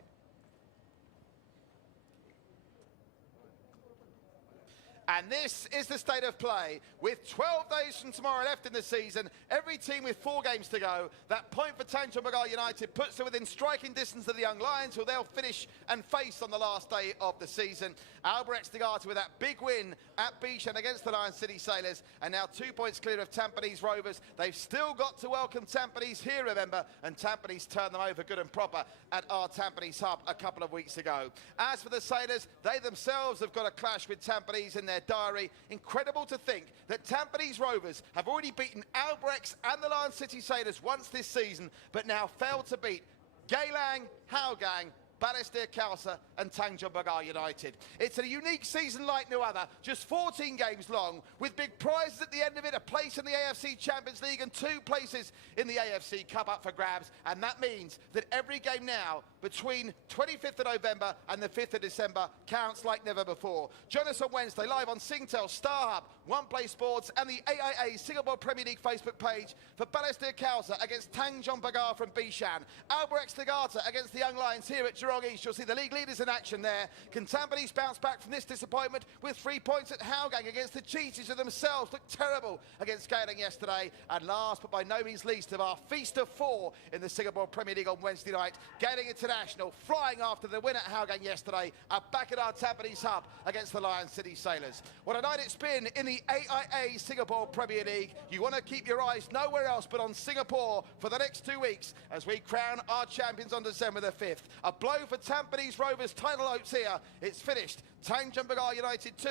And this is the state of play. With 12 days from tomorrow left in the season, every team with 4 games to go, that point for Tanjong Pagar United puts them within striking distance of the Young Lions, who they'll finish and face on the last day of the season. Albrecht Nagata with that big win at Bishan against the Lion City Sailors, and now 2 points clear of Tampines Rovers. They've still got to welcome Tampines here, remember, and Tampines turned them over good and proper at our Tampines hub a couple of weeks ago. As for the Sailors, they themselves have got a clash with Tampines in their diary. Incredible to think that Tampines Rovers have already beaten Albrechts and the Lion City Sailors once this season, but now failed to beat Geylang, Haogang, Balestier Khalsa and Tanjong Pagar United. It's a unique season like no other, just 14 games long, with big prizes at the end of it, a place in the AFC Champions League and 2 places in the AFC Cup up for grabs. And that means that every game now between 25th of November and the 5th of December counts like never before. Join us on Wednesday live on Singtel, StarHub, One Play Sports and the AIA Singapore Premier League Facebook page for Balestier Khalsa against Tanjong Pagar from Bishan. Albrecht Nagata against the Young Lions here at Jurong East. You'll see the league leaders in action there. Can Tampines bounce back from this disappointment with 3 points at Haogang against the Cheaties, who themselves looked terrible against Geylang yesterday? And last but by no means least of our feast of 4 in the Singapore Premier League on Wednesday night, Geylang International flying after the win at Haogang yesterday are back at our Tampines hub against the Lion City Sailors. What a night it's been in the AIA Singapore Premier League. You want to keep your eyes nowhere else but on Singapore for the next 2 weeks as we crown our champions on December the 5th. A blow for Tampines Rovers title hopes here. It's finished. Tanjong Pagar United 2,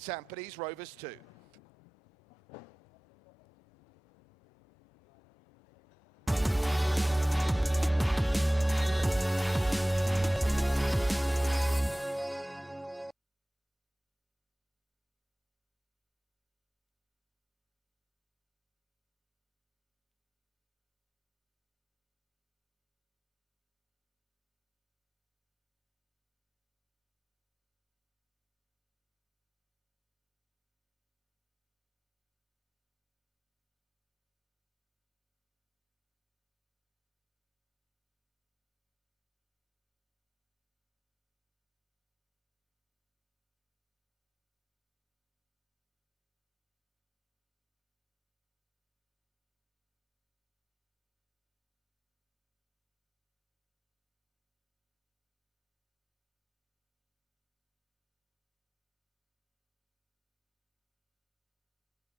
Tampines Rovers 2.